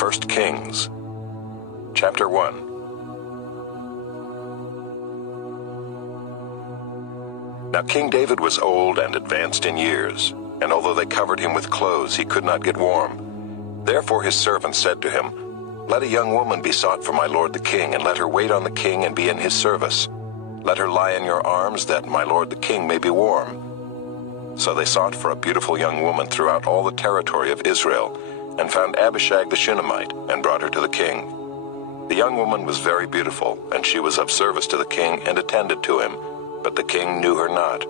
1 Kings, chapter 1. Now King David was old and advanced in years, and although they covered him with clothes, he could not get warm. Therefore his servants said to him, "Let a young woman be sought for my lord the king, and let her wait on the king and be in his service. Let her lie in your arms, that my lord the king may be warm." So they sought for a beautiful young woman throughout all the territory of Israel, and found Abishag the Shunammite, and brought her to the king. The young woman was very beautiful, and she was of service to the king, and attended to him, but the king knew her not.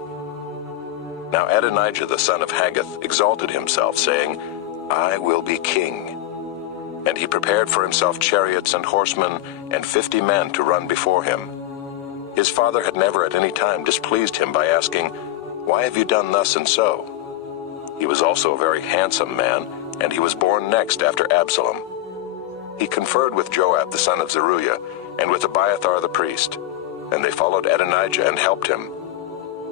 Now Adonijah the son of Haggith exalted himself, saying, "I will be king." And he prepared for himself chariots and horsemen, and 50 men to run before him. His father had never at any time displeased him by asking, "Why have you done thus and so?" He was also a very handsome man, and he was born next after Absalom. He conferred with Joab the son of Zeruiah, and with Abiathar the priest, and they followed Adonijah and helped him.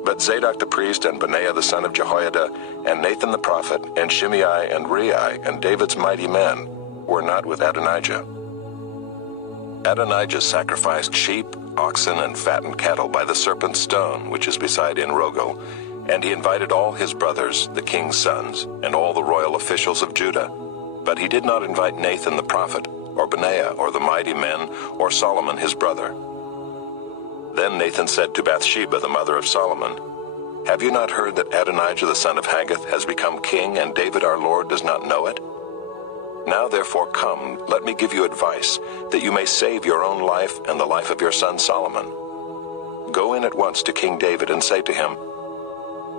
But Zadok the priest, and Benaiah the son of Jehoiada, and Nathan the prophet, and Shimei and Rei, and David's mighty men, were not with Adonijah. Adonijah sacrificed sheep, oxen, and fattened cattle by the serpent's stone, which is beside En Rogel, and he invited all his brothers, the king's sons, and all the royal officials of Judah. But he did not invite Nathan the prophet, or Benaiah, or the mighty men, or Solomon his brother. Then Nathan said to Bathsheba, the mother of Solomon, "Have you not heard that Adonijah the son of Haggith has become king, and David our Lord does not know it? Now therefore come, let me give you advice, that you may save your own life and the life of your son Solomon. Go in at once to King David and say to him,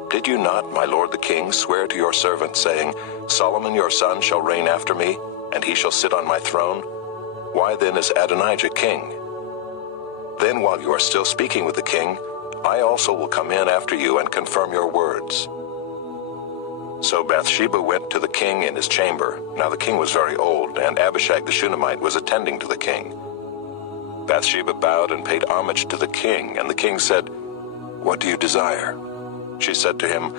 'Did you not, my lord the king, swear to your servant, saying, Solomon your son shall reign after me, and he shall sit on my throne? Why then is Adonijah king? Then while you are still speaking with the king, I also will come in after you and confirm your words.' So Bathsheba went to the king in his chamber. Now the king was very old, and Abishag the Shunammite was attending to the king. Bathsheba bowed and paid homage to the king, and the king said, 'What do you desire?' She said to him,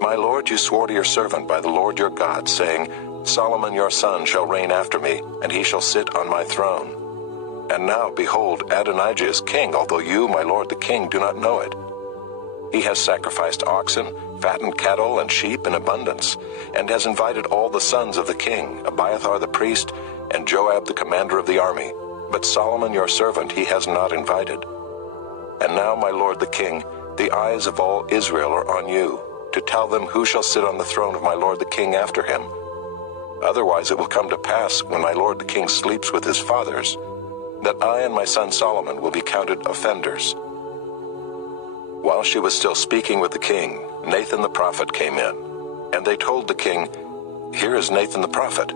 'My lord, you swore to your servant by the Lord your God, saying, Solomon your son shall reign after me, and he shall sit on my throne. And now, behold, Adonijah is king, although you, my lord the king, do not know it. He has sacrificed oxen, fattened cattle, and sheep in abundance, and has invited all the sons of the king, Abiathar the priest, and Joab the commander of the army. But Solomon your servant he has not invited. And now, my lord the king, the eyes of all Israel are on you, to tell them who shall sit on the throne of my lord the king after him. Otherwise it will come to pass, when my lord the king sleeps with his fathers, that I and my son Solomon will be counted offenders.' While she was still speaking with the king, Nathan the prophet came in, and they told the king, 'Here is Nathan the prophet.'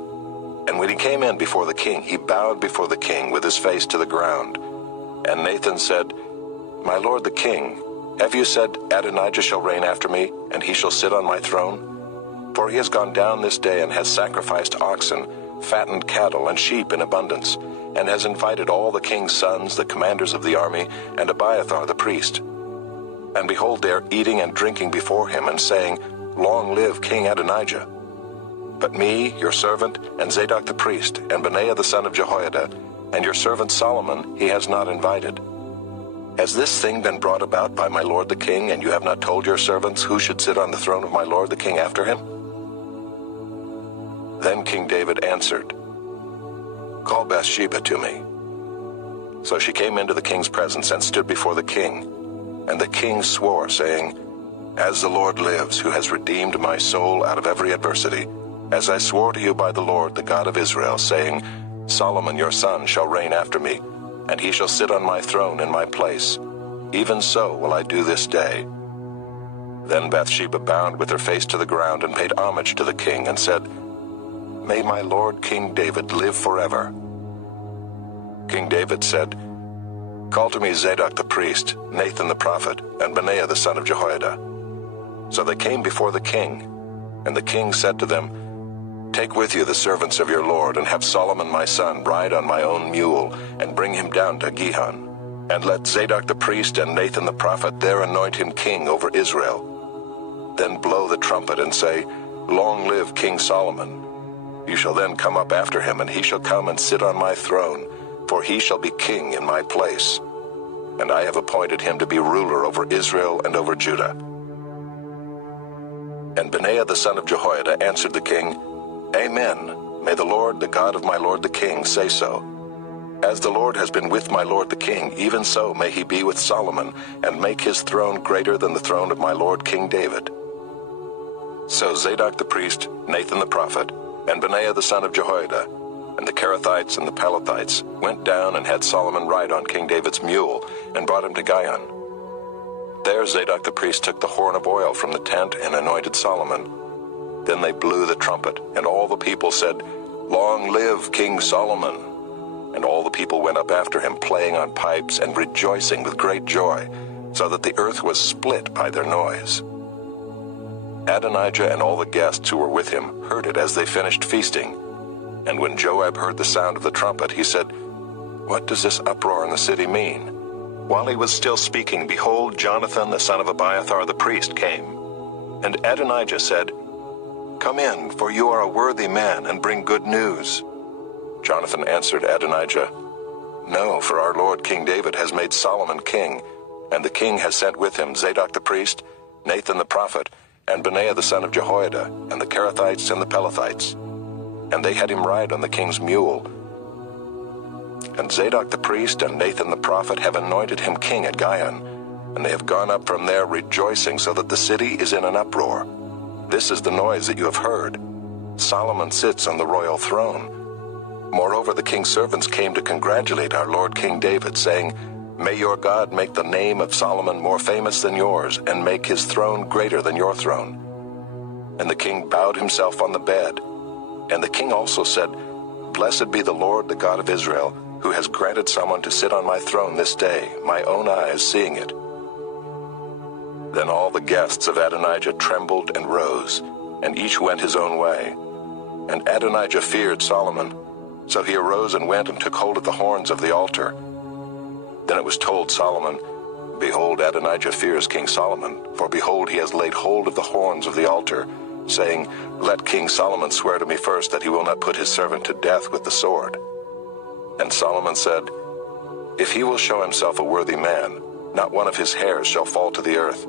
And when he came in before the king, he bowed before the king with his face to the ground. And Nathan said, 'My lord the king, have you said, Adonijah shall reign after me, and he shall sit on my throne? For he has gone down this day and has sacrificed oxen, fattened cattle, and sheep in abundance, and has invited all the king's sons, the commanders of the army, and Abiathar the priest. And behold, they are eating and drinking before him, and saying, Long live King Adonijah. But me, your servant, and Zadok the priest, and Benaiah the son of Jehoiada, and your servant Solomon, he has not invited. Has this thing been brought about by my lord the king, and you have not told your servants who should sit on the throne of my lord the king after him?' Then King David answered, 'Call Bathsheba to me.' So she came into the king's presence and stood before the king. And the king swore, saying, 'As the Lord lives, who has redeemed my soul out of every adversity, as I swore to you by the Lord, the God of Israel, saying, Solomon your son shall reign after me, and he shall sit on my throne in my place, even so will I do this day.' Then Bathsheba bowed with her face to the ground and paid homage to the king, and said, 'May my lord King David live forever.' King David said, 'Call to me Zadok the priest, Nathan the prophet, and Benaiah the son of Jehoiada.' So they came before the king, and the king said to them, 'Take with you the servants of your lord, and have Solomon my son ride on my own mule, and bring him down to Gihon. And let Zadok the priest and Nathan the prophet there anoint him king over Israel. Then blow the trumpet and say, Long live King Solomon. You shall then come up after him, and he shall come and sit on my throne, for he shall be king in my place. And I have appointed him to be ruler over Israel and over Judah. And Benaiah the son of Jehoiada answered the king, Amen. May the Lord, the God of my lord the king, say so. As the Lord has been with my lord the king, even so may he be with Solomon, and make his throne greater than the throne of my lord King David. So Zadok the priest, Nathan the prophet, and Benaiah the son of Jehoiada, and the Kerethites and the Pelethites went down and had Solomon ride on King David's mule, and brought him to Gihon. There Zadok the priest took the horn of oil from the tent and anointed Solomon. Then they blew the trumpet, and all the people said, Long live King Solomon! And all the people went up after him, playing on pipes and rejoicing with great joy, so that the earth was split by their noise. Adonijah and all the guests who were with him heard it as they finished feasting. And when Joab heard the sound of the trumpet, he said, What does this uproar in the city mean? While he was still speaking, behold, Jonathan the son of Abiathar the priest came. And Adonijah said, Come in, for you are a worthy man, and bring good news. Jonathan answered Adonijah, No, for our lord King David has made Solomon king, and the king has sent with him Zadok the priest, Nathan the prophet, and Benaiah the son of Jehoiada, and the Kerethites and the Pelethites. And they had him ride on the king's mule. And Zadok the priest and Nathan the prophet have anointed him king at Gihon, and they have gone up from there rejoicing, so that the city is in an uproar. This is the noise that you have heard. Solomon sits on the royal throne. Moreover, the king's servants came to congratulate our lord King David, saying, May your God make the name of Solomon more famous than yours, and make his throne greater than your throne. And the king bowed himself on the bed. And the king also said, Blessed be the Lord, the God of Israel, who has granted someone to sit on my throne this day, my own eyes seeing it. Then all the guests of Adonijah trembled and rose, and each went his own way. And Adonijah feared Solomon. So he arose and went and took hold of the horns of the altar. Then it was told Solomon, Behold, Adonijah fears King Solomon, for behold, he has laid hold of the horns of the altar, saying, Let King Solomon swear to me first that he will not put his servant to death with the sword. And Solomon said, If he will show himself a worthy man, not one of his hairs shall fall to the earth.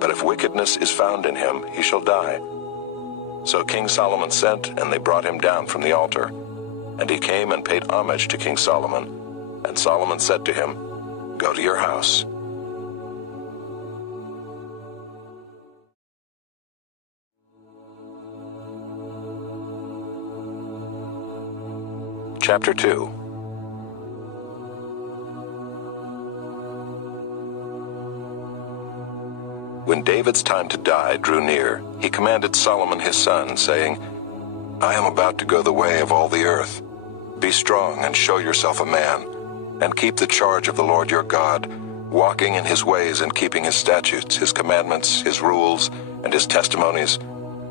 But if wickedness is found in him, he shall die. So King Solomon sent, and they brought him down from the altar. And he came and paid homage to King Solomon. And Solomon said to him, Go to your house. Chapter 2. When David's time to die drew near, he commanded Solomon his son, saying, I am about to go the way of all the earth. Be strong and show yourself a man, and keep the charge of the Lord your God, walking in his ways and keeping his statutes, his commandments, his rules, and his testimonies,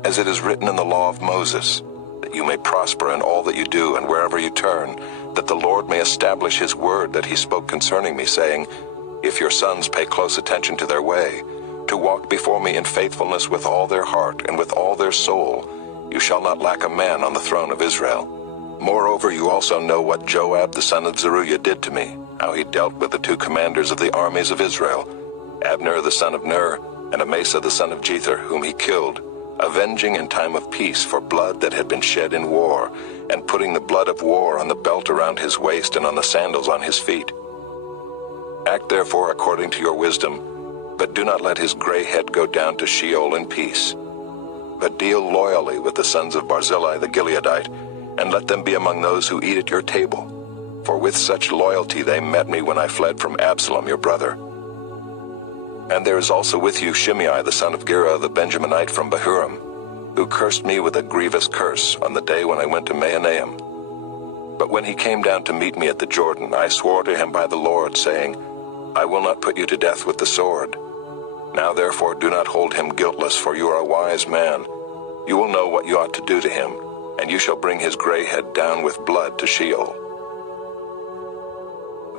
as it is written in the law of Moses, that you may prosper in all that you do and wherever you turn, that the Lord may establish his word that he spoke concerning me, saying, If your sons pay close attention to their way, to walk before me in faithfulness with all their heart and with all their soul, you shall not lack a man on the throne of Israel. Moreover, you also know what Joab the son of Zeruiah did to me, how he dealt with the two commanders of the armies of Israel, Abner the son of Ner, and Amasa the son of Jether, whom he killed, avenging in time of peace for blood that had been shed in war, and putting the blood of war on the belt around his waist and on the sandals on his feet. Act therefore according to your wisdom, but do not let his gray head go down to Sheol in peace. But deal loyally with the sons of Barzillai the Gileadite, and let them be among those who eat at your table. For with such loyalty they met me when I fled from Absalom your brother. And there is also with you Shimei the son of Gera the Benjaminite from Bahurim, who cursed me with a grievous curse on the day when I went to Mahanaim. But when he came down to meet me at the Jordan, I swore to him by the Lord, saying, I will not put you to death with the sword. Now therefore do not hold him guiltless, for you are a wise man. You will know what you ought to do to him, and you shall bring his gray head down with blood to Sheol.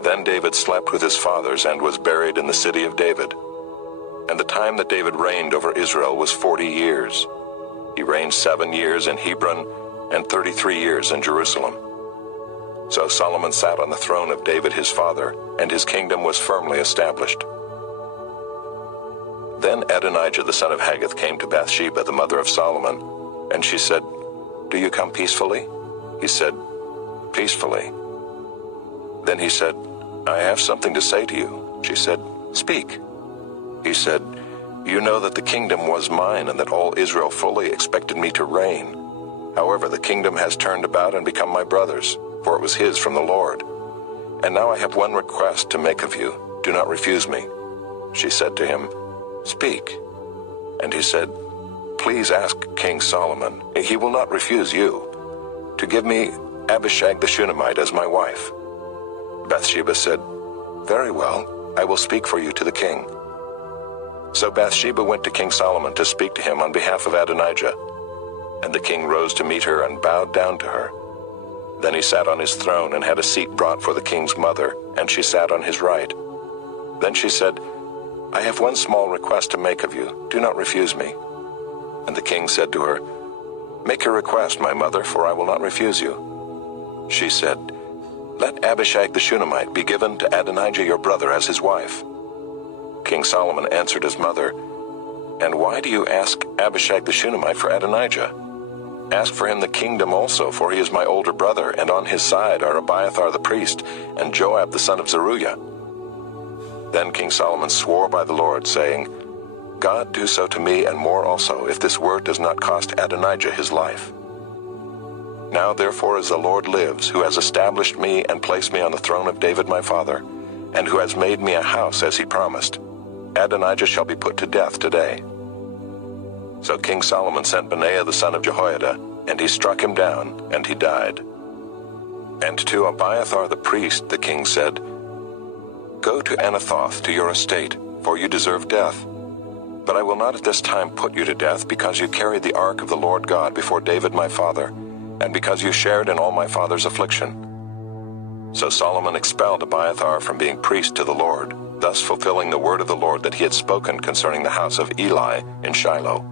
Then David slept with his fathers and was buried in the city of David. And the time that David reigned over Israel was 40 years. He reigned 7 years in Hebron, and 33 years in Jerusalem. So Solomon sat on the throne of David his father, and his kingdom was firmly established. Then Adonijah the son of Haggith came to Bathsheba, the mother of Solomon, and she said, "Do you come peacefully?" He said, "Peacefully." Then he said, "I have something to say to you." She said, "Speak." He said, "You know that the kingdom was mine, and that all Israel fully expected me to reign. However, the kingdom has turned about and become my brother's, for it was his from the Lord. And now I have one request to make of you. Do not refuse me." She said to him, "Speak." And he said, "Please ask King Solomon, he will not refuse you, to give me Abishag the Shunammite as my wife." Bathsheba said, "Very well, I will speak for you to the king." So Bathsheba went to King Solomon to speak to him on behalf of Adonijah. And the king rose to meet her and bowed down to her. Then he sat on his throne and had a seat brought for the king's mother, and she sat on his right. Then she said, "I have one small request to make of you. Do not refuse me." And the king said to her, "Make your request, my mother, for I will not refuse you." She said, "Let Abishag the Shunammite be given to Adonijah your brother as his wife." King Solomon answered his mother, "And why do you ask Abishag the Shunammite for Adonijah? Ask for him the kingdom also, for he is my older brother, and on his side are Abiathar the priest, and Joab the son of Zeruiah." Then King Solomon swore by the Lord, saying, "God do so to me, and more also, if this word does not cost Adonijah his life. Now therefore, as the Lord lives, who has established me and placed me on the throne of David my father, and who has made me a house as he promised, Adonijah shall be put to death today." So King Solomon sent Benaiah the son of Jehoiada, and he struck him down, and he died. And to Abiathar the priest the king said, "Go to Anathoth to your estate, for you deserve death. But I will not at this time put you to death, because you carried the ark of the Lord God before David my father, and because you shared in all my father's affliction." So Solomon expelled Abiathar from being priest to the Lord, thus fulfilling the word of the Lord that he had spoken concerning the house of Eli in Shiloh.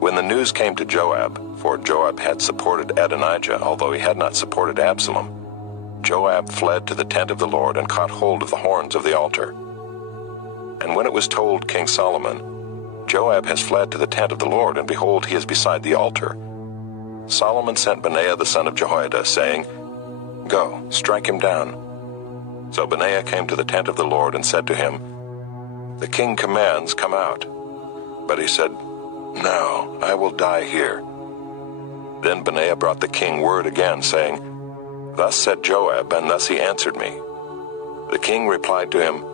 When the news came to Joab, for Joab had supported Adonijah, although he had not supported Absalom, Joab fled to the tent of the Lord and caught hold of the horns of the altar. And when it was told King Solomon, "Joab has fled to the tent of the Lord, and behold, he is beside the altar," Solomon sent Benaiah the son of Jehoiada, saying, "Go, strike him down." So Benaiah came to the tent of the Lord and said to him, "The king commands, come out." But he said, "No, I will die here." Then Benaiah brought the king word again, saying, "Thus said Joab, and thus he answered me." The king replied to him,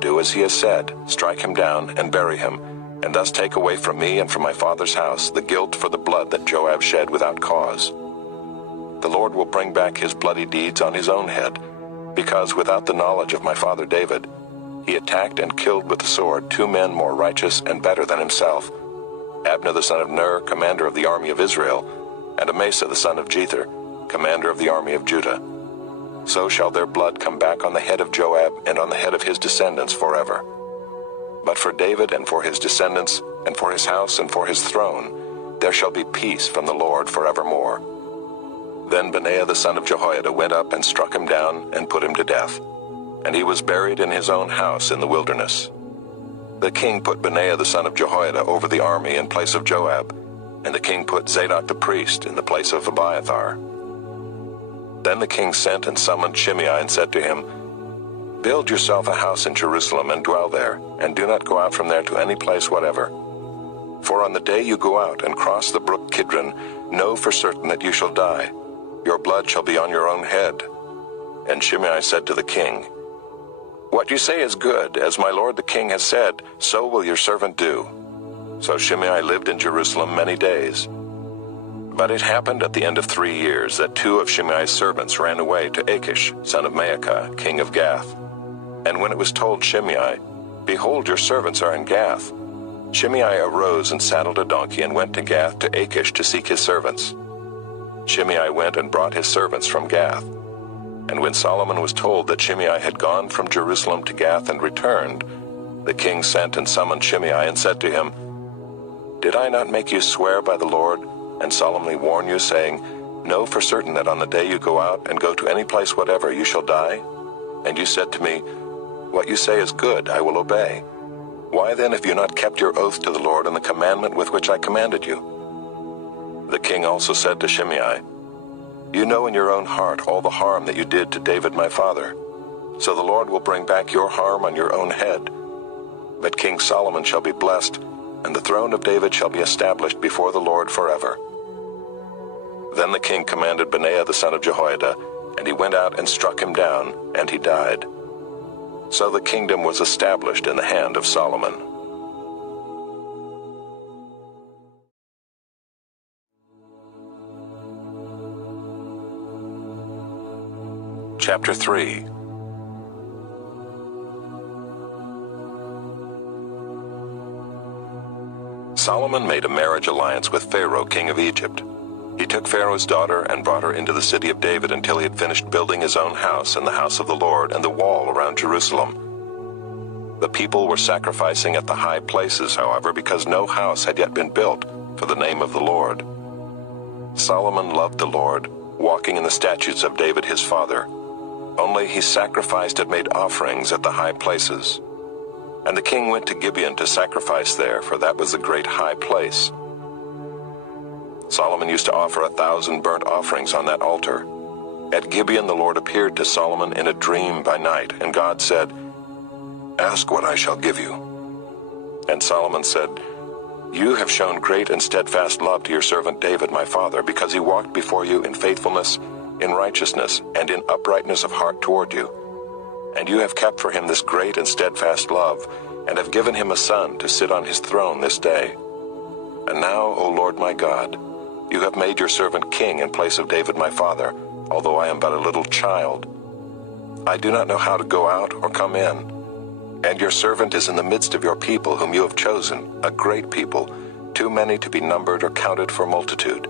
"Do as he has said, strike him down and bury him, and thus take away from me and from my father's house the guilt for the blood that Joab shed without cause. The Lord will bring back his bloody deeds on his own head, because without the knowledge of my father David, he attacked and killed with the sword 2 men more righteous and better than himself, Abner the son of Ner, commander of the army of Israel, and Amasa the son of Jether, commander of the army of Judah. So shall their blood come back on the head of Joab and on the head of his descendants forever. But for David and for his descendants, and for his house and for his throne, there shall be peace from the Lord forevermore." Then Benaiah the son of Jehoiada went up and struck him down and put him to death, and he was buried in his own house in the wilderness. The king put Benaiah the son of Jehoiada over the army in place of Joab, and the king put Zadok the priest in the place of Abiathar. Then the king sent and summoned Shimei and said to him, "Build yourself a house in Jerusalem and dwell there, and do not go out from there to any place whatever. For on the day you go out and cross the brook Kidron, know for certain that you shall die. Your blood shall be on your own head." And Shimei said to the king, "What you say is good, as my lord the king has said, so will your servant do." So Shimei lived in Jerusalem many days. But it happened at the end of 3 years that 2 of Shimei's servants ran away to Achish, son of Maacah, king of Gath. And when it was told Shimei, "Behold, your servants are in Gath," Shimei arose and saddled a donkey and went to Gath to Achish to seek his servants. Shimei went and brought his servants from Gath. And when Solomon was told that Shimei had gone from Jerusalem to Gath and returned, the king sent and summoned Shimei and said to him, "Did I not make you swear by the Lord, and solemnly warn you, saying, Know for certain that on the day you go out and go to any place whatever, you shall die? And you said to me, What you say is good, I will obey. Why then have you not kept your oath to the Lord and the commandment with which I commanded you? The king also said to Shimei, You know in your own heart all the harm that you did to David my father. So the Lord will bring back your harm on your own head. But King Solomon shall be blessed, and the throne of David shall be established before the Lord forever. Then the king commanded Benaiah the son of Jehoiada, and he went out and struck him down, and he died. So the kingdom was established in the hand of Solomon. Chapter 3. Solomon made a marriage alliance with Pharaoh, king of Egypt. He took Pharaoh's daughter and brought her into the city of David until he had finished building his own house and the house of the Lord and the wall around Jerusalem. The people were sacrificing at the high places, however, because no house had yet been built for the name of the Lord. Solomon loved the Lord, walking in the statutes of David his father. Only he sacrificed and made offerings at the high places. And the king went to Gibeon to sacrifice there, for that was the great high place. Solomon used to offer 1,000 burnt offerings on that altar. At Gibeon the Lord appeared to Solomon in a dream by night, and God said, Ask what I shall give you. And Solomon said, You have shown great and steadfast love to your servant David my father, because he walked before you in faithfulness, in righteousness, and in uprightness of heart toward you. And you have kept for him this great and steadfast love, and have given him a son to sit on his throne this day. And now, O Lord my God, you have made your servant king in place of David my father, although I am but a little child. I do not know how to go out or come in. And your servant is in the midst of your people whom you have chosen, a great people, too many to be numbered or counted for multitude.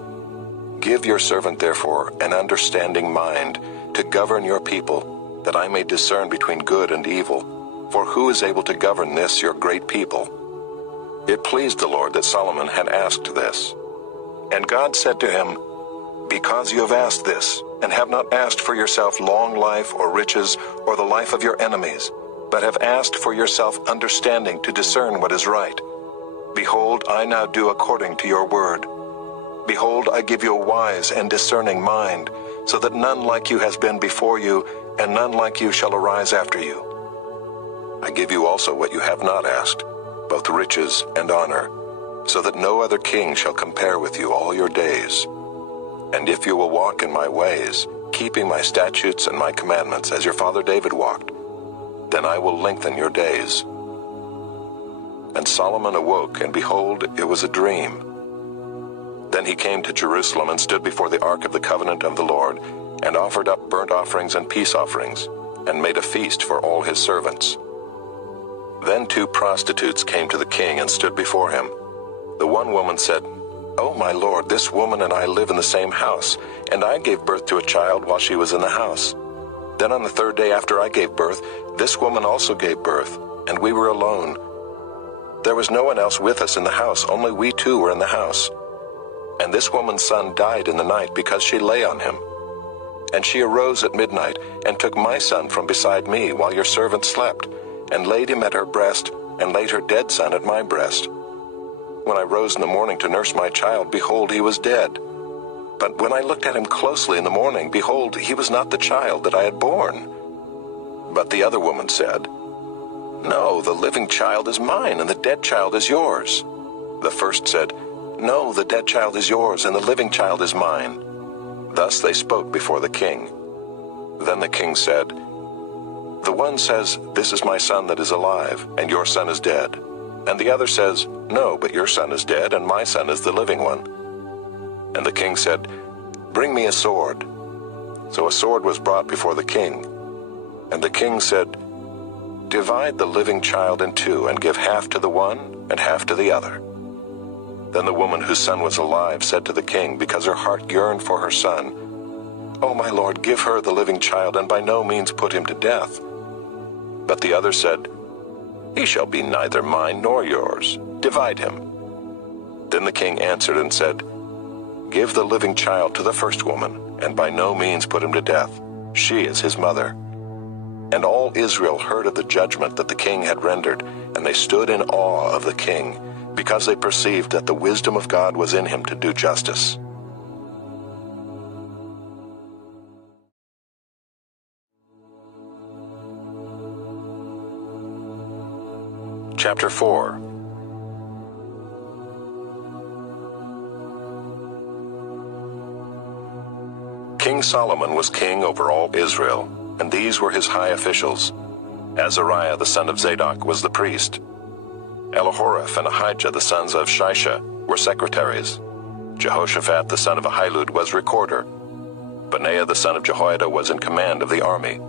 Give your servant, therefore, an understanding mind to govern your people, that I may discern between good and evil. For who is able to govern this, your great people? It pleased the Lord that Solomon had asked this. And God said to him, Because you have asked this, and have not asked for yourself long life or riches or the life of your enemies, but have asked for yourself understanding to discern what is right. Behold, I now do according to your word. Behold, I give you a wise and discerning mind, so that none like you has been before you, and none like you shall arise after you. I give you also what you have not asked, both riches and honor, so that no other king shall compare with you all your days. And if you will walk in my ways, keeping my statutes and my commandments as your father David walked, then I will lengthen your days. And Solomon awoke, and behold, it was a dream. Then he came to Jerusalem and stood before the ark of the covenant of the Lord, and offered up burnt offerings and peace offerings, and made a feast for all his servants. Then 2 prostitutes came to the king and stood before him. The one woman said, "O my lord, this woman and I live in the same house, and I gave birth to a child while she was in the house. Then on the 3rd day after I gave birth, this woman also gave birth, and we were alone. There was no one else with us in the house, only we 2 were in the house. And this woman's son died in the night because she lay on him. And she arose at midnight and took my son from beside me while your servant slept, and laid him at her breast, and laid her dead son at my breast. When I rose in the morning to nurse my child, behold, he was dead. But when I looked at him closely in the morning, behold, he was not the child that I had borne." But the other woman said, "No, the living child is mine, and the dead child is yours." The first said, "No, the dead child is yours, and the living child is mine." Thus they spoke before the king. Then the king said, "The one says, 'This is my son that is alive, and your son is dead.' And the other says, 'No, but your son is dead, and my son is the living one.'" And the king said, "Bring me a sword." So a sword was brought before the king. And the king said, "Divide the living child in 2, and give half to the one and half to the other." Then the woman whose son was alive said to the king, because her heart yearned for her son, "O my lord, give her the living child, and by no means put him to death." But the other said, "He shall be neither mine nor yours. Divide him." Then the king answered and said, Give the living child to the first woman, and by no means put him to death. She is his mother." And all Israel heard of the judgment that the king had rendered, and they stood in awe of the king, because they perceived that the wisdom of God was in him to do justice. Chapter 4. King Solomon was king over all Israel, and these were his high officials. Azariah the son of Zadok was the priest. Elihoreph and Ahijah the sons of Shisha were secretaries. Jehoshaphat the son of Ahilud was recorder. Benaiah the son of Jehoiada was in command of the army.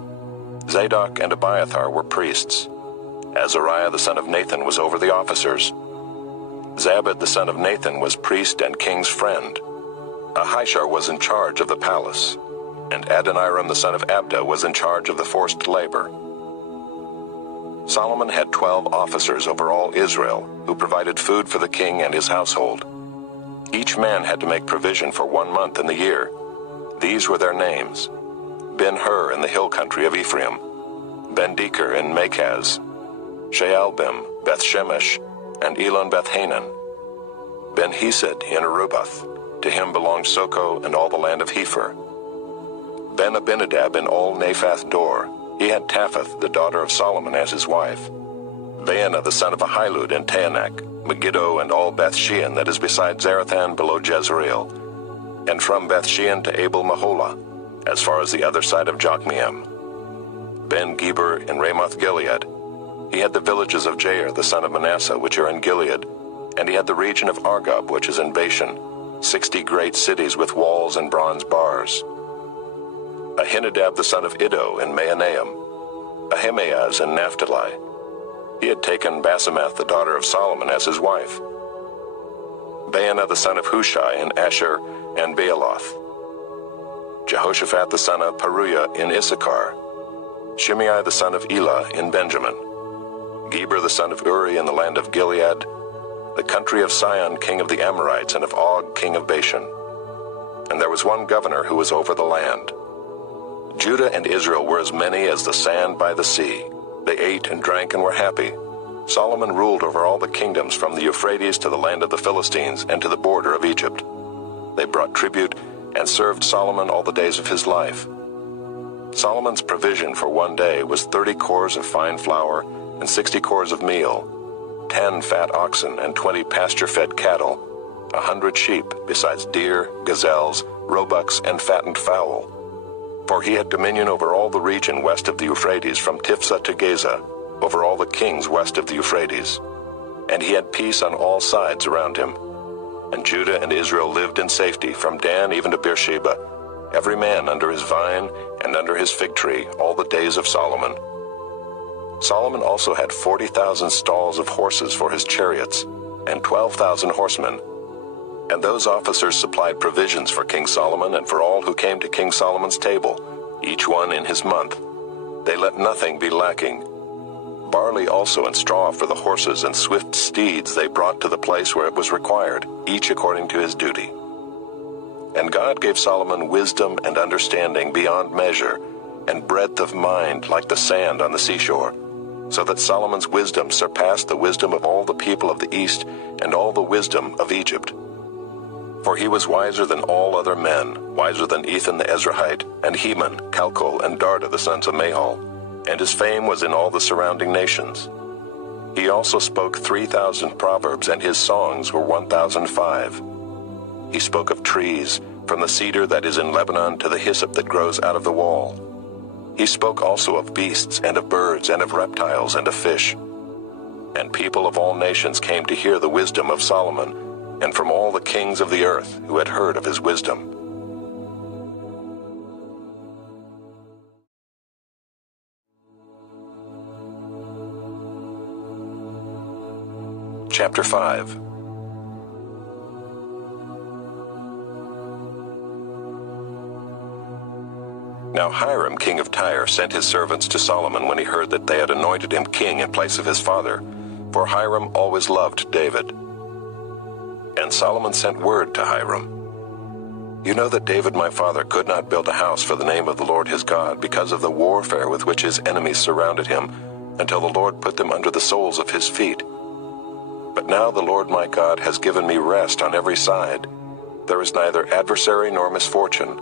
Zadok and Abiathar were priests. Azariah the son of Nathan was over the officers. Zabad the son of Nathan was priest and king's friend. Ahijah was in charge of the palace, and Adoniram the son of Abda was in charge of the forced labor. Solomon had 12 officers over all Israel, who provided food for the king and his household. Each man had to make provision for 1 month in the year. These were their names: Ben-Hur in the hill country of Ephraim, Ben-Deker in Makaz, Shaalbim, Beth-Shemesh, and Elon-Beth-Hanan, Ben-Hesed in Arubath. To him belonged Soko and all the land of Hepher. Ben-Abinadab in all Naphath Dor. He had Taphath, the daughter of Solomon, as his wife. Baanah the son of Ahilud in Taanach, Megiddo and all Beth-Shean that is beside Zarethan below Jezreel, and from Beth-Shean to Abel-Maholah, as far as the other side of Jokmeam. Ben-Geber in Ramoth-Gilead. He had the villages of Jair the son of Manasseh, which are in Gilead, and he had the region of Argob, which is in Bashan, 60 great cities with walls and bronze bars. Ahinadab the son of Iddo in Mahanaim, Ahimaaz in Naphtali. He had taken Basemath the daughter of Solomon as his wife. Baanah the son of Hushai in Asher and Baaloth. Jehoshaphat the son of Paruiah in Issachar. Shimei the son of Elah in Benjamin. Geber the son of Uri in the land of Gilead, the country of Sihon king of the Amorites and of Og king of Bashan. And there was one governor who was over the land. Judah and Israel were as many as the sand by the sea. They ate and drank and were happy. Solomon ruled over all the kingdoms from the Euphrates to the land of the Philistines and to the border of Egypt. They brought tribute and served Solomon all the days of his life. Solomon's provision for 1 day was 30 cores of fine flour and 60 cores of meal, 10 fat oxen and 20 pasture-fed cattle, 100 sheep, besides deer, gazelles, roebucks, and fattened fowl. For he had dominion over all the region west of the Euphrates, from Tiphsah to Gaza, over all the kings west of the Euphrates. And he had peace on all sides around him. And Judah and Israel lived in safety, from Dan even to Beersheba, every man under his vine and under his fig tree, all the days of Solomon. Solomon also had 40,000 stalls of horses for his chariots, and 12,000 horsemen. And those officers supplied provisions for King Solomon and for all who came to King Solomon's table, each one in his month. They let nothing be lacking. Barley also and straw for the horses and swift steeds they brought to the place where it was required, each according to his duty. And God gave Solomon wisdom and understanding beyond measure, and breadth of mind like the sand on the seashore, so that Solomon's wisdom surpassed the wisdom of all the people of the east and all the wisdom of Egypt. For he was wiser than all other men, wiser than Ethan the Ezrahite, and Heman, Calcol, and Darda the sons of Mahol, and his fame was in all the surrounding nations. He also spoke 3,000 proverbs, and his songs were 1,005. He spoke of trees, from the cedar that is in Lebanon to the hyssop that grows out of the wall. He spoke also of beasts, and of birds, and of reptiles, and of fish. And people of all nations came to hear the wisdom of Solomon, and from all the kings of the earth who had heard of his wisdom. Chapter 5. Now Hiram, king of Tyre, sent his servants to Solomon when he heard that they had anointed him king in place of his father, for Hiram always loved David. And Solomon sent word to Hiram, You know that David my father could not build a house for the name of the Lord his God because of the warfare with which his enemies surrounded him, until the Lord put them under the soles of his feet. But now the Lord my God has given me rest on every side. There is neither adversary nor misfortune.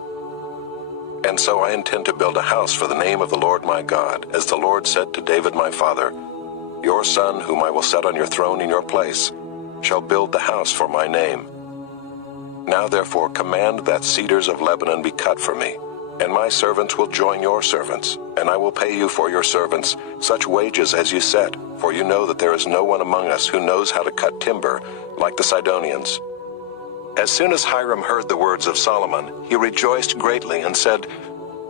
And so I intend to build a house for the name of the Lord my God, as the Lord said to David my father, Your son, whom I will set on your throne in your place, shall build the house for my name. Now therefore command that cedars of Lebanon be cut for me, and my servants will join your servants, and I will pay you for your servants such wages as you set, for you know that there is no one among us who knows how to cut timber like the Sidonians. As soon as Hiram heard the words of Solomon, he rejoiced greatly and said,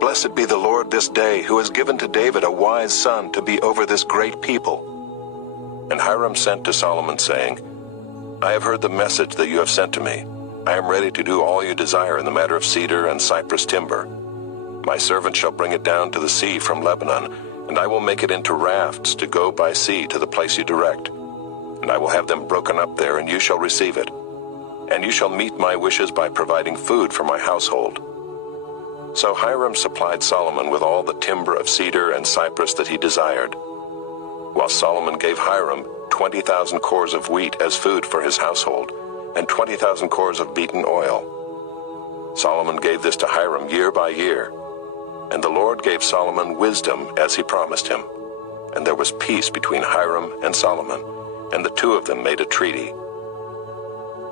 Blessed be the Lord this day, who has given to David a wise son to be over this great people. And Hiram sent to Solomon, saying, I have heard the message that you have sent to me. I am ready to do all you desire in the matter of cedar and cypress timber. My servant shall bring it down to the sea from Lebanon, and I will make it into rafts to go by sea to the place you direct. And I will have them broken up there, and you shall receive it. And you shall meet my wishes by providing food for my household. So Hiram supplied Solomon with all the timber of cedar and cypress that he desired, while Solomon gave Hiram 20,000 cores of wheat as food for his household, and 20,000 cores of beaten oil. Solomon gave this to Hiram year by year, and the Lord gave Solomon wisdom as he promised him. And there was peace between Hiram and Solomon, and the two of them made a treaty.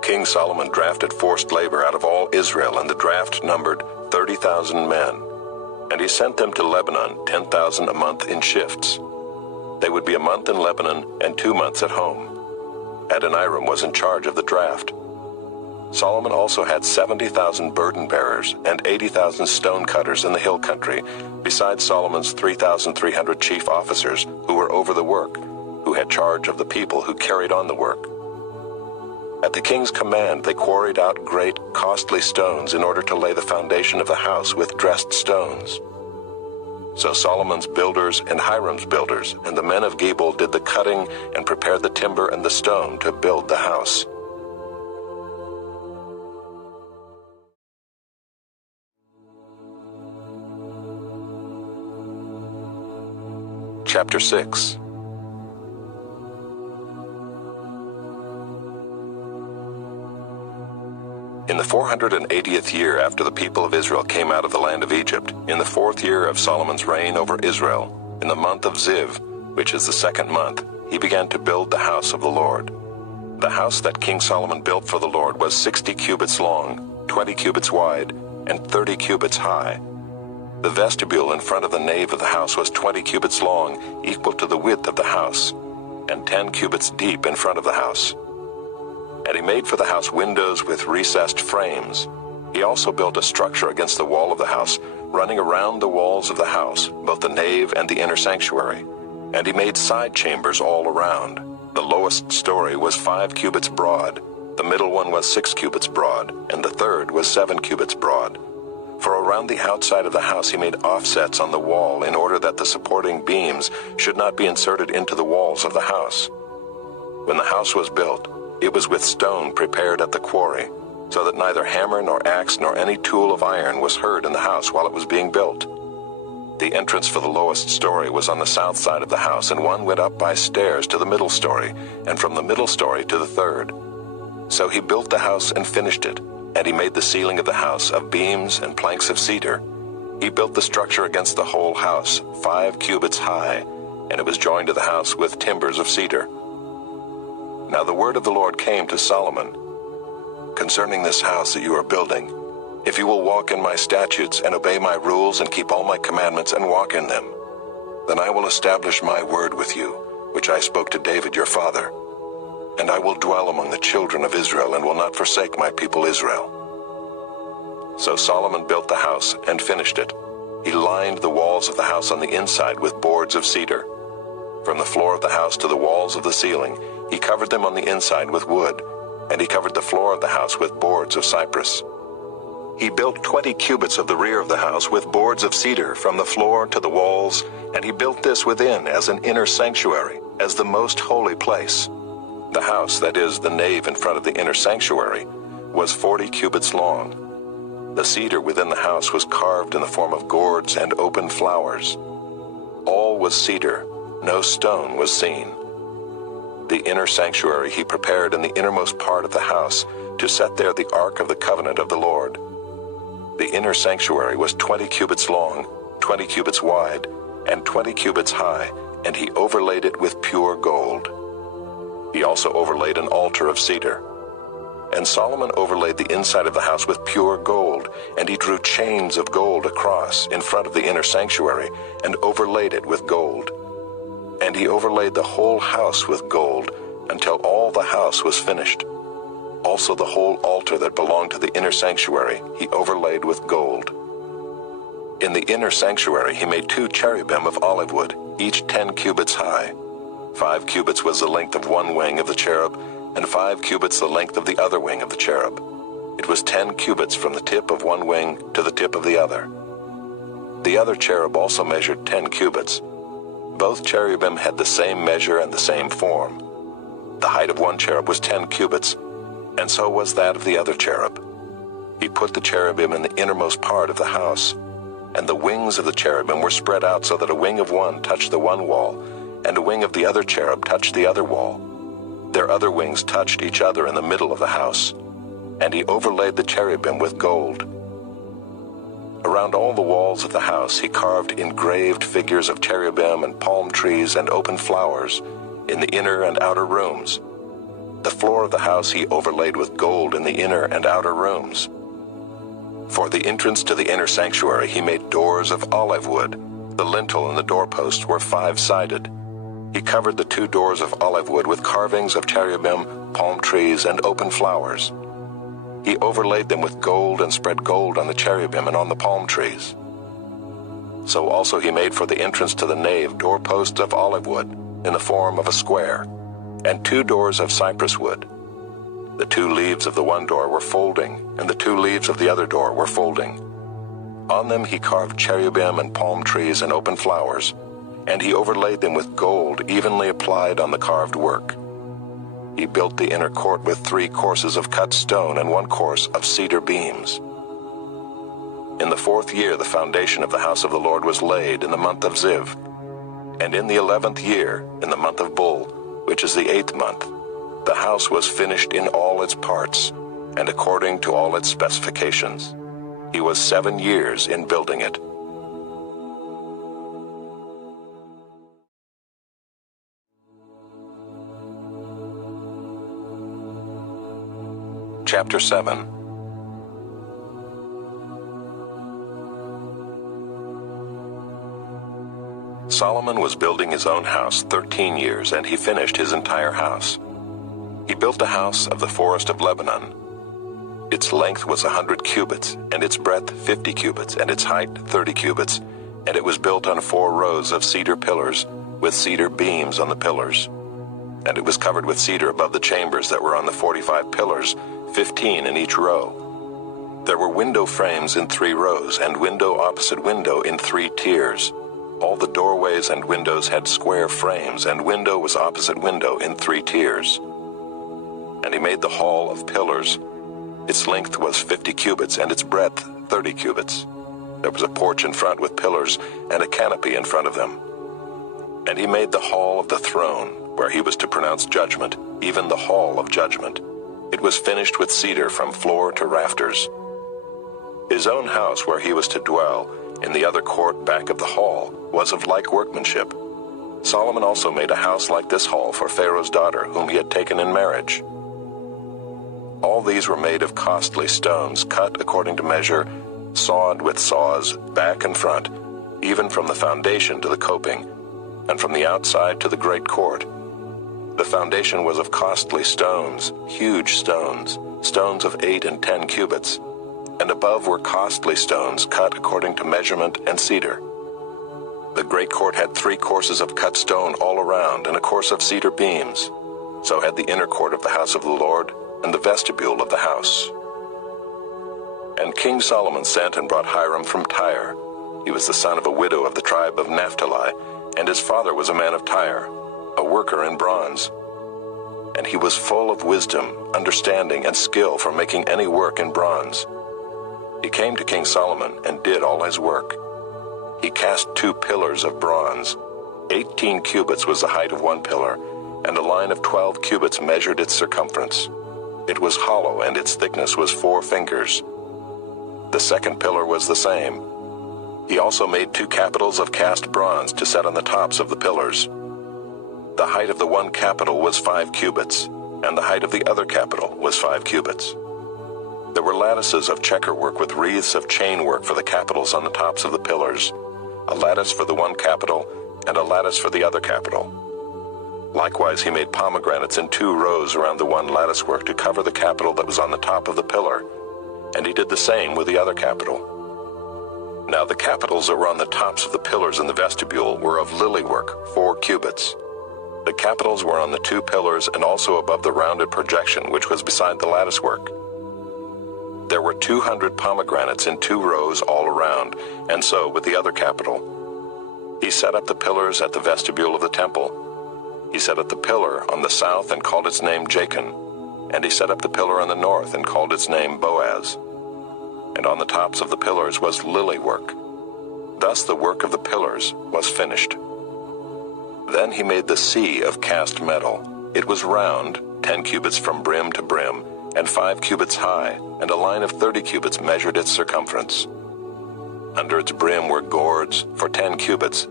King Solomon drafted forced labor out of all Israel, and the draft numbered 30,000 men. And he sent them to Lebanon, 10,000 a month in shifts. They would be a month in Lebanon and 2 months at home. Adoniram was in charge of the draft. Solomon also had 70,000 burden bearers and 80,000 stone cutters in the hill country, besides Solomon's 3,300 chief officers who were over the work, who had charge of the people who carried on the work. At the king's command, they quarried out great, costly stones in order to lay the foundation of the house with dressed stones. So Solomon's builders and Hiram's builders and the men of Gebal did the cutting and prepared the timber and the stone to build the house. Chapter 6. In the 480th year after the people of Israel came out of the land of Egypt, in the 4th year of Solomon's reign over Israel, in the month of Ziv, which is the 2nd month, he began to build the house of the Lord. The house that King Solomon built for the Lord was 60 cubits long, 20 cubits wide, and 30 cubits high. The vestibule in front of the nave of the house was 20 cubits long, equal to the width of the house, and 10 cubits deep in front of the house. And he made for the house windows with recessed frames. He also built a structure against the wall of the house, running around the walls of the house, both the nave and the inner sanctuary. And he made side chambers all around. The lowest story was 5 cubits broad, the middle one was 6 cubits broad, and the third was 7 cubits broad. For around the outside of the house he made offsets on the wall in order that the supporting beams should not be inserted into the walls of the house. When the house was built, it was with stone prepared at the quarry, so that neither hammer nor axe nor any tool of iron was heard in the house while it was being built. The entrance for the lowest story was on the south side of the house, and one went up by stairs to the middle story, and from the middle story to the third. So he built the house and finished it, and he made the ceiling of the house of beams and planks of cedar. He built the structure against the whole house, 5 cubits high, and it was joined to the house with timbers of cedar. Now the word of the Lord came to Solomon, concerning this house that you are building, if you will walk in my statutes and obey my rules and keep all my commandments and walk in them, then I will establish my word with you, which I spoke to David your father, and I will dwell among the children of Israel and will not forsake my people Israel. So Solomon built the house and finished it. He lined the walls of the house on the inside with boards of cedar. From the floor of the house to the walls of the ceiling, he covered them on the inside with wood, and he covered the floor of the house with boards of cypress. He built 20 cubits of the rear of the house with boards of cedar from the floor to the walls, and he built this within as an inner sanctuary, as the most holy place. The house, that is, the nave in front of the inner sanctuary, was 40 cubits long. The cedar within the house was carved in the form of gourds and open flowers. All was cedar, no stone was seen. The inner sanctuary he prepared in the innermost part of the house to set there the ark of the covenant of the Lord. The inner sanctuary was 20 cubits long, 20 cubits wide, and 20 cubits high, and he overlaid it with pure gold. He also overlaid an altar of cedar. And Solomon overlaid the inside of the house with pure gold, and he drew chains of gold across in front of the inner sanctuary, and overlaid it with gold. And he overlaid the whole house with gold, until all the house was finished. Also the whole altar that belonged to the inner sanctuary he overlaid with gold. In the inner sanctuary he made 2 cherubim of olive wood, each 10 cubits high. 5 cubits was the length of one wing of the cherub, and 5 cubits the length of the other wing of the cherub. It was 10 cubits from the tip of one wing to the tip of the other. The other cherub also measured 10 cubits. Both cherubim had the same measure and the same form. The height of one cherub was 10 cubits, and so was that of the other cherub. He put the cherubim in the innermost part of the house, and the wings of the cherubim were spread out so that a wing of one touched the one wall, and a wing of the other cherub touched the other wall. Their other wings touched each other in the middle of the house, and he overlaid the cherubim with gold. Around all the walls of the house he carved engraved figures of cherubim and palm trees and open flowers in the inner and outer rooms. The floor of the house he overlaid with gold in the inner and outer rooms. For the entrance to the inner sanctuary he made doors of olive wood. The lintel and the doorposts were 5-sided. He covered the 2 doors of olive wood with carvings of cherubim, palm trees, and open flowers. He overlaid them with gold and spread gold on the cherubim and on the palm trees. So also he made for the entrance to the nave doorposts of olive wood in the form of a square, and 2 doors of cypress wood. The 2 leaves of the one door were folding, and the 2 leaves of the other door were folding. On them he carved cherubim and palm trees and open flowers, and he overlaid them with gold evenly applied on the carved work. He built the inner court with 3 courses of cut stone and 1 course of cedar beams. In the 4th year the foundation of the house of the Lord was laid in the month of Ziv, and in the 11th year, in the month of Bul, which is the 8th month, the house was finished in all its parts, and according to all its specifications. He was 7 years in building it. Chapter 7. Solomon was building his own house 13 years, and he finished his entire house. He built a house of the forest of Lebanon. Its length was 100 cubits, and its breadth 50 cubits, and its height 30 cubits, and it was built on 4 rows of cedar pillars, with cedar beams on the pillars. And it was covered with cedar above the chambers that were on the 45 pillars, 15 in each row. There were window frames in 3 rows, and window opposite window in 3 tiers. All the doorways and windows had square frames, and window was opposite window in 3 tiers. And he made the hall of pillars. Its length was 50 cubits, and its breadth 30 cubits. There was a porch in front with pillars, and a canopy in front of them. And he made the hall of the throne, where he was to pronounce judgment, even the hall of judgment. It was finished with cedar from floor to rafters. His own house, where he was to dwell, in the other court back of the hall, was of like workmanship. Solomon also made a house like this hall for Pharaoh's daughter, whom he had taken in marriage. All these were made of costly stones, cut according to measure, sawed with saws, back and front, even from the foundation to the coping, and from the outside to the great court. The foundation was of costly stones, huge stones, stones of 8 and 10 cubits, and above were costly stones cut according to measurement and cedar. The great court had 3 courses of cut stone all around, and a course of cedar beams. So had the inner court of the house of the Lord, and the vestibule of the house. And King Solomon sent and brought Hiram from Tyre. He was the son of a widow of the tribe of Naphtali, and his father was a man of Tyre, a worker in bronze. And he was full of wisdom, understanding, and skill for making any work in bronze. He came to King Solomon and did all his work. He cast 2 pillars of bronze. 18 cubits was the height of one pillar, and a line of 12 cubits measured its circumference. It was hollow, and its thickness was 4 fingers. The second pillar was the same. He also made 2 capitals of cast bronze to set on the tops of the pillars. The height of the one capital was 5 cubits, and the height of the other capital was 5 cubits. There were lattices of checker work with wreaths of chain work for the capitals on the tops of the pillars, a lattice for the one capital, and a lattice for the other capital. Likewise, he made pomegranates in 2 rows around the one lattice work to cover the capital that was on the top of the pillar, and he did the same with the other capital. Now the capitals that were on the tops of the pillars in the vestibule were of lily work, 4 cubits. The capitals were on the 2 pillars and also above the rounded projection which was beside the lattice work. There were 200 pomegranates in 2 rows all around, and so with the other capital. He set up the pillars at the vestibule of the temple. He set up the pillar on the south and called its name Jachin, and he set up the pillar on the north and called its name Boaz. And on the tops of the pillars was lily work. Thus the work of the pillars was finished. Then he made the sea of cast metal. It was round, 10 cubits from brim to brim, and 5 cubits high, and a line of 30 cubits measured its circumference. Under its brim were gourds for 10 cubits,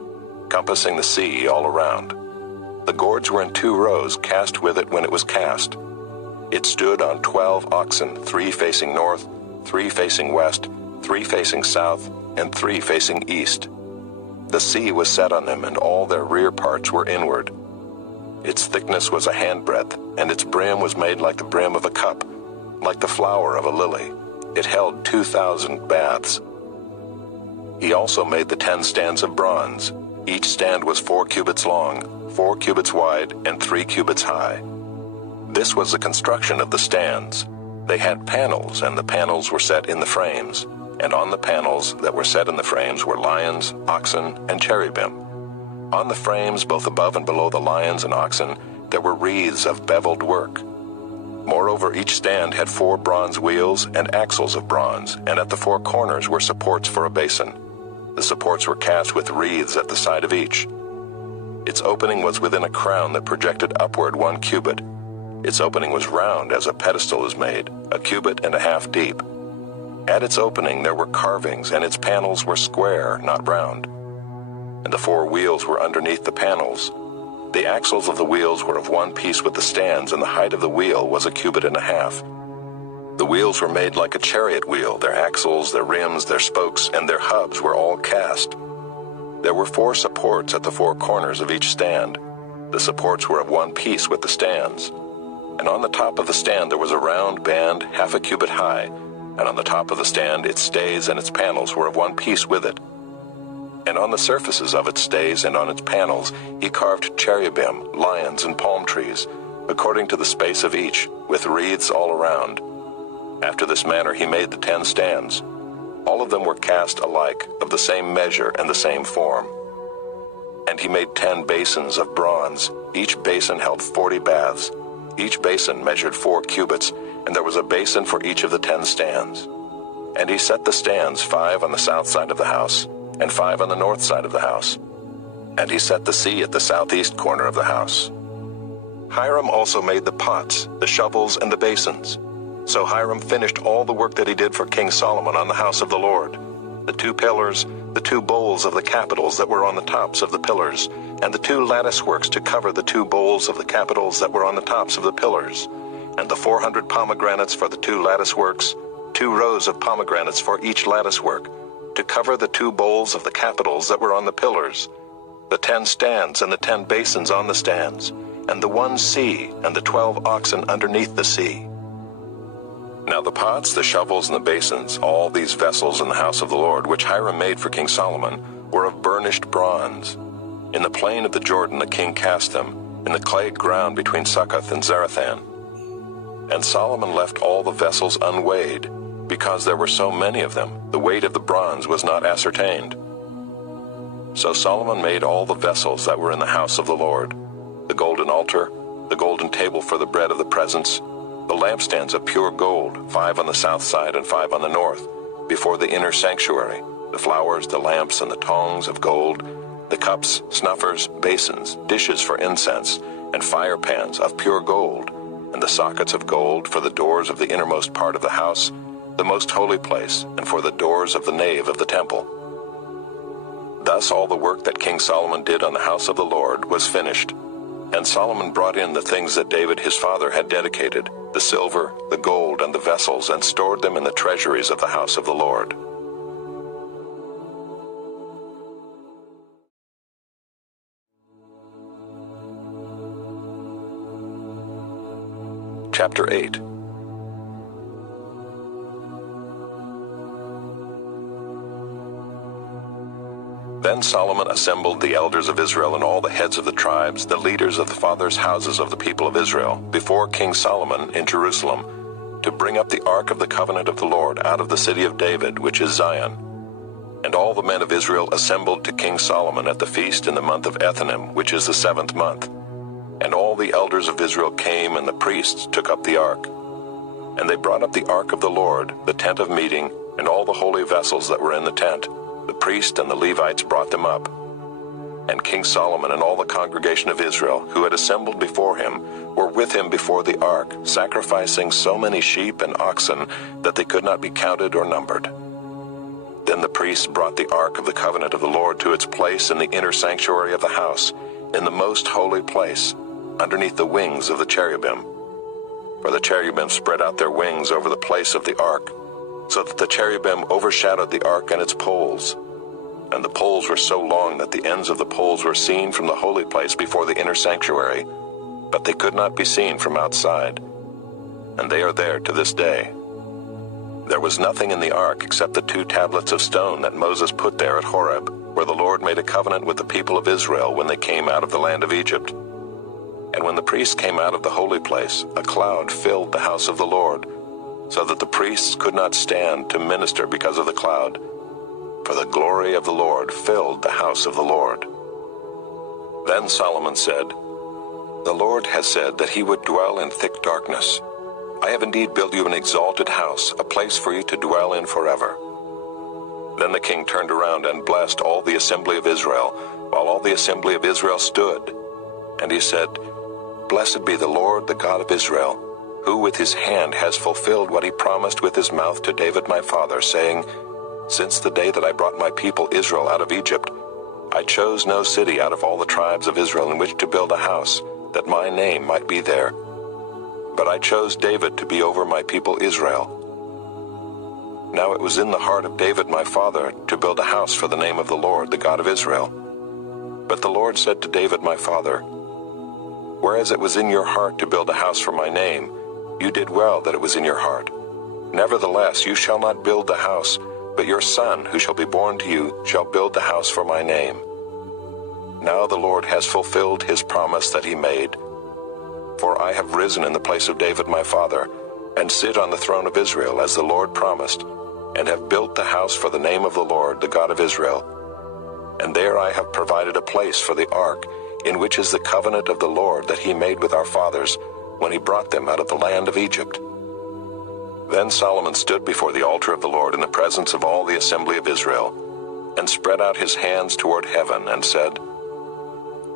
compassing the sea all around. The gourds were in 2 rows, cast with it when it was cast. It stood on 12 oxen, 3 facing north, 3 facing west, 3 facing south, and 3 facing east. The sea was set on them, and all their rear parts were inward. Its thickness was a handbreadth, and its brim was made like the brim of a cup, like the flower of a lily. It held 2,000 baths. He also made the 10 stands of bronze. Each stand was 4 cubits long, 4 cubits wide, and 3 cubits high. This was the construction of the stands. They had panels, and the panels were set in the frames. And on the panels that were set in the frames were lions, oxen, and cherubim. On the frames, both above and below the lions and oxen, there were wreaths of beveled work. Moreover, each stand had 4 bronze wheels and axles of bronze, and at the 4 corners were supports for a basin. The supports were cast with wreaths at the side of each. Its opening was within a crown that projected upward 1 cubit. Its opening was round as a pedestal is made, 1.5 cubits deep. At its opening there were carvings, and its panels were square, not round. And the 4 wheels were underneath the panels. The axles of the wheels were of one piece with the stands, and the height of the wheel was 1.5 cubits. The wheels were made like a chariot wheel. Their axles, their rims, their spokes, and their hubs were all cast. There were 4 supports at the 4 corners of each stand. The supports were of one piece with the stands. And on the top of the stand there was a round band 0.5 cubit high, and on the top of the stand its stays and its panels were of one piece with it. And on the surfaces of its stays and on its panels he carved cherubim, lions, and palm trees, according to the space of each, with wreaths all around. After this manner he made the 10 stands. All of them were cast alike, of the same measure and the same form. And he made 10 basins of bronze. Each basin held 40 baths. Each basin measured 4 cubits, and there was a basin for each of the 10 stands. And he set the stands, 5 on the south side of the house, and 5 on the north side of the house. And he set the sea at the southeast corner of the house. Hiram also made the pots, the shovels, and the basins. So Hiram finished all the work that he did for King Solomon on the house of the Lord: the 2 pillars, the 2 bowls of the capitals that were on the tops of the pillars, and the 2 lattice works to cover the 2 bowls of the capitals that were on the tops of the pillars, and the 400 pomegranates for the 2 lattice works, 2 rows of pomegranates for each lattice work, to cover the 2 bowls of the capitals that were on the pillars, the 10 stands and the 10 basins on the stands, and the 1 sea and the 12 oxen underneath the sea. Now the pots, the shovels, and the basins, all these vessels in the house of the Lord, which Hiram made for King Solomon, were of burnished bronze. In the plain of the Jordan the king cast them, in the clay ground between Succoth and Zarethan. And Solomon left all the vessels unweighed, because there were so many of them, the weight of the bronze was not ascertained. So Solomon made all the vessels that were in the house of the Lord: the golden altar, the golden table for the bread of the presence, the lampstands of pure gold, 5 on the south side and 5 on the north, before the inner sanctuary, the flowers, the lamps, and the tongs of gold, the cups, snuffers, basins, dishes for incense, and fire pans of pure gold, and the sockets of gold for the doors of the innermost part of the house, the most holy place, and for the doors of the nave of the temple. Thus all the work that King Solomon did on the house of the Lord was finished. And Solomon brought in the things that David his father had dedicated, the silver, the gold, and the vessels, and stored them in the treasuries of the house of the Lord. Chapter 8. Then Solomon assembled the elders of Israel and all the heads of the tribes, the leaders of the fathers' houses of the people of Israel, before King Solomon in Jerusalem, to bring up the ark of the covenant of the Lord out of the city of David, which is Zion. And all the men of Israel assembled to King Solomon at the feast in the month of Ethanim, which is the 7th month. And all the elders of Israel came, and the priests took up the ark. And they brought up the ark of the Lord, the tent of meeting, and all the holy vessels that were in the tent. The priest and the Levites brought them up. And King Solomon and all the congregation of Israel, who had assembled before him, were with him before the ark, sacrificing so many sheep and oxen that they could not be counted or numbered. Then the priests brought the ark of the covenant of the Lord to its place in the inner sanctuary of the house, in the most holy place, underneath the wings of the cherubim. For the cherubim spread out their wings over the place of the ark, so that the cherubim overshadowed the ark and its poles. And the poles were so long that the ends of the poles were seen from the holy place before the inner sanctuary, but they could not be seen from outside. And they are there to this day. There was nothing in the ark except the 2 tablets of stone that Moses put there at Horeb, where the Lord made a covenant with the people of Israel when they came out of the land of Egypt. And when the priests came out of the holy place, a cloud filled the house of the Lord, so that the priests could not stand to minister because of the cloud, for the glory of the Lord filled the house of the Lord. Then Solomon said, "The Lord has said that he would dwell in thick darkness. I have indeed built you an exalted house, a place for you to dwell in forever." Then the king turned around and blessed all the assembly of Israel, while all the assembly of Israel stood. And he said, "Blessed be the Lord, the God of Israel, who with his hand has fulfilled what he promised with his mouth to David my father, saying, Since the day that I brought my people Israel out of Egypt, I chose no city out of all the tribes of Israel in which to build a house, that my name might be there. But I chose David to be over my people Israel. Now it was in the heart of David my father to build a house for the name of the Lord, the God of Israel. But the Lord said to David my father, Whereas it was in your heart to build a house for my name, you did well that it was in your heart. Nevertheless, you shall not build the house, but your son, who shall be born to you, shall build the house for my name. Now the Lord has fulfilled his promise that he made. For I have risen in the place of David my father, and sit on the throne of Israel as the Lord promised, and have built the house for the name of the Lord, the God of Israel. And there I have provided a place for the ark, in which is the covenant of the Lord that he made with our fathers, when he brought them out of the land of Egypt. Then Solomon stood before the altar of the Lord in the presence of all the assembly of Israel, and spread out his hands toward heaven, and said,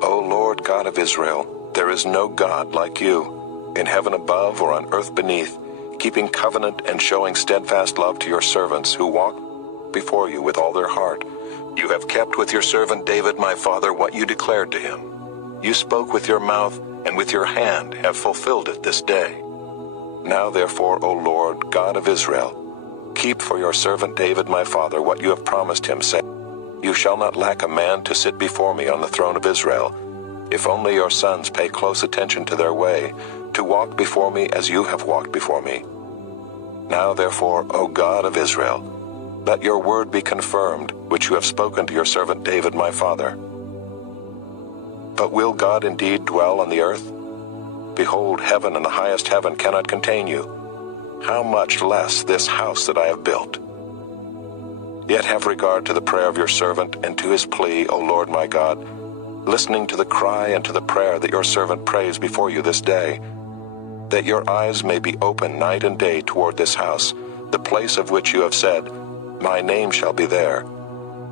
O Lord God of Israel, there is no God like you, in heaven above or on earth beneath, keeping covenant and showing steadfast love to your servants who walk before you with all their heart. You have kept with your servant David my father what you declared to him. You spoke with your mouth, and with your hand have fulfilled it this day. Now therefore, O Lord, God of Israel, keep for your servant David my father what you have promised him, saying, You shall not lack a man to sit before me on the throne of Israel, if only your sons pay close attention to their way, to walk before me as you have walked before me. Now therefore, O God of Israel, let your word be confirmed, which you have spoken to your servant David my father. But will God indeed dwell on the earth? Behold, heaven and the highest heaven cannot contain you. How much less this house that I have built? Yet have regard to the prayer of your servant, and to his plea, O Lord my God, listening to the cry and to the prayer that your servant prays before you this day, that your eyes may be open night and day toward this house, the place of which you have said, my name shall be there,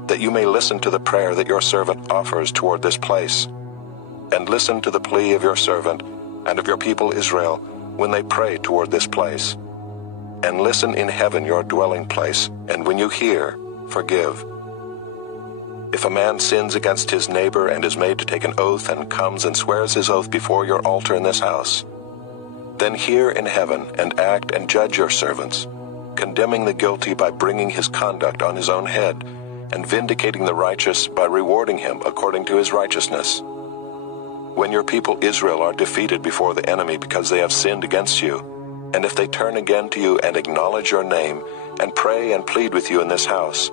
that you may listen to the prayer that your servant offers toward this place, and listen to the plea of your servant and of your people Israel when they pray toward this place. And listen in heaven your dwelling place, and when you hear, forgive. If a man sins against his neighbor and is made to take an oath and comes and swears his oath before your altar in this house, then hear in heaven and act and judge your servants, condemning the guilty by bringing his conduct on his own head, and vindicating the righteous by rewarding him according to his righteousness. When your people Israel are defeated before the enemy because they have sinned against you, and if they turn again to you and acknowledge your name, and pray and plead with you in this house,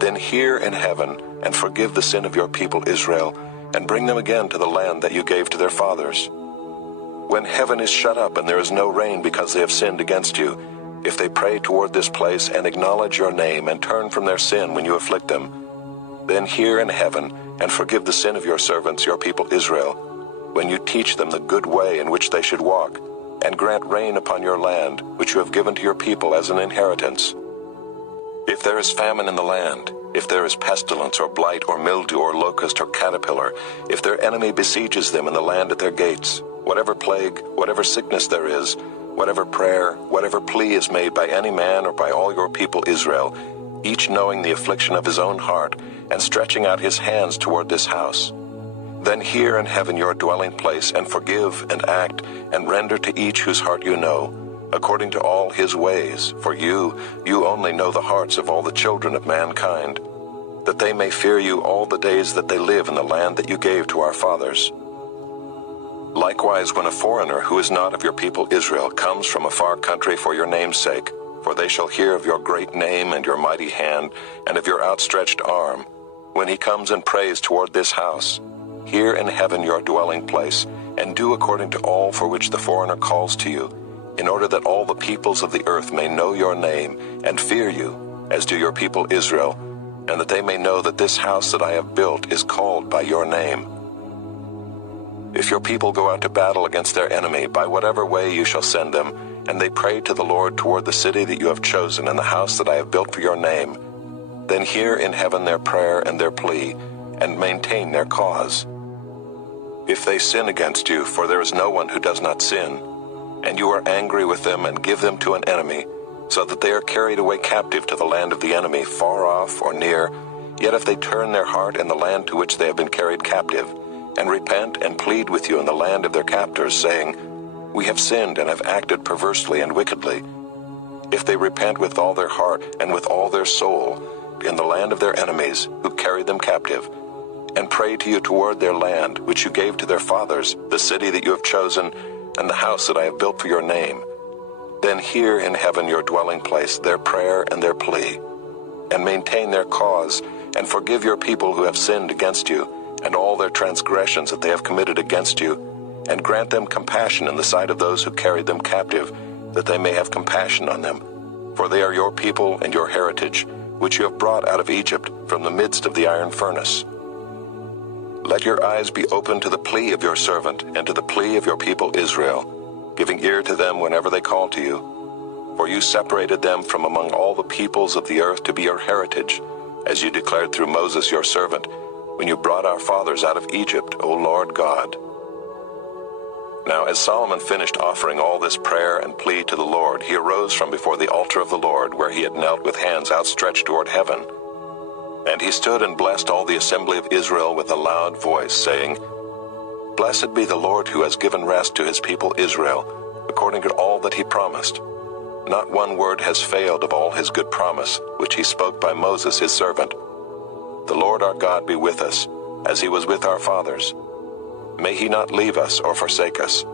then hear in heaven and forgive the sin of your people Israel, and bring them again to the land that you gave to their fathers. When heaven is shut up and there is no rain because they have sinned against you, if they pray toward this place and acknowledge your name and turn from their sin when you afflict them, then hear in heaven and forgive the sin of your servants, your people Israel, when you teach them the good way in which they should walk, and grant rain upon your land, which you have given to your people as an inheritance. If there is famine in the land, if there is pestilence or blight or mildew or locust or caterpillar, if their enemy besieges them in the land at their gates, whatever plague, whatever sickness there is, whatever prayer, whatever plea is made by any man or by all your people Israel, each knowing the affliction of his own heart, and stretching out his hands toward this house, then hear in heaven your dwelling place, and forgive and act, and render to each whose heart you know, according to all his ways, for you only know the hearts of all the children of mankind, that they may fear you all the days that they live in the land that you gave to our fathers. Likewise, when a foreigner who is not of your people Israel comes from a far country for your name's sake, for they shall hear of your great name and your mighty hand, and of your outstretched arm, when he comes and prays toward this house, hear in heaven your dwelling place, and do according to all for which the foreigner calls to you, in order that all the peoples of the earth may know your name, and fear you, as do your people Israel, and that they may know that this house that I have built is called by your name. If your people go out to battle against their enemy, by whatever way you shall send them, and they pray to the Lord toward the city that you have chosen and the house that I have built for your name, then hear in heaven their prayer and their plea, and maintain their cause. If they sin against you, for there is no one who does not sin, and you are angry with them and give them to an enemy, so that they are carried away captive to the land of the enemy, far off or near, yet if they turn their heart in the land to which they have been carried captive, and repent and plead with you in the land of their captors, saying, we have sinned and have acted perversely and wickedly, if they repent with all their heart and with all their soul in the land of their enemies who carried them captive, and pray to you toward their land which you gave to their fathers, the city that you have chosen, and the house that I have built for your name, then hear in heaven your dwelling place their prayer and their plea, and maintain their cause, and forgive your people who have sinned against you, and all their transgressions that they have committed against you, and grant them compassion in the sight of those who carried them captive, that they may have compassion on them. For they are your people and your heritage, which you have brought out of Egypt from the midst of the iron furnace. Let your eyes be open to the plea of your servant and to the plea of your people Israel, giving ear to them whenever they call to you. For you separated them from among all the peoples of the earth to be your heritage, as you declared through Moses your servant, when you brought our fathers out of Egypt, O Lord God. Now as Solomon finished offering all this prayer and plea to the Lord, he arose from before the altar of the Lord, where he had knelt with hands outstretched toward heaven. And he stood and blessed all the assembly of Israel with a loud voice, saying, Blessed be the Lord who has given rest to his people Israel, according to all that he promised. Not one word has failed of all his good promise, which he spoke by Moses his servant. The Lord our God be with us, as he was with our fathers. May he not leave us or forsake us,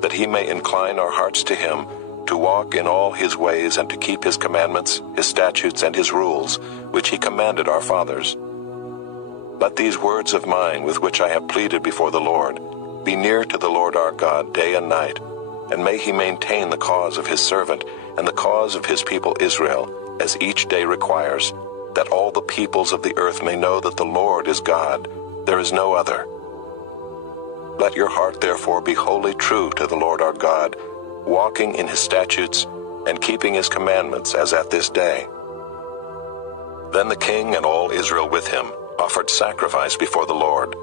that he may incline our hearts to him, to walk in all his ways and to keep his commandments, his statutes, and his rules, which he commanded our fathers. Let these words of mine, with which I have pleaded before the Lord, be near to the Lord our God day and night, and may he maintain the cause of his servant and the cause of his people Israel, as each day requires, that all the peoples of the earth may know that the Lord is God, there is no other. Let your heart therefore be wholly true to the Lord our God, walking in his statutes and keeping his commandments as at this day. Then the king and all Israel with him offered sacrifice before the Lord.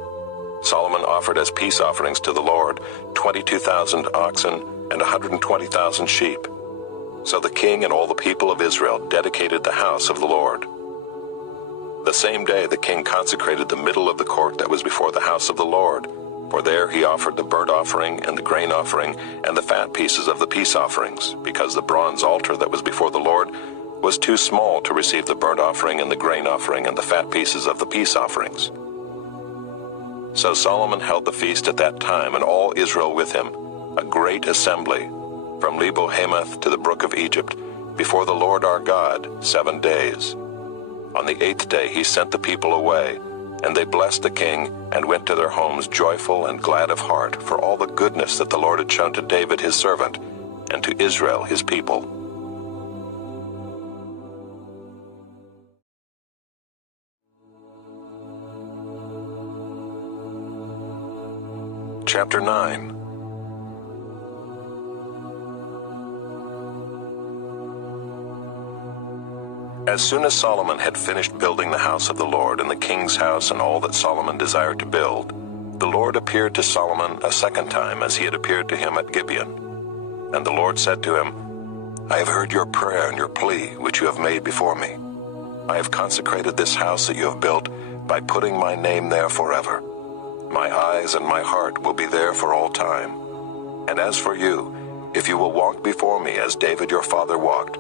Solomon offered as peace offerings to the Lord 22,000 oxen and 120,000 sheep. So the king and all the people of Israel dedicated the house of the Lord. The same day the king consecrated the middle of the court that was before the house of the Lord, for there he offered the burnt offering and the grain offering and the fat pieces of the peace offerings, because the bronze altar that was before the Lord was too small to receive the burnt offering and the grain offering and the fat pieces of the peace offerings. So Solomon held the feast at that time, and all Israel with him, a great assembly, from Lebo-Hamath to the brook of Egypt, before the Lord our God 7 days. On the 8th day he sent the people away, and they blessed the king and went to their homes joyful and glad of heart for all the goodness that the Lord had shown to David his servant and to Israel his people. Chapter 9. As soon as Solomon had finished building the house of the Lord and the king's house and all that Solomon desired to build, the Lord appeared to Solomon a second time as he had appeared to him at Gibeon. And the Lord said to him, I have heard your prayer and your plea which you have made before me. I have consecrated this house that you have built by putting my name there forever. My eyes and my heart will be there for all time. And as for you, if you will walk before me as David your father walked,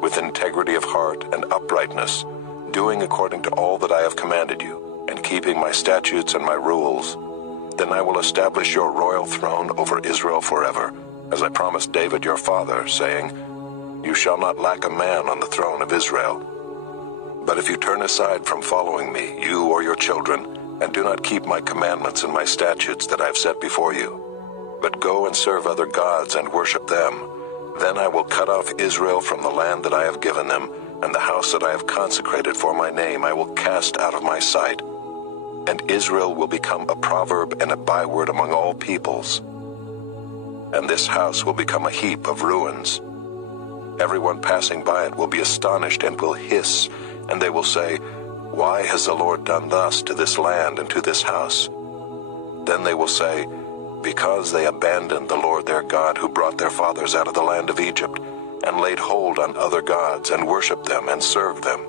with integrity of heart and uprightness, doing according to all that I have commanded you, and keeping my statutes and my rules, then I will establish your royal throne over Israel forever, as I promised David your father, saying, You shall not lack a man on the throne of Israel. But if you turn aside from following me, you or your children, and do not keep my commandments and my statutes that I have set before you, but go and serve other gods and worship them, then I will cut off Israel from the land that I have given them, and the house that I have consecrated for my name I will cast out of my sight. And Israel will become a proverb and a byword among all peoples. And this house will become a heap of ruins. Everyone passing by it will be astonished and will hiss, and they will say, Why has the Lord done thus to this land and to this house? Then they will say, Because they abandoned the Lord their God who brought their fathers out of the land of Egypt, and laid hold on other gods, and worshipped them and served them.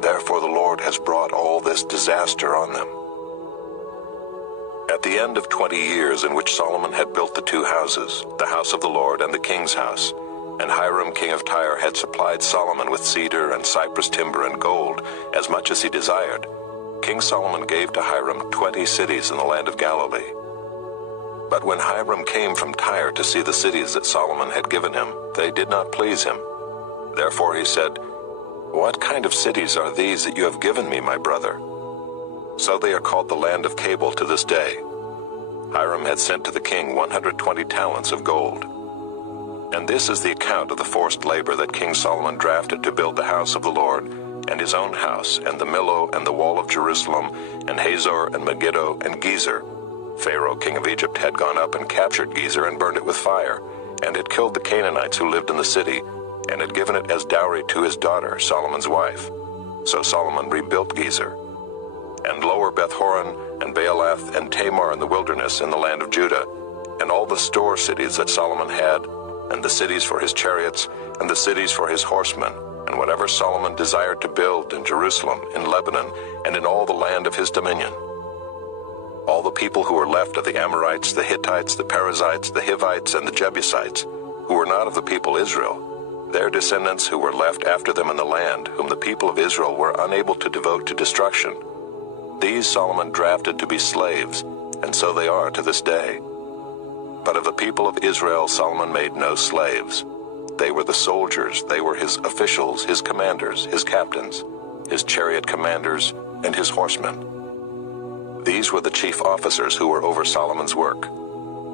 Therefore the Lord has brought all this disaster on them. At the end of 20 years in which Solomon had built the 2 houses, the house of the Lord and the king's house, and Hiram king of Tyre had supplied Solomon with cedar and cypress timber and gold, as much as he desired, King Solomon gave to Hiram 20 cities in the land of Galilee. But when Hiram came from Tyre to see the cities that Solomon had given him, they did not please him. Therefore he said, What kind of cities are these that you have given me, my brother? So they are called the land of Cable to this day. Hiram had sent to the king 120 talents of gold. And this is the account of the forced labor that King Solomon drafted to build the house of the Lord, and his own house, and the Millo, and the wall of Jerusalem, and Hazor, and Megiddo, and Gezer. Pharaoh king of Egypt had gone up and captured Gezer and burned it with fire, and had killed the Canaanites who lived in the city, and had given it as dowry to his daughter, Solomon's wife. So Solomon rebuilt Gezer. And Lower Beth-horon, and Baalath, and Tamar in the wilderness in the land of Judah, and all the store cities that Solomon had, and the cities for his chariots, and the cities for his horsemen, and whatever Solomon desired to build in Jerusalem, in Lebanon, and in all the land of his dominion. All the people who were left of the Amorites, the Hittites, the Perizzites, the Hivites, and the Jebusites, who were not of the people Israel, their descendants who were left after them in the land, whom the people of Israel were unable to devote to destruction, these Solomon drafted to be slaves, and so they are to this day. But of the people of Israel Solomon made no slaves. They were the soldiers, they were his officials, his commanders, his captains, his chariot commanders, and his horsemen. These were the chief officers who were over Solomon's work,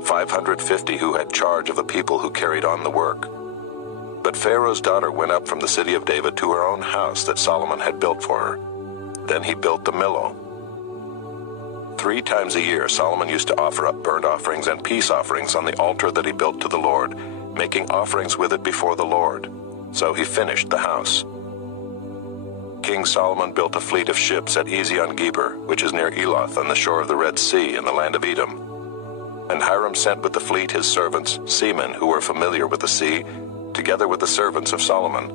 550 who had charge of the people who carried on the work. But Pharaoh's daughter went up from the city of David to her own house that Solomon had built for her. Then he built the Millo. 3 times a year Solomon used to offer up burnt offerings and peace offerings on the altar that he built to the Lord, making offerings with it before the Lord. So he finished the house. King Solomon built a fleet of ships at Ezion-Geber, which is near Eloth on the shore of the Red Sea in the land of Edom. And Hiram sent with the fleet his servants, seamen who were familiar with the sea, together with the servants of Solomon.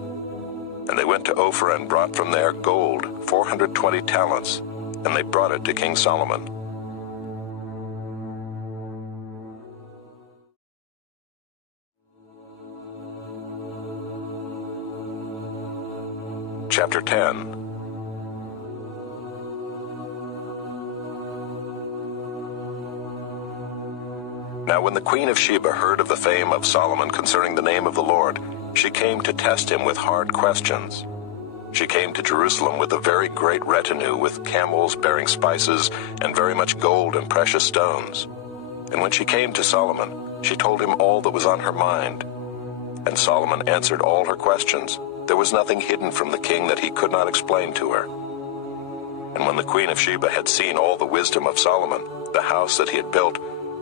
And they went to Ophir and brought from there gold, 420 talents, and they brought it to King Solomon. Chapter 10. Now when the queen of Sheba heard of the fame of Solomon concerning the name of the Lord, she came to test him with hard questions. She came to Jerusalem with a very great retinue, with camels bearing spices, and very much gold and precious stones. And when she came to Solomon, she told him all that was on her mind. And Solomon answered all her questions. There was nothing hidden from the king that he could not explain to her. And when the queen of Sheba had seen all the wisdom of Solomon, the house that he had built,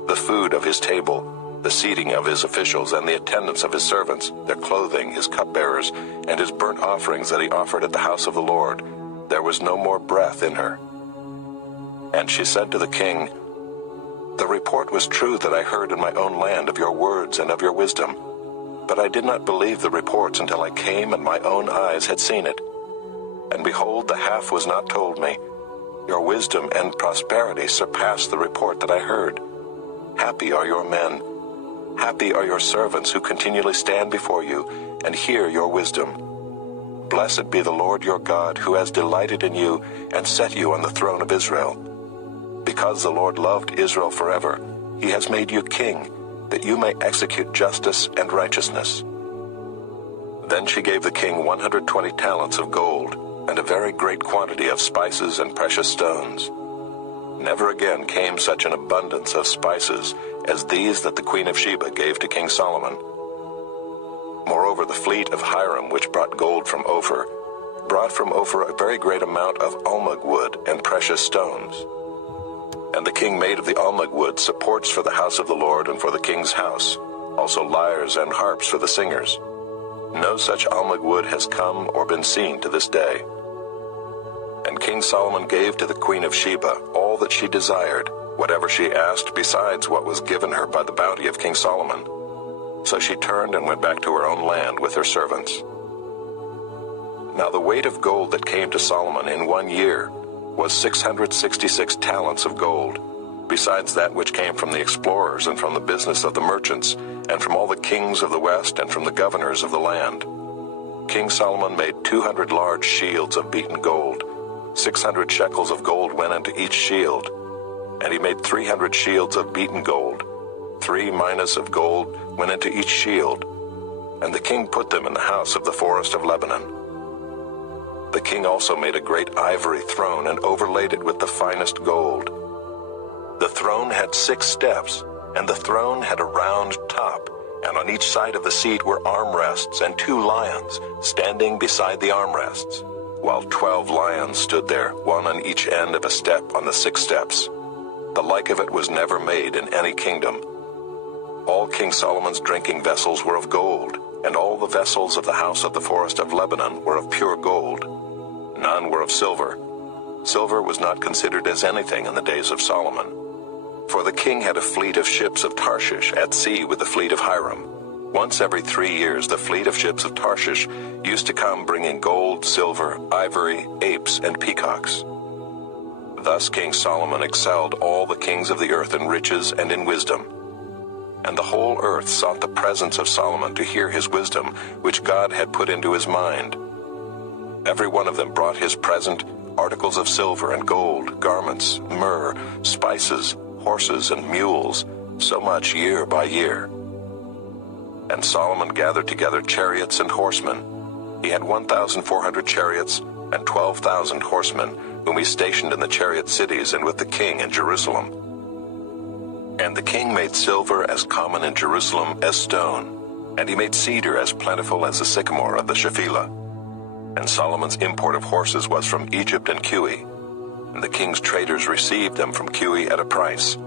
the food of his table, the seating of his officials, and the attendance of his servants, their clothing, his cupbearers, and his burnt offerings that he offered at the house of the Lord, there was no more breath in her. And she said to the king, "The report was true that I heard in my own land of your words and of your wisdom, but I did not believe the reports until I came and my own eyes had seen it. And behold, the half was not told me. Your wisdom and prosperity surpassed the report that I heard. Happy are your men. Happy are your servants who continually stand before you and hear your wisdom. Blessed be the Lord your God, who has delighted in you and set you on the throne of Israel. Because the Lord loved Israel forever, he has made you king, that you may execute justice and righteousness." Then she gave the king 120 talents of gold, and a very great quantity of spices and precious stones. Never again came such an abundance of spices as these that the queen of Sheba gave to King Solomon. Moreover, the fleet of Hiram, which brought gold from Ophir, brought from Ophir a very great amount of almug wood and precious stones. And the king made of the almug wood supports for the house of the Lord and for the king's house, also lyres and harps for the singers. No such almug wood has come or been seen to this day. And King Solomon gave to the queen of Sheba all that she desired, whatever she asked besides what was given her by the bounty of King Solomon. So she turned and went back to her own land with her servants. Now the weight of gold that came to Solomon in 1 year was 666 talents of gold, besides that which came from the explorers and from the business of the merchants, and from all the kings of the west and from the governors of the land. King Solomon made 200 large shields of beaten gold. 600 shekels of gold went into each shield. And he made 300 shields of beaten gold. 3 minas of gold went into each shield. And the king put them in the house of the forest of Lebanon. The king also made a great ivory throne and overlaid it with the finest gold. The throne had 6 steps, and the throne had a round top, and on each side of the seat were armrests and 2 lions standing beside the armrests, while 12 lions stood there, one on each end of a step on the 6 steps. The like of it was never made in any kingdom. All King Solomon's drinking vessels were of gold, and all the vessels of the house of the forest of Lebanon were of pure gold. None were of silver. Silver was not considered as anything in the days of Solomon. For the king had a fleet of ships of Tarshish at sea with the fleet of Hiram. Once every 3 years the fleet of ships of Tarshish used to come bringing gold, silver, ivory, apes, and peacocks. Thus King Solomon excelled all the kings of the earth in riches and in wisdom. And the whole earth sought the presence of Solomon to hear his wisdom, which God had put into his mind. Every one of them brought his present, articles of silver and gold, garments, myrrh, spices, horses, and mules, so much year by year. And Solomon gathered together chariots and horsemen. He had 1,400 chariots and 12,000 horsemen, whom he stationed in the chariot cities and with the king in Jerusalem. And the king made silver as common in Jerusalem as stone, and he made cedar as plentiful as the sycamore of the Shephelah. And Solomon's import of horses was from Egypt and Cush, and the king's traders received them from Cush at a price.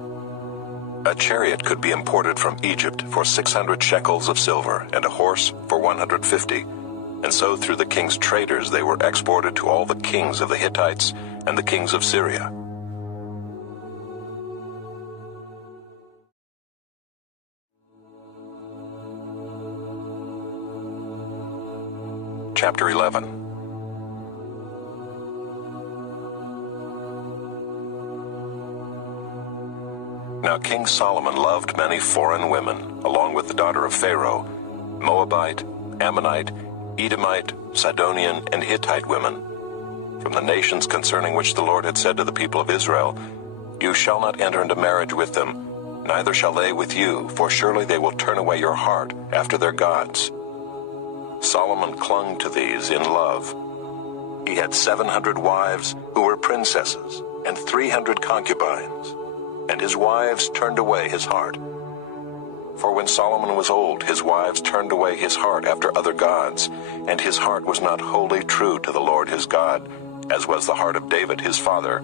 A chariot could be imported from Egypt for 600 shekels of silver, and a horse for 150. And so through the king's traders they were exported to all the kings of the Hittites and the kings of Syria. Chapter 11. Now King Solomon loved many foreign women, along with the daughter of Pharaoh, Moabite, Ammonite, Edomite, Sidonian, and Hittite women, from the nations concerning which the Lord had said to the people of Israel, "You shall not enter into marriage with them, neither shall they with you, for surely they will turn away your heart after their gods." Solomon clung to these in love. He had 700 wives who were princesses, and 300 concubines, and his wives turned away his heart. For when Solomon was old, his wives turned away his heart after other gods, and his heart was not wholly true to the Lord his God, as was the heart of David his father.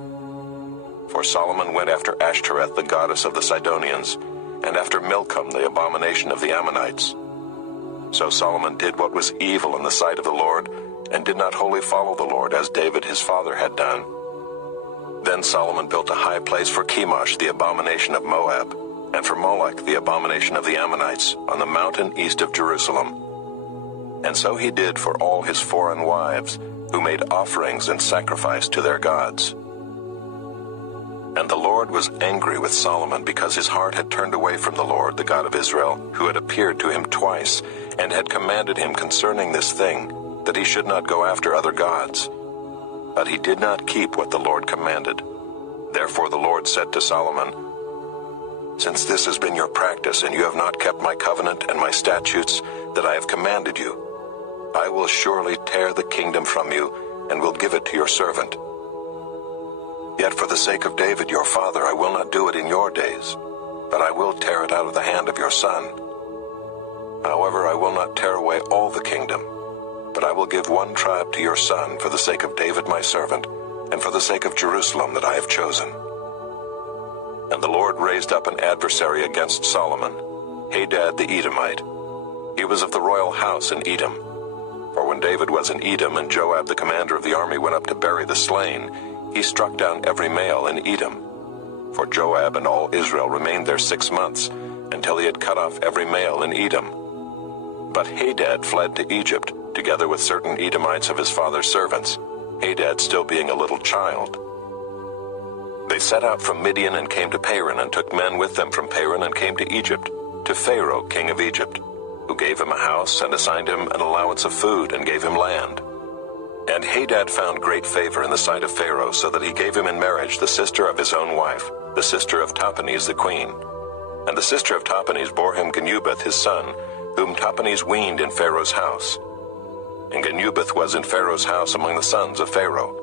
For Solomon went after Ashtoreth, the goddess of the Sidonians, and after Milcom, the abomination of the Ammonites. So Solomon did what was evil in the sight of the Lord, and did not wholly follow the Lord, as David his father had done. Then Solomon built a high place for Chemosh, the abomination of Moab, and for Molech, the abomination of the Ammonites, on the mountain east of Jerusalem. And so he did for all his foreign wives, who made offerings and sacrifice to their gods. And the Lord was angry with Solomon, because his heart had turned away from the Lord, the God of Israel, who had appeared to him twice, and had commanded him concerning this thing, that he should not go after other gods. But he did not keep what the Lord commanded. Therefore the Lord said to Solomon, "Since this has been your practice, and you have not kept my covenant and my statutes that I have commanded you, I will surely tear the kingdom from you, and will give it to your servant. Yet for the sake of David your father I will not do it in your days, but I will tear it out of the hand of your son. However, I will not tear away all the kingdom, but I will give one tribe to your son for the sake of David my servant, and for the sake of Jerusalem that I have chosen." And the Lord raised up an adversary against Solomon, Hadad the Edomite. He was of the royal house in Edom. For when David was in Edom, and Joab the commander of the army went up to bury the slain, he struck down every male in Edom. For Joab and all Israel remained there 6 months, until he had cut off every male in Edom. But Hadad fled to Egypt, together with certain Edomites of his father's servants, Hadad still being a little child. They set out from Midian and came to Paran, and took men with them from Paran and came to Egypt, to Pharaoh king of Egypt, who gave him a house and assigned him an allowance of food and gave him land. And Hadad found great favor in the sight of Pharaoh, so that he gave him in marriage the sister of his own wife, the sister of Tahpenes the queen. And the sister of Tahpenes bore him Genubath his son, whom Tahpenes weaned in Pharaoh's house. And Genubath was in Pharaoh's house among the sons of Pharaoh.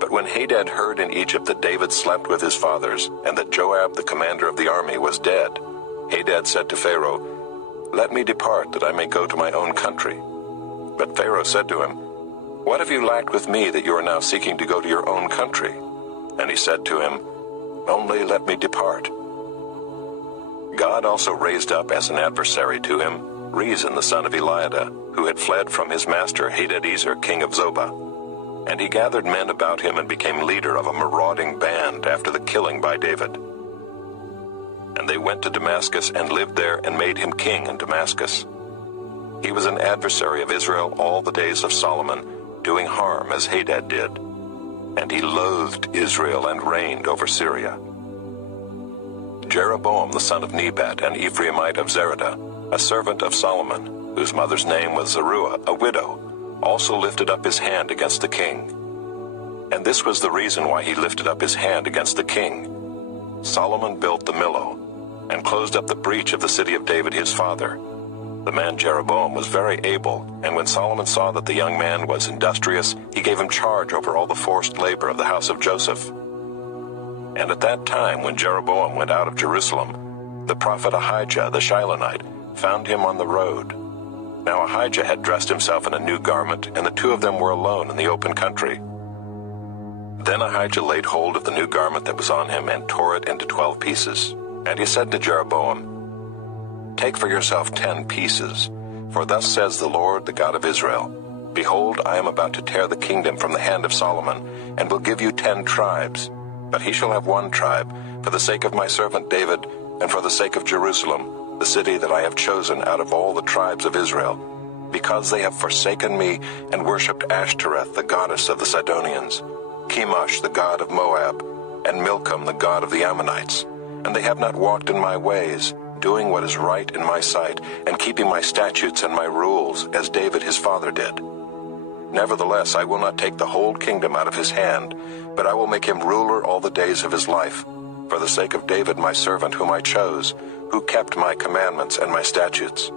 But when Hadad heard in Egypt that David slept with his fathers, and that Joab the commander of the army was dead, Hadad said to Pharaoh, "Let me depart, that I may go to my own country." But Pharaoh said to him, "What have you lacked with me, that you are now seeking to go to your own country?" And he said to him, "Only let me depart." God also raised up as an adversary to him Rezin the son of Eliada, who had fled from his master Hadadezer king of Zobah. And he gathered men about him and became leader of a marauding band after the killing by David. And they went to Damascus and lived there and made him king in Damascus. He was an adversary of Israel all the days of Solomon, doing harm as Hadad did. And he loathed Israel and reigned over Syria. Jeroboam the son of Nebat, an Ephraimite of Zeradah, a servant of Solomon, whose mother's name was Zeruiah, a widow, also lifted up his hand against the king. And this was the reason why he lifted up his hand against the king. Solomon built the Millo, and closed up the breach of the city of David his father. The man Jeroboam was very able, and when Solomon saw that the young man was industrious, he gave him charge over all the forced labor of the house of Joseph. And at that time, when Jeroboam went out of Jerusalem, the prophet Ahijah the Shilonite found him on the road. Now Ahijah had dressed himself in a new garment, and the two of them were alone in the open country. Then Ahijah laid hold of the new garment that was on him, and tore it into 12 pieces. And he said to Jeroboam, "Take for yourself 10 pieces, For thus says the Lord, the God of Israel, Behold, I am about to tear the kingdom from the hand of Solomon, and will give you 10 tribes. But he shall have 1 tribe, for the sake of my servant David, and for the sake of Jerusalem, the city that I have chosen out of all the tribes of Israel, because they have forsaken me and worshipped Ashtoreth, the goddess of the Sidonians, Chemosh, the god of Moab, and Milcom, the god of the Ammonites. And they have not walked in my ways, doing what is right in my sight, and keeping my statutes and my rules, as David his father did. Nevertheless, I will not take the whole kingdom out of his hand, but I will make him ruler all the days of his life, for the sake of David my servant whom I chose, who kept my commandments and my statutes.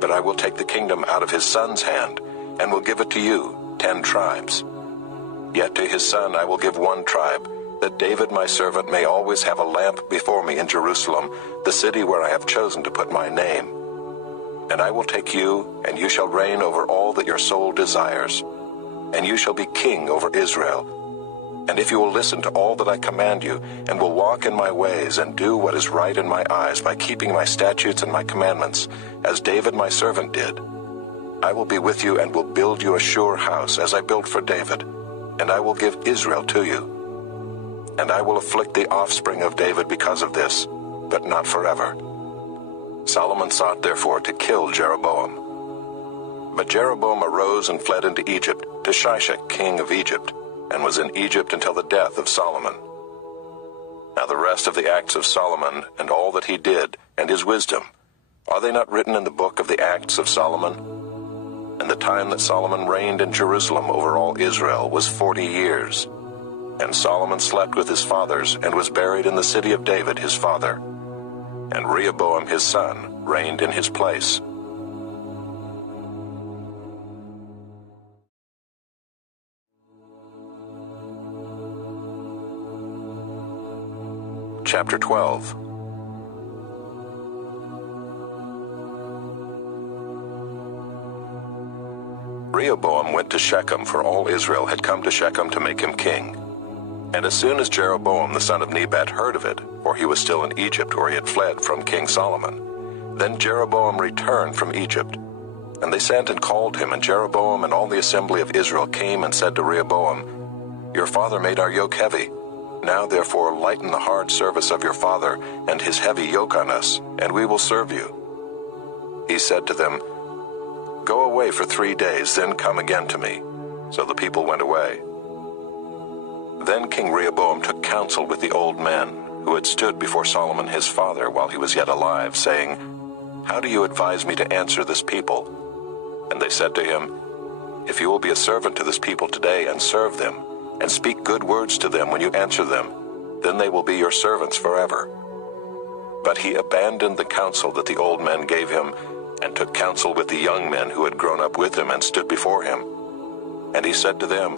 But I will take the kingdom out of his son's hand, and will give it to you, 10 tribes. Yet to his son I will give 1 tribe, that David my servant may always have a lamp before me in Jerusalem, the city where I have chosen to put my name. And I will take you, and you shall reign over all that your soul desires, and you shall be king over Israel. And if you will listen to all that I command you, and will walk in my ways, and do what is right in my eyes by keeping my statutes and my commandments, as David my servant did, I will be with you and will build you a sure house, as I built for David, and I will give Israel to you. And I will afflict the offspring of David because of this, but not forever. Solomon sought therefore to kill Jeroboam. But Jeroboam arose and fled into Egypt, to Shishak king of Egypt, and was in Egypt until the death of Solomon. Now the rest of the acts of Solomon, and all that he did, and his wisdom, are they not written in the book of the acts of Solomon? And the time that Solomon reigned in Jerusalem over all Israel was 40 years. And Solomon slept with his fathers, and was buried in the city of David his father. And Rehoboam his son reigned in his place. Chapter 12. Rehoboam went to Shechem, for all Israel had come to Shechem to make him king. And as soon as Jeroboam the son of Nebat heard of it, for he was still in Egypt where he had fled from King Solomon, then Jeroboam returned from Egypt. And they sent and called him, and Jeroboam and all the assembly of Israel came and said to Rehoboam, Your father made our yoke heavy. Now therefore lighten the hard service of your father and his heavy yoke on us, and we will serve you. He said to them, Go away for 3 days, then come again to me. So the people went away. Then King Rehoboam took counsel with the old men, who had stood before Solomon his father while he was yet alive, saying, How do you advise me to answer this people? And they said to him, If you will be a servant to this people today and serve them, and speak good words to them when you answer them, then they will be your servants forever. But he abandoned the counsel that the old men gave him, and took counsel with the young men who had grown up with him and stood before him. And he said to them,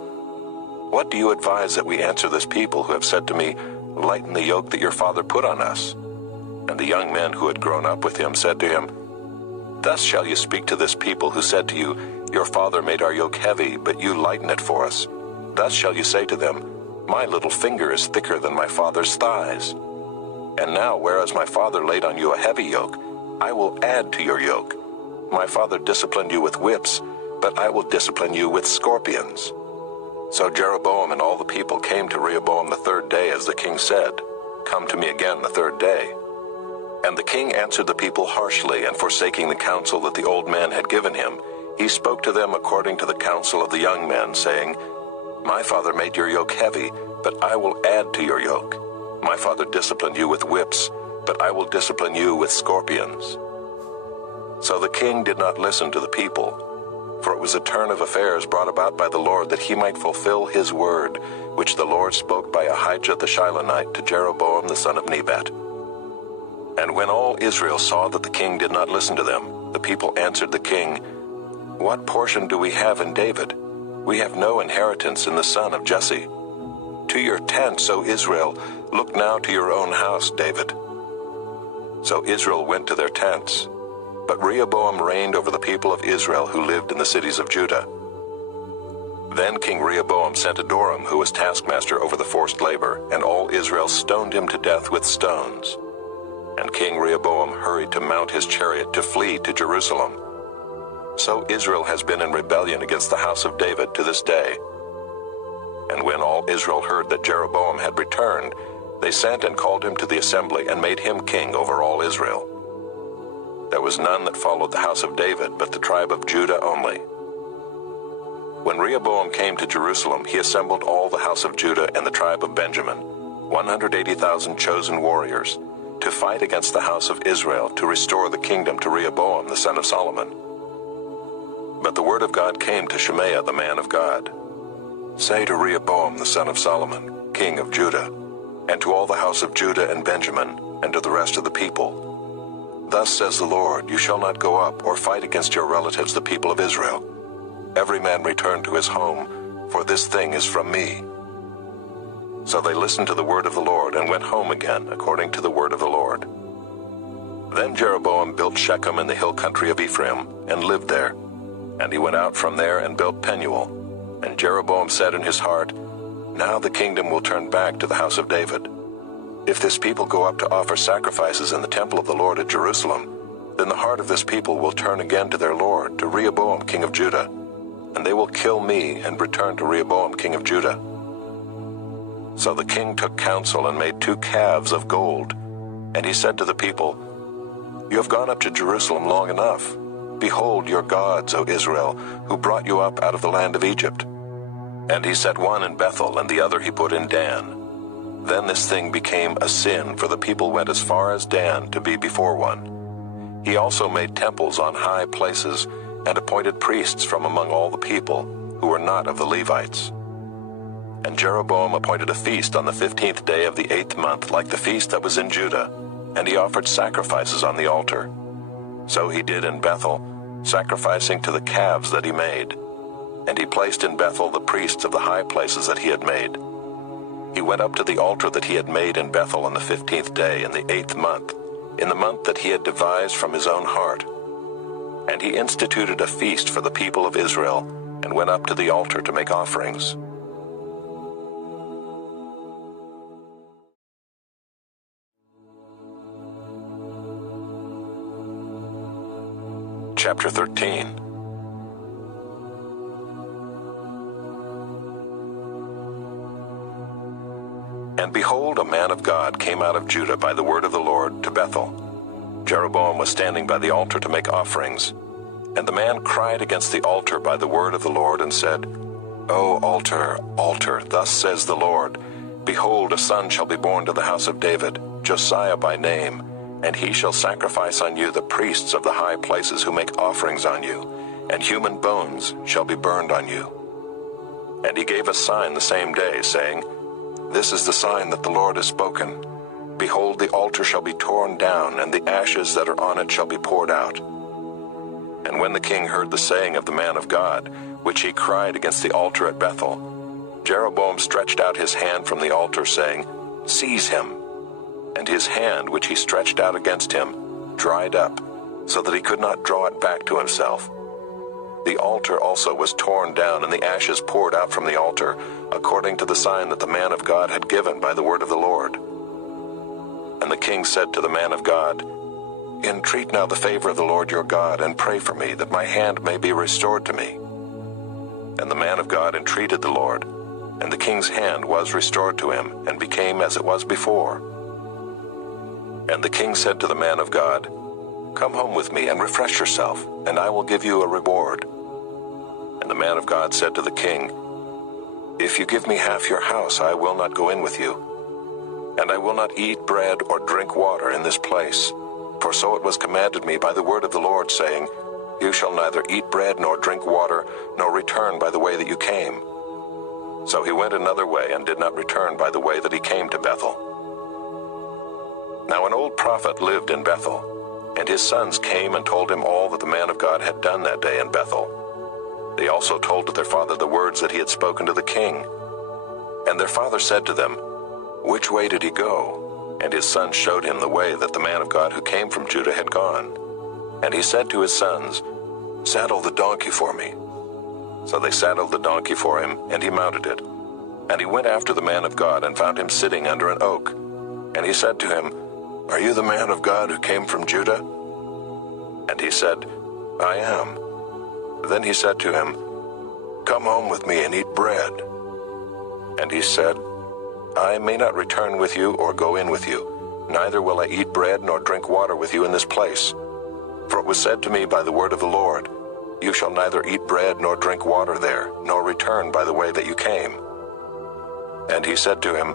What do you advise that we answer this people who have said to me, Lighten the yoke that your father put on us? And the young men who had grown up with him said to him, Thus shall you speak to this people who said to you, Your father made our yoke heavy, but you lighten it for us. Thus shall you say to them, My little finger is thicker than my father's thighs. And now, whereas my father laid on you a heavy yoke, I will add to your yoke. My father disciplined you with whips, but I will discipline you with scorpions. So Jeroboam and all the people came to Rehoboam the 3rd day, as the king said, Come to me again the 3rd day. And the king answered the people harshly, and forsaking the counsel that the old man had given him, he spoke to them according to the counsel of the young men, saying, My father made your yoke heavy, but I will add to your yoke. My father disciplined you with whips, but I will discipline you with scorpions. So the king did not listen to the people, for it was a turn of affairs brought about by the Lord, that he might fulfill his word, which the Lord spoke by Ahijah the Shilonite to Jeroboam the son of Nebat. And when all Israel saw that the king did not listen to them, the people answered the king, What portion do we have in David? We have no inheritance in the son of Jesse. To your tents, O Israel, look now to your own house, David. So Israel went to their tents. But Rehoboam reigned over the people of Israel who lived in the cities of Judah. Then King Rehoboam sent Adoram, who was taskmaster over the forced labor, and all Israel stoned him to death with stones. And King Rehoboam hurried to mount his chariot to flee to Jerusalem. So Israel has been in rebellion against the house of David to this day. And when all Israel heard that Jeroboam had returned, they sent and called him to the assembly and made him king over all Israel. There was none that followed the house of David but the tribe of Judah only. When Rehoboam came to Jerusalem, he assembled all the house of Judah and the tribe of Benjamin, 180,000 chosen warriors, to fight against the house of Israel to restore the kingdom to Rehoboam the son of Solomon. But the word of God came to Shemaiah the man of God. Say to Rehoboam the son of Solomon, king of Judah, and to all the house of Judah and Benjamin, and to the rest of the people, Thus says the Lord, you shall not go up or fight against your relatives the people of Israel. Every man return to his home, for this thing is from me. So they listened to the word of the Lord and went home again according to the word of the Lord. Then Jeroboam built Shechem in the hill country of Ephraim, and lived there. And he went out from there and built Penuel. And Jeroboam said in his heart, Now the kingdom will turn back to the house of David. If this people go up to offer sacrifices in the temple of the Lord at Jerusalem, then the heart of this people will turn again to their Lord, to Rehoboam king of Judah, and they will kill me and return to Rehoboam king of Judah. So the king took counsel and made 2 calves of gold, and he said to the people, You have gone up to Jerusalem long enough. Behold your gods, O Israel, who brought you up out of the land of Egypt. And he set one in Bethel, and the other he put in Dan. Then this thing became a sin, for the people went as far as Dan to be before one. He also made temples on high places, and appointed priests from among all the people, who were not of the Levites. And Jeroboam appointed a feast on the 15th day of the 8th month, like the feast that was in Judah, and he offered sacrifices on the altar. So he did in Bethel, sacrificing to the calves that he made. And he placed in Bethel the priests of the high places that he had made. He went up to the altar that he had made in Bethel on the 15th day in the 8th month, in the month that he had devised from his own heart. And he instituted a feast for the people of Israel, and went up to the altar to make offerings. Chapter 13. And behold, a man of God came out of Judah by the word of the Lord to Bethel. Jeroboam was standing by the altar to make offerings. And the man cried against the altar by the word of the Lord, and said, O altar, altar, thus says the Lord, Behold, a son shall be born to the house of David, Josiah by name, and he shall sacrifice on you the priests of the high places who make offerings on you, and human bones shall be burned on you. And he gave a sign the same day, saying, This is the sign that the Lord has spoken. Behold, the altar shall be torn down, and the ashes that are on it shall be poured out. And when the king heard the saying of the man of God, which he cried against the altar at Bethel, Jeroboam stretched out his hand from the altar, saying, Seize him. And his hand, which he stretched out against him, dried up, so that he could not draw it back to himself. The altar also was torn down, and the ashes poured out from the altar, according to the sign that the man of God had given by the word of the Lord. And the king said to the man of God, Entreat now the favor of the Lord your God, and pray for me, that my hand may be restored to me. And the man of God entreated the Lord, and the king's hand was restored to him, and became as it was before. And the king said to the man of God, Come home with me and refresh yourself, and I will give you a reward. And the man of God said to the king, If you give me half your house, I will not go in with you. And I will not eat bread or drink water in this place. For so it was commanded me by the word of the Lord, saying, You shall neither eat bread nor drink water, nor return by the way that you came. So he went another way, and did not return by the way that he came to Bethel. Now an old prophet lived in Bethel, and his sons came and told him all that the man of God had done that day in Bethel. They also told to their father the words that he had spoken to the king. And their father said to them, Which way did he go? And his sons showed him the way that the man of God who came from Judah had gone. And he said to his sons, Saddle the donkey for me. So they saddled the donkey for him, and he mounted it. And he went after the man of God, and found him sitting under an oak. And he said to him, Are you the man of God who came from Judah? And he said, I am. Then he said to him, "Come home with me and eat bread." And he said, "I may not return with you or go in with you, neither will I eat bread nor drink water with you in this place. For it was said to me by the word of the Lord, You shall neither eat bread nor drink water there, nor return by the way that you came." And he said to him,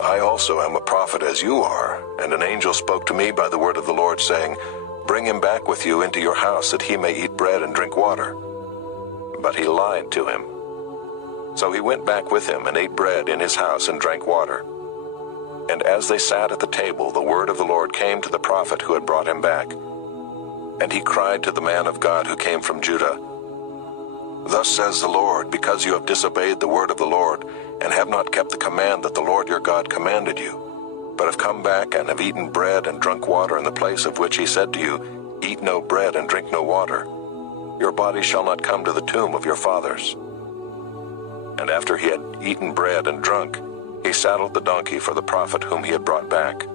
"I also am a prophet as you are, and an angel spoke to me by the word of the Lord, saying, Bring him back with you into your house, that he may eat bread and drink water." But he lied to him. So he went back with him and ate bread in his house and drank water. And as they sat at the table, the word of the Lord came to the prophet who had brought him back. And he cried to the man of God who came from Judah, "Thus says the Lord, because you have disobeyed the word of the Lord, and have not kept the command that the Lord your God commanded you, but have come back and have eaten bread and drunk water in the place of which he said to you, Eat no bread and drink no water, your body shall not come to the tomb of your fathers." And after he had eaten bread and drunk, he saddled the donkey for the prophet whom he had brought back.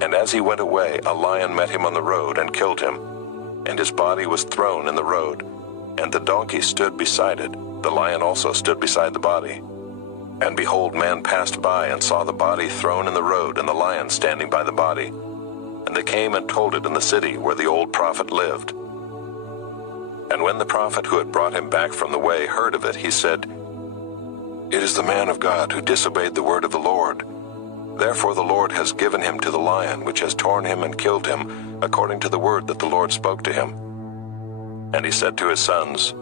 And as he went away, a lion met him on the road and killed him, and his body was thrown in the road, and the donkey stood beside it. The lion also stood beside the body. And behold, men passed by and saw the body thrown in the road, and the lion standing by the body. And they came and told it in the city where the old prophet lived. And when the prophet who had brought him back from the way heard of it, he said, "It is the man of God who disobeyed the word of the Lord. Therefore the Lord has given him to the lion, which has torn him and killed him, according to the word that the Lord spoke to him." And he said to his sons,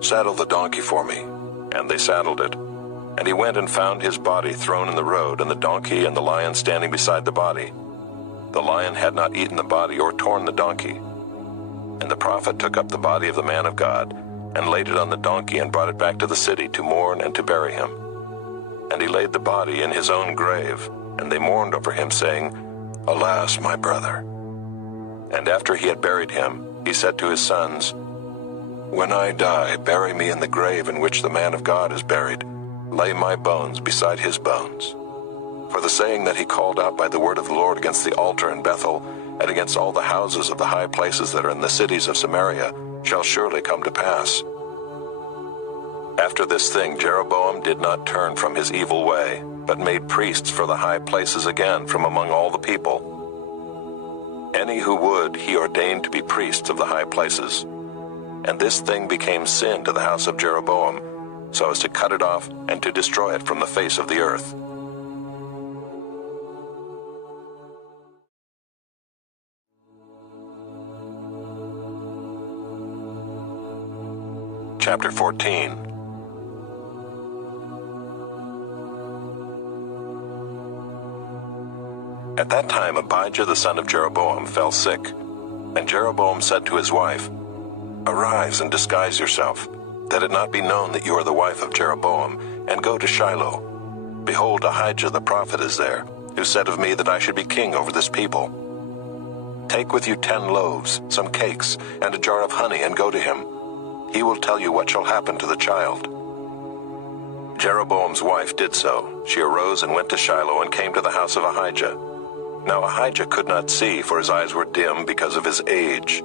"Saddle the donkey for me." And they saddled it. And he went and found his body thrown in the road, and the donkey and the lion standing beside the body. The lion had not eaten the body or torn the donkey. And the prophet took up the body of the man of God, and laid it on the donkey, and brought it back to the city to mourn and to bury him. And he laid the body in his own grave, and they mourned over him, saying, "Alas, my brother." And after he had buried him, he said to his sons, "When I die, bury me in the grave in which the man of God is buried. Lay my bones beside his bones." For the saying that he called out by the word of the Lord against the altar in Bethel, and against all the houses of the high places that are in the cities of Samaria, shall surely come to pass. After this thing Jeroboam did not turn from his evil way, but made priests for the high places again from among all the people. Any who would he ordained to be priests of the high places. And this thing became sin to the house of Jeroboam, so as to cut it off and to destroy it from the face of the earth. Chapter 14. At that time Abijah the son of Jeroboam fell sick, and Jeroboam said to his wife, "Arise and disguise yourself, that it not be known that you are the wife of Jeroboam, and go to Shiloh. Behold, Ahijah the prophet is there, who said of me that I should be king over this people. Take with you 10 loaves, some cakes, and a jar of honey, and go to him. He will tell you what shall happen to the child." Jeroboam's wife did so. She arose and went to Shiloh and came to the house of Ahijah. Now Ahijah could not see, for his eyes were dim because of his age.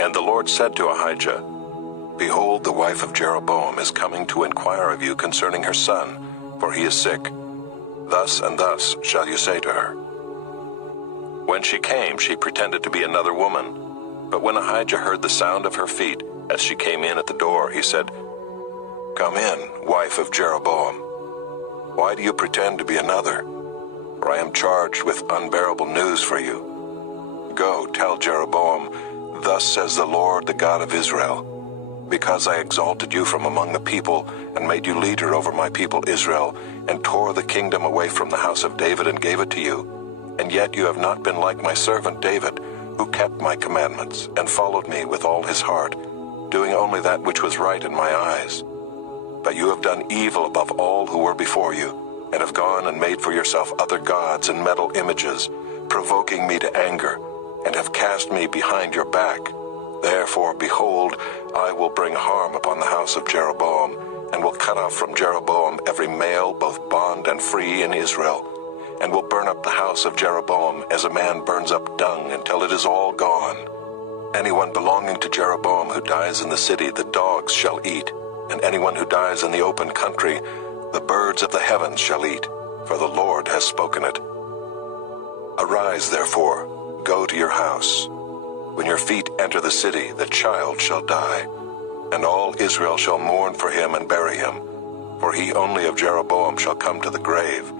And the Lord said to Ahijah, "Behold, the wife of Jeroboam is coming to inquire of you concerning her son, for he is sick. Thus and thus shall you say to her." When she came, she pretended to be another woman. But when Ahijah heard the sound of her feet, as she came in at the door, he said, "Come in, wife of Jeroboam. Why do you pretend to be another? For I am charged with unbearable news for you. Go, tell Jeroboam, Thus says the Lord, the God of Israel, because I exalted you from among the people, and made you leader over my people Israel, and tore the kingdom away from the house of David and gave it to you, and yet you have not been like my servant David, who kept my commandments, and followed me with all his heart, doing only that which was right in my eyes. But you have done evil above all who were before you, and have gone and made for yourself other gods and metal images, provoking me to anger, and have cast me behind your back. Therefore, behold, I will bring harm upon the house of Jeroboam, and will cut off from Jeroboam every male, both bond and free in Israel, and will burn up the house of Jeroboam as a man burns up dung until it is all gone. Anyone belonging to Jeroboam who dies in the city, the dogs shall eat, and anyone who dies in the open country, the birds of the heavens shall eat, for the Lord has spoken it. Arise, therefore, go to your house. When your feet enter the city, the child shall die, and all Israel shall mourn for him and bury him, for he only of Jeroboam shall come to the grave,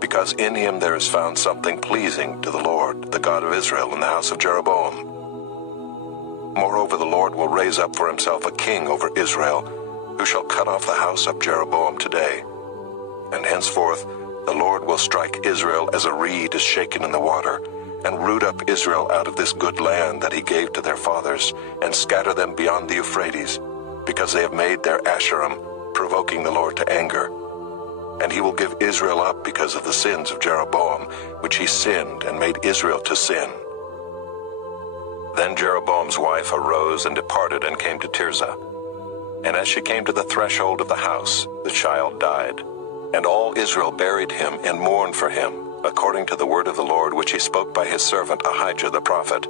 because in him there is found something pleasing to the Lord, the God of Israel, in the house of Jeroboam. Moreover, the Lord will raise up for himself a king over Israel, who shall cut off the house of Jeroboam today. And henceforth the Lord will strike Israel as a reed is shaken in the water, and root up Israel out of this good land that he gave to their fathers, and scatter them beyond the Euphrates, because they have made their Asherim, provoking the Lord to anger. And he will give Israel up because of the sins of Jeroboam, which he sinned and made Israel to sin. Then Jeroboam's wife arose and departed and came to Tirzah. And as she came to the threshold of the house, the child died. And all Israel buried him and mourned for him, according to the word of the Lord which he spoke by his servant Ahijah the prophet.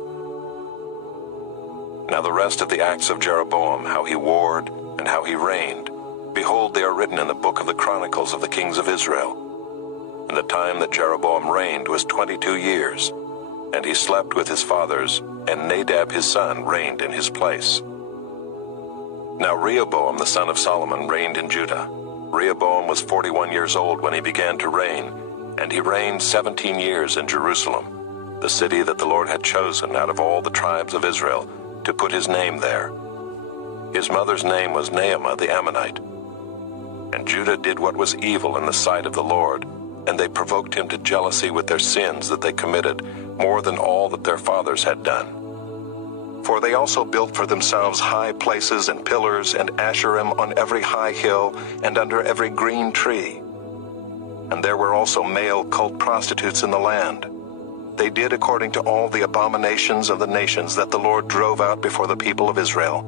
Now the rest of the acts of Jeroboam, how he warred and how he reigned, behold, they are written in the book of the Chronicles of the kings of Israel. And the time that Jeroboam reigned was 22 years, and he slept with his fathers, and Nadab his son reigned in his place. Now Rehoboam the son of Solomon reigned in Judah. Rehoboam was 41 years old when he began to reign, and he reigned 17 years in Jerusalem, the city that the Lord had chosen out of all the tribes of Israel, to put his name there. His mother's name was Naamah the Ammonite. And Judah did what was evil in the sight of the Lord, and they provoked him to jealousy with their sins that they committed, more than all that their fathers had done. For they also built for themselves high places and pillars and Asherim on every high hill and under every green tree. And there were also male cult prostitutes in the land. They did according to all the abominations of the nations that the Lord drove out before the people of Israel.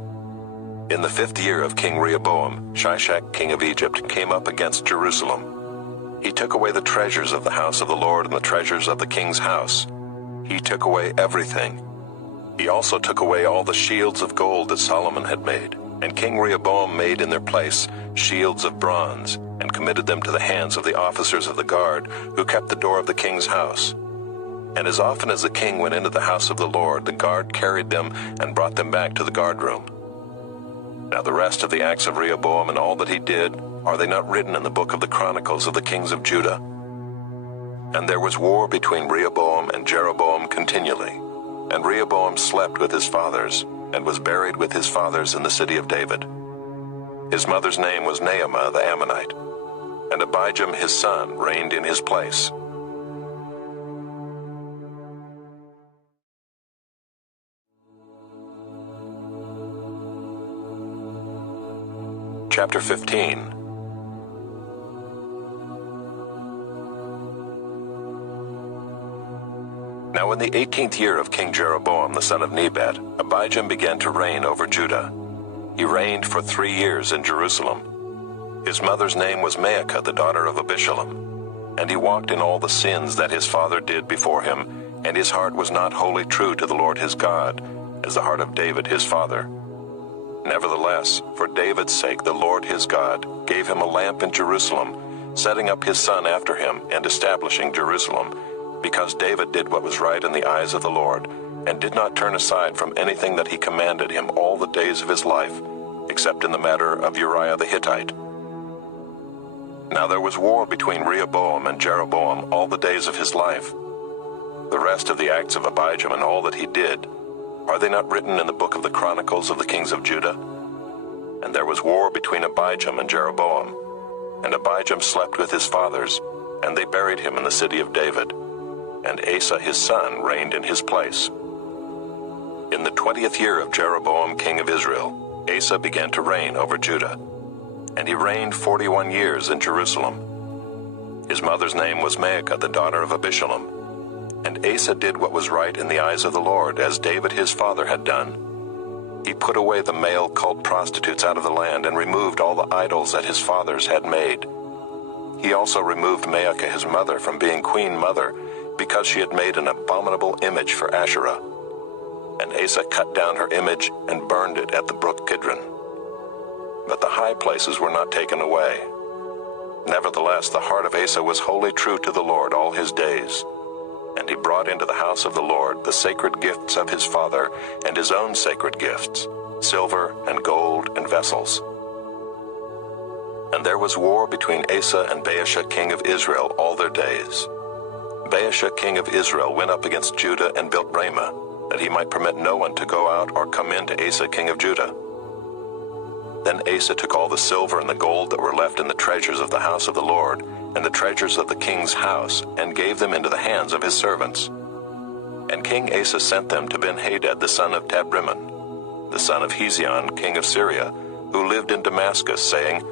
In the 5th year of King Rehoboam, Shishak king of Egypt came up against Jerusalem. He took away the treasures of the house of the Lord and the treasures of the king's house. He took away everything. He also took away all the shields of gold that Solomon had made, and King Rehoboam made in their place shields of bronze, and committed them to the hands of the officers of the guard, who kept the door of the king's house. And as often as the king went into the house of the Lord, the guard carried them and brought them back to the guardroom. Now the rest of the acts of Rehoboam and all that he did, are they not written in the book of the Chronicles of the kings of Judah? And there was war between Rehoboam and Jeroboam continually. And Rehoboam slept with his fathers, and was buried with his fathers in the city of David. His mother's name was Naamah the Ammonite, and Abijam his son reigned in his place. Chapter 15. Now in the 18th year of King Jeroboam the son of Nebat, Abijam began to reign over Judah. He reigned for 3 years in Jerusalem. His mother's name was Maacah the daughter of Abishalom. And he walked in all the sins that his father did before him, and his heart was not wholly true to the Lord his God, as the heart of David his father. Nevertheless, for David's sake the Lord his God gave him a lamp in Jerusalem, setting up his son after him and establishing Jerusalem, because David did what was right in the eyes of the Lord, and did not turn aside from anything that he commanded him all the days of his life, except in the matter of Uriah the Hittite. Now there was war between Rehoboam and Jeroboam all the days of his life. The rest of the acts of Abijam and all that he did, are they not written in the book of the Chronicles of the kings of Judah? And there was war between Abijam and Jeroboam. And Abijam slept with his fathers, and they buried him in the city of David. And Asa his son reigned in his place. In the 20th year of Jeroboam king of Israel, Asa began to reign over Judah. And he reigned 41 years in Jerusalem. His mother's name was Maacah the daughter of Abishalom. And Asa did what was right in the eyes of the Lord, as David his father had done. He put away the male cult prostitutes out of the land, and removed all the idols that his fathers had made. He also removed Maacah his mother from being queen mother, because she had made an abominable image for Asherah. And Asa cut down her image and burned it at the brook Kidron. But the high places were not taken away. Nevertheless, the heart of Asa was wholly true to the Lord all his days. And he brought into the house of the Lord the sacred gifts of his father and his own sacred gifts, silver and gold and vessels. And there was war between Asa and Baasha king of Israel all their days. Baasha king of Israel went up against Judah and built Ramah, that he might permit no one to go out or come in to Asa king of Judah. Then Asa took all the silver and the gold that were left in the treasures of the house of the Lord, and the treasures of the king's house, and gave them into the hands of his servants. And King Asa sent them to Ben-Hadad the son of Tabrimon, the son of Hezion king of Syria, who lived in Damascus, saying,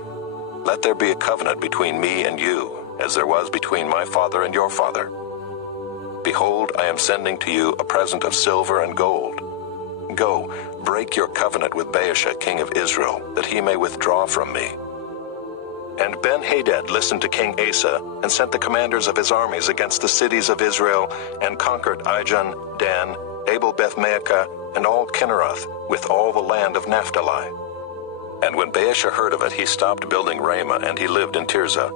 Let there be a covenant between me and you, as there was between my father and your father. Behold, I am sending to you a present of silver and gold. Go, break your covenant with Baasha king of Israel, that he may withdraw from me. And Ben-Hadad listened to King Asa, and sent the commanders of his armies against the cities of Israel, and conquered Ahijah, Dan, Abel-Beth-Maachah, and all Kinneroth, with all the land of Naphtali. And when Baasha heard of it, he stopped building Ramah, and he lived in Tirzah.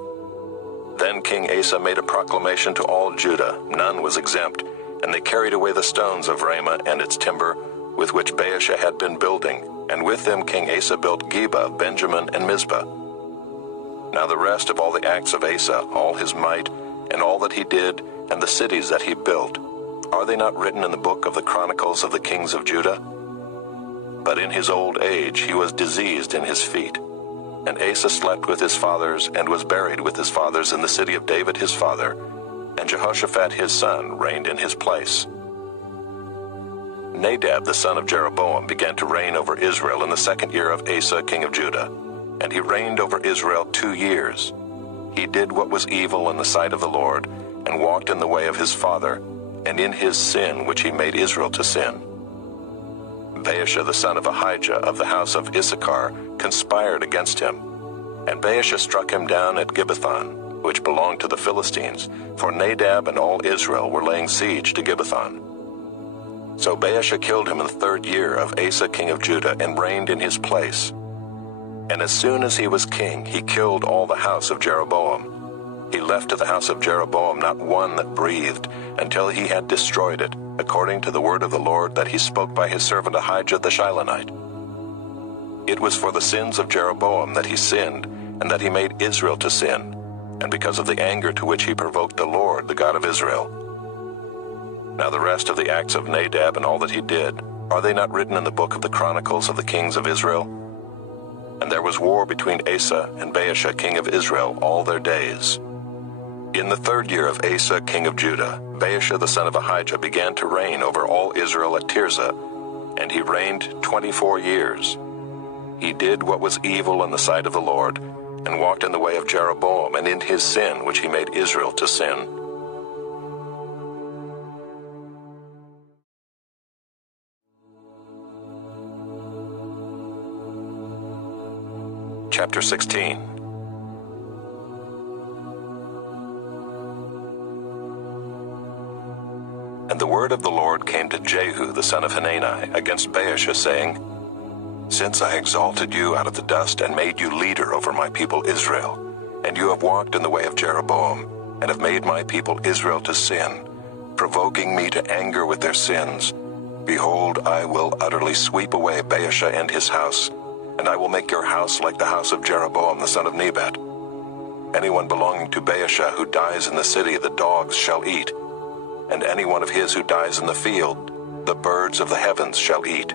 Then King Asa made a proclamation to all Judah, none was exempt, and they carried away the stones of Ramah and its timber, with which Baasha had been building, and with them King Asa built Geba, Benjamin, and Mizpah. Now the rest of all the acts of Asa, all his might, and all that he did, and the cities that he built, are they not written in the book of the Chronicles of the kings of Judah? But in his old age he was diseased in his feet. And Asa slept with his fathers, and was buried with his fathers in the city of David his father, and Jehoshaphat his son reigned in his place. Nadab the son of Jeroboam began to reign over Israel in the 2nd year of Asa king of Judah, and he reigned over Israel 2 years. He did what was evil in the sight of the Lord, and walked in the way of his father, and in his sin which he made Israel to sin. Baasha the son of Ahijah of the house of Issachar conspired against him, and Baasha struck him down at Gibbethon, which belonged to the Philistines, for Nadab and all Israel were laying siege to Gibbethon. So Baasha killed him in the 3rd year of Asa king of Judah, and reigned in his place. And as soon as he was king, he killed all the house of Jeroboam. He left to the house of Jeroboam not one that breathed, until he had destroyed it, according to the word of the Lord that he spoke by his servant Ahijah the Shilonite. It was for the sins of Jeroboam that he sinned, and that he made Israel to sin, and because of the anger to which he provoked the Lord, the God of Israel. Now the rest of the acts of Nadab and all that he did, are they not written in the book of the Chronicles of the kings of Israel? And there was war between Asa and Baasha king of Israel all their days. In the 3rd year of Asa king of Judah, Baasha the son of Ahijah began to reign over all Israel at Tirzah, and he reigned 24 years. He did what was evil in the sight of the Lord, and walked in the way of Jeroboam, and in his sin which he made Israel to sin. Chapter 16. And the word of the Lord came to Jehu the son of Hanani against Baasha, saying, Since I exalted you out of the dust and made you leader over my people Israel, and you have walked in the way of Jeroboam, and have made my people Israel to sin, provoking me to anger with their sins, behold, I will utterly sweep away Baasha and his house, and I will make your house like the house of Jeroboam the son of Nebat. Anyone belonging to Baasha who dies in the city, the dogs shall eat, and any one of his who dies in the field, the birds of the heavens shall eat.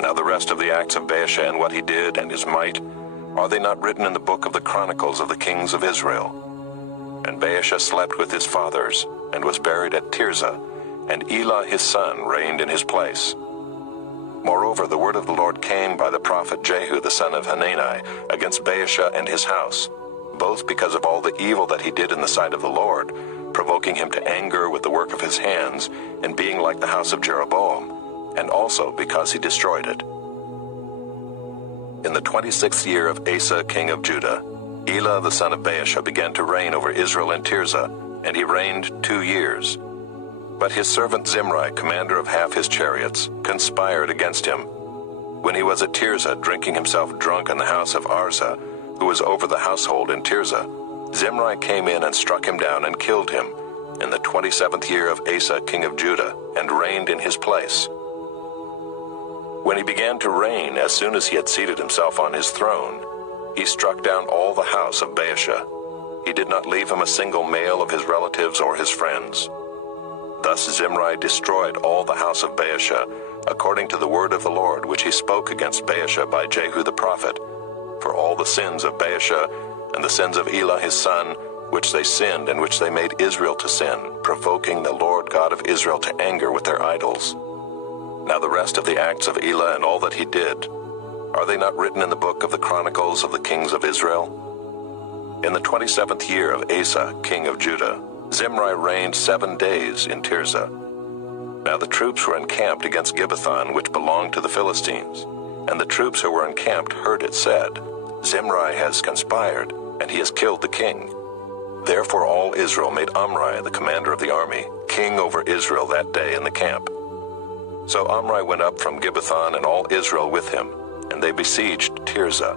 Now the rest of the acts of Baasha and what he did and his might, are they not written in the book of the Chronicles of the kings of Israel? And Baasha slept with his fathers, and was buried at Tirzah, and Elah his son reigned in his place. Moreover, the word of the Lord came by the prophet Jehu the son of Hanani against Baasha and his house, both because of all the evil that he did in the sight of the Lord, provoking him to anger with the work of his hands, and being like the house of Jeroboam, and also because he destroyed it. In the 26th year of Asa king of Judah, Elah the son of Baasha began to reign over Israel in Tirzah, and he reigned 2 years. But his servant Zimri, commander of half his chariots, conspired against him. When he was at Tirzah, drinking himself drunk in the house of Arza, who was over the household in Tirzah, Zimri came in and struck him down and killed him in the 27th year of Asa, king of Judah, and reigned in his place. When he began to reign, as soon as he had seated himself on his throne, he struck down all the house of Baasha. He did not leave him a single male of his relatives or his friends. Thus Zimri destroyed all the house of Baasha, according to the word of the Lord which he spoke against Baasha by Jehu the prophet, for all the sins of Baasha and the sins of Elah his son, which they sinned and which they made Israel to sin, provoking the Lord God of Israel to anger with their idols. Now the rest of the acts of Elah and all that he did, are they not written in the book of the Chronicles of the kings of Israel? In the 27th year of Asa, king of Judah, Zimri reigned 7 days in Tirzah. Now the troops were encamped against Gibbethon, which belonged to the Philistines. And the troops who were encamped heard it said, Zimri has conspired, and he has killed the king. Therefore all Israel made Omri, the commander of the army, king over Israel that day in the camp. So Omri went up from Gibbethon and all Israel with him, and they besieged Tirzah.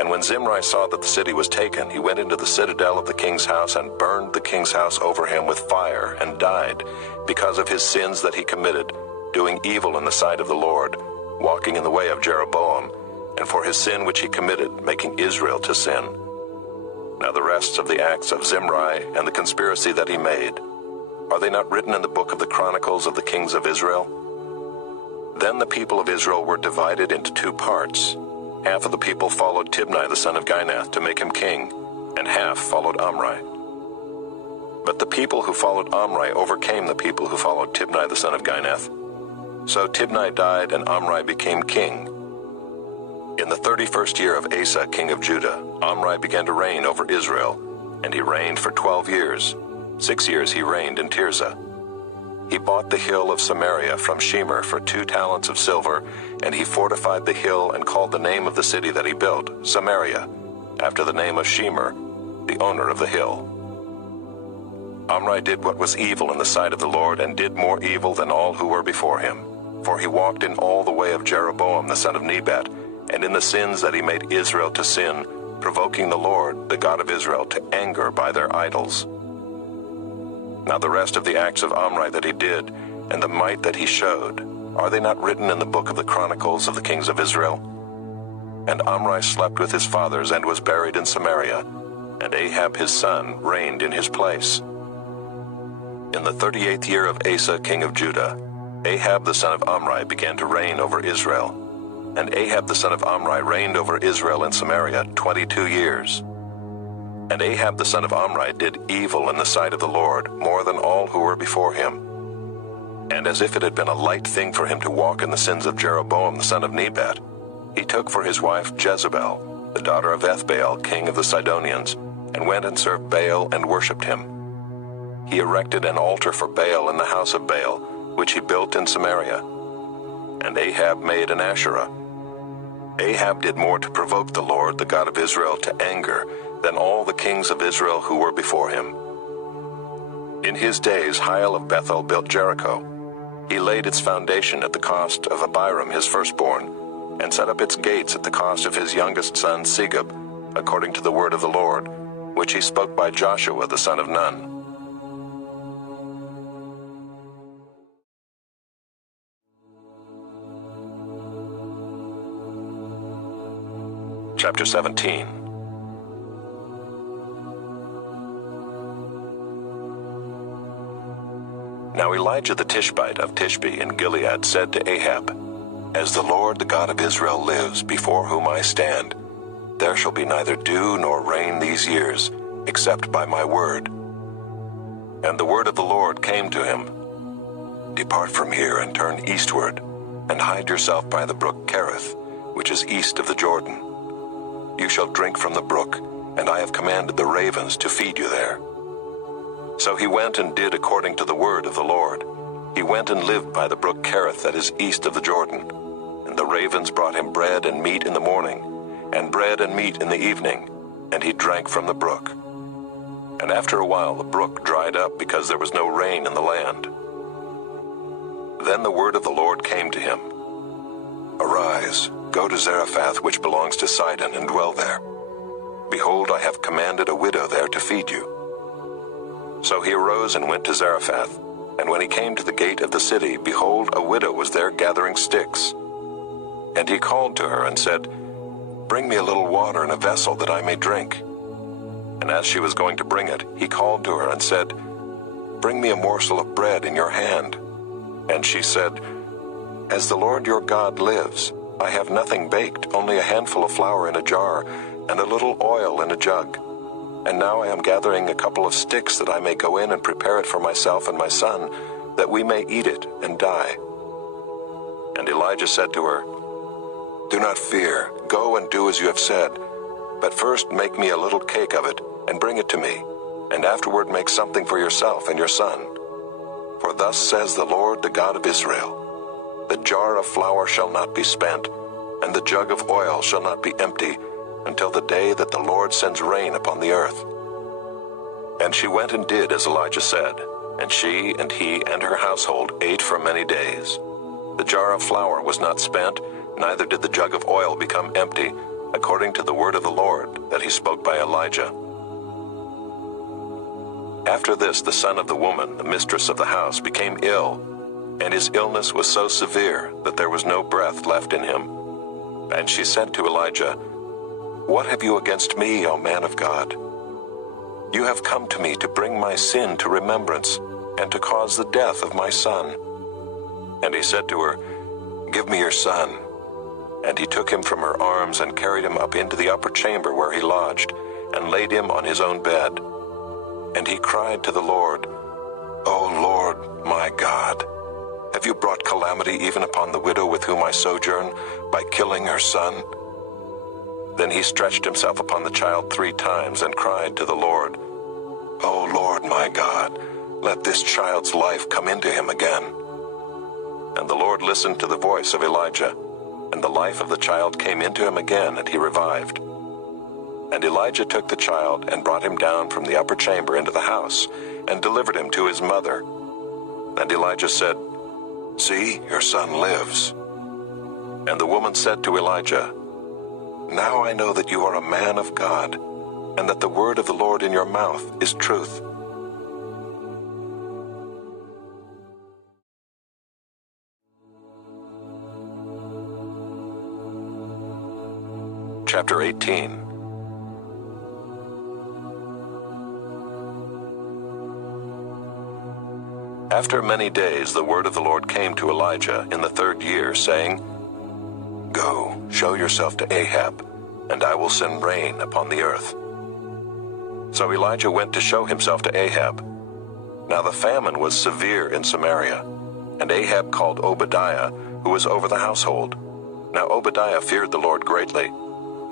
And when Zimri saw that the city was taken, he went into the citadel of the king's house and burned the king's house over him with fire, and died, because of his sins that he committed, doing evil in the sight of the Lord, walking in the way of Jeroboam, and for his sin which he committed, making Israel to sin. Now the rest of the acts of Zimri and the conspiracy that he made, are they not written in the book of the Chronicles of the kings of Israel? Then the people of Israel were divided into 2 parts. Half of the people followed Tibni the son of Ginath to make him king, and half followed Omri. But the people who followed Omri overcame the people who followed Tibni the son of Ginath. So Tibni died, and Omri became king. In the 31st year of Asa, king of Judah, Omri began to reign over Israel, and he reigned for 12 years. 6 years he reigned in Tirzah. He bought the hill of Samaria from Shemer for 2 talents of silver, and he fortified the hill and called the name of the city that he built, Samaria, after the name of Shemer, the owner of the hill. Omri did what was evil in the sight of the Lord, and did more evil than all who were before him. For he walked in all the way of Jeroboam the son of Nebat, and in the sins that he made Israel to sin, provoking the Lord, the God of Israel, to anger by their idols. Now the rest of the acts of Omri that he did, and the might that he showed, are they not written in the book of the Chronicles of the kings of Israel? And Omri slept with his fathers and was buried in Samaria, and Ahab his son reigned in his place. In the 38th year of Asa king of Judah, Ahab the son of Omri began to reign over Israel. And Ahab the son of Omri reigned over Israel in Samaria 22 years. And Ahab the son of Omri did evil in the sight of the Lord, more than all who were before him. And as if it had been a light thing for him to walk in the sins of Jeroboam the son of Nebat, he took for his wife Jezebel, the daughter of Ethbaal, king of the Sidonians, and went and served Baal and worshipped him. He erected an altar for Baal in the house of Baal, which he built in Samaria. And Ahab made an Asherah. Ahab did more to provoke the Lord, the God of Israel, to anger than all the kings of Israel who were before him. In his days Hiel of Bethel built Jericho. He laid its foundation at the cost of Abiram his firstborn, and set up its gates at the cost of his youngest son Segub, according to the word of the Lord, which he spoke by Joshua the son of Nun. Chapter 17. Now Elijah the Tishbite of Tishbe in Gilead said to Ahab, As the Lord the God of Israel lives, before whom I stand, there shall be neither dew nor rain these years, except by my word. And the word of the Lord came to him, Depart from here and turn eastward, and hide yourself by the brook Kerith, which is east of the Jordan. You shall drink from the brook, and I have commanded the ravens to feed you there. So he went and did according to the word of the Lord. He went and lived by the brook Kerith that is east of the Jordan. And the ravens brought him bread and meat in the morning, and bread and meat in the evening, and he drank from the brook. And after a while the brook dried up because there was no rain in the land. Then the word of the Lord came to him. Arise, go to Zarephath, which belongs to Sidon, and dwell there. Behold, I have commanded a widow there to feed you. So he arose and went to Zarephath. And when he came to the gate of the city, behold, a widow was there gathering sticks. And he called to her and said, Bring me a little water in a vessel that I may drink. And as she was going to bring it, he called to her and said, Bring me a morsel of bread in your hand. And she said, As the Lord your God lives, I have nothing baked, only a handful of flour in a jar, and a little oil in a jug. And now I am gathering a couple of sticks that I may go in and prepare it for myself and my son, that we may eat it and die. And Elijah said to her, Do not fear, go and do as you have said. But first make me a little cake of it, and bring it to me, and afterward make something for yourself and your son. For thus says the Lord, the God of Israel, The jar of flour shall not be spent, and the jug of oil shall not be empty, until the day that the Lord sends rain upon the earth. And she went and did as Elijah said, and she and he and her household ate for many days. The jar of flour was not spent, neither did the jug of oil become empty, according to the word of the Lord that he spoke by Elijah. After this, the son of the woman, the mistress of the house, became ill, and his illness was so severe that there was no breath left in him. And she said to Elijah, What have you against me, O man of God? You have come to me to bring my sin to remembrance, and to cause the death of my son. And he said to her, Give me your son. And he took him from her arms and carried him up into the upper chamber where he lodged, and laid him on his own bed. And he cried to the Lord, O Lord, my God, have you brought calamity even upon the widow with whom I sojourn, by killing her son? Then he stretched himself upon the child 3 times and cried to the Lord, O Lord my God, let this child's life come into him again. And the Lord listened to the voice of Elijah, and the life of the child came into him again, and he revived. And Elijah took the child and brought him down from the upper chamber into the house, and delivered him to his mother. And Elijah said, See, your son lives. And the woman said to Elijah, Now I know that you are a man of God, and that the word of the Lord in your mouth is truth. Chapter 18. After many days the word of the Lord came to Elijah in the 3rd year, saying, Go, show yourself to Ahab, and I will send rain upon the earth. So Elijah went to show himself to Ahab. Now the famine was severe in Samaria, and Ahab called Obadiah, who was over the household. Now Obadiah feared the Lord greatly,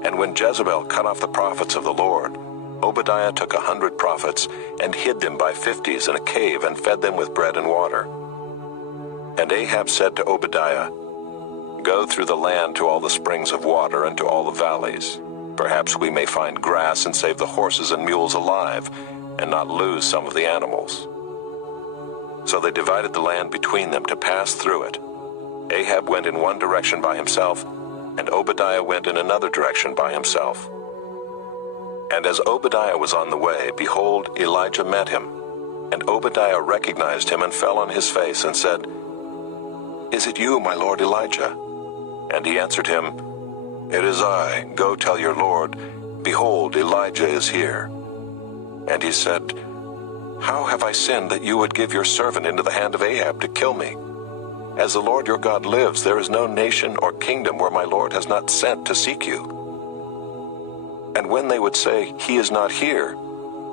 and when Jezebel cut off the prophets of the Lord, Obadiah took 100 prophets and hid them by 50s in a cave and fed them with bread and water. And Ahab said to Obadiah, Go through the land to all the springs of water and to all the valleys. Perhaps we may find grass and save the horses and mules alive, and not lose some of the animals. So they divided the land between them to pass through it. Ahab went in one direction by himself, and Obadiah went in another direction by himself. And as Obadiah was on the way, behold, Elijah met him. And Obadiah recognized him and fell on his face and said, Is it you, my lord Elijah? And he answered him, It is I. Go tell your lord, Behold, Elijah is here. And he said, How have I sinned that you would give your servant into the hand of Ahab to kill me? As the Lord your God lives, there is no nation or kingdom where my lord has not sent to seek you. And when they would say, He is not here,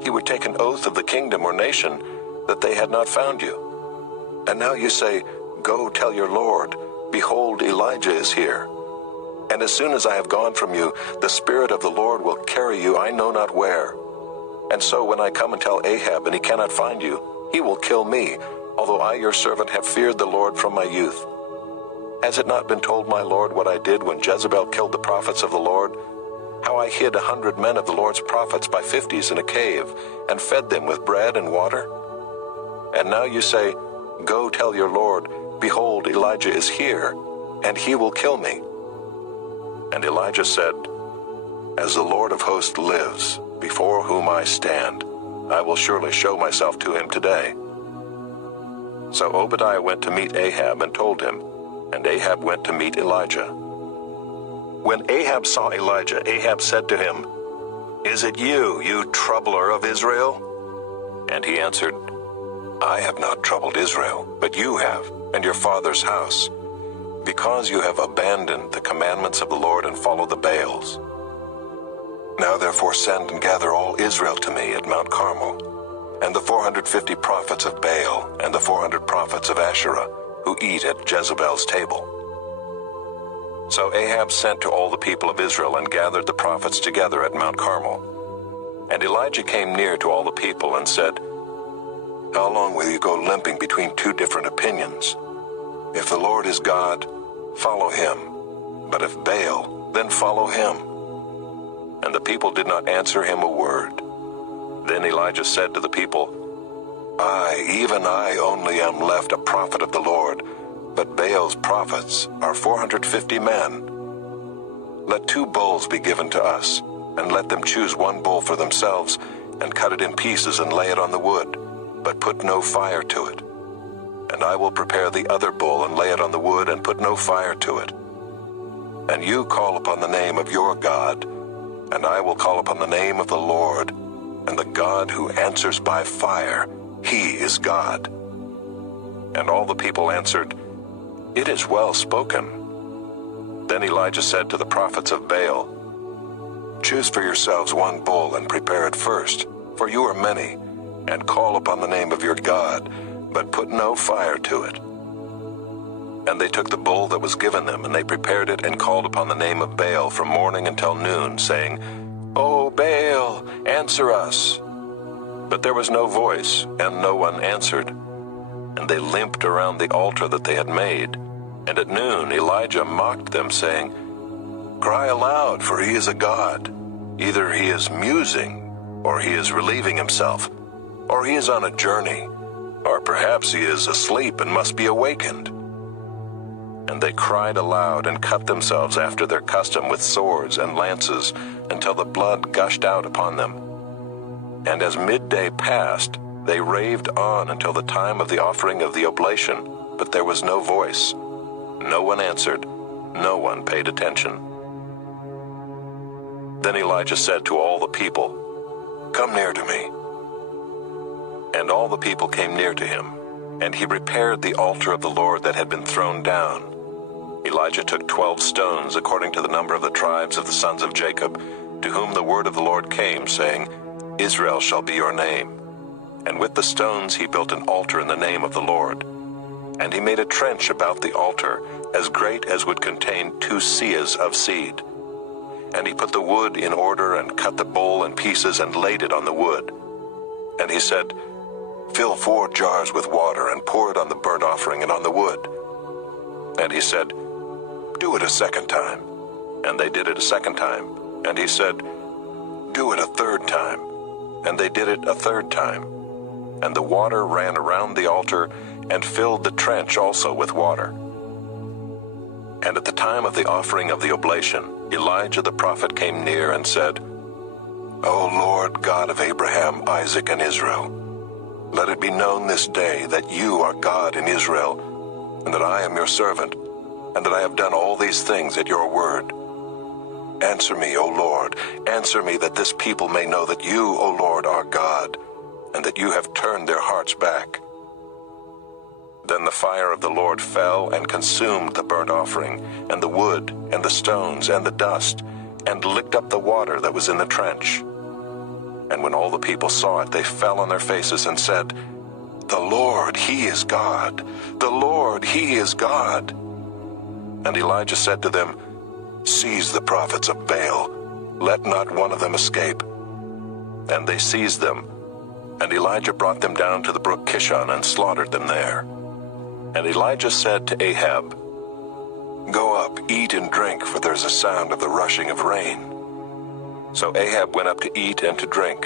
he would take an oath of the kingdom or nation that they had not found you. And now you say, Go tell your lord, Behold, Elijah is here. And as soon as I have gone from you, the Spirit of the Lord will carry you I know not where. And so when I come and tell Ahab and he cannot find you, he will kill me, although I your servant have feared the Lord from my youth. Has it not been told my Lord what I did when Jezebel killed the prophets of the Lord? How I hid 100 men of the Lord's prophets by 50s in a cave, and fed them with bread and water? And now you say, Go tell your Lord, Behold, Elijah is here, and he will kill me. And Elijah said, As the Lord of hosts lives, before whom I stand, I will surely show myself to him today. So Obadiah went to meet Ahab and told him, and Ahab went to meet Elijah. When Ahab saw Elijah, Ahab said to him, Is it you, you troubler of Israel? And he answered, I have not troubled Israel, but you have, and your father's house, because you have abandoned the commandments of the Lord and followed the Baals. Now therefore send and gather all Israel to me at Mount Carmel, and the 450 prophets of Baal and the 400 prophets of Asherah, who eat at Jezebel's table. So Ahab sent to all the people of Israel and gathered the prophets together at Mount Carmel. And Elijah came near to all the people and said, How long will you go limping between two different opinions? If the Lord is God, follow him, but if Baal, then follow him. And the people did not answer him a word. Then Elijah said to the people, even I only am left a prophet of the Lord, but Baal's prophets are 450 men. Let 2 bulls be given to us, and let them choose 1 bull for themselves, and cut it in pieces and lay it on the wood, but put no fire to it. And I will prepare the other bull and lay it on the wood and put no fire to it. And you call upon the name of your God, and I will call upon the name of the Lord, and the God who answers by fire, he is God. And all the people answered, It is well spoken. Then Elijah said to the prophets of Baal, Choose for yourselves 1 bull and prepare it first, for you are many, and call upon the name of your God, but put no fire to it. And they took the bull that was given them, and they prepared it and called upon the name of Baal from morning until noon, saying, O Baal, answer us. But there was no voice, and no one answered. And they limped around the altar that they had made. And at noon Elijah mocked them, saying, Cry aloud, for he is a god. Either he is musing, or he is relieving himself, or he is on a journey, or perhaps he is asleep and must be awakened. And they cried aloud and cut themselves after their custom with swords and lances, until the blood gushed out upon them. And as midday passed, they raved on until the time of the offering of the oblation, but there was no voice. No one answered, no one paid attention. Then Elijah said to all the people, Come near to me. And all the people came near to him, and he repaired the altar of the Lord that had been thrown down. Elijah took 12 stones according to the number of the tribes of the sons of Jacob, to whom the word of the Lord came, saying, Israel shall be your name. And with the stones he built an altar in the name of the Lord. And he made a trench about the altar, as great as would contain 2 seahs of seed. And he put the wood in order, and cut the bull in pieces, and laid it on the wood. And he said, Fill 4 jars with water, and pour it on the burnt offering and on the wood. And he said, Do it a second time. And they did it a second time. And he said, Do it a third time. And they did it a third time. And the water ran around the altar, and filled the trench also with water. And at the time of the offering of the oblation, Elijah the prophet came near and said, O Lord God of Abraham, Isaac, and Israel, let it be known this day that you are God in Israel, and that I am your servant, and that I have done all these things at your word. Answer me, O Lord, answer me, that this people may know that you, O Lord, are God, and that you have turned their hearts back. Then the fire of the Lord fell and consumed the burnt offering, and the wood, and the stones, and the dust, and licked up the water that was in the trench. And when all the people saw it, they fell on their faces and said, The Lord, he is God. The Lord, he is God. And Elijah said to them, Seize the prophets of Baal. Let not one of them escape. And they seized them. And Elijah brought them down to the brook Kishon and slaughtered them there. And Elijah said to Ahab, Go up, eat and drink, for there is a sound of the rushing of rain. So Ahab went up to eat and to drink.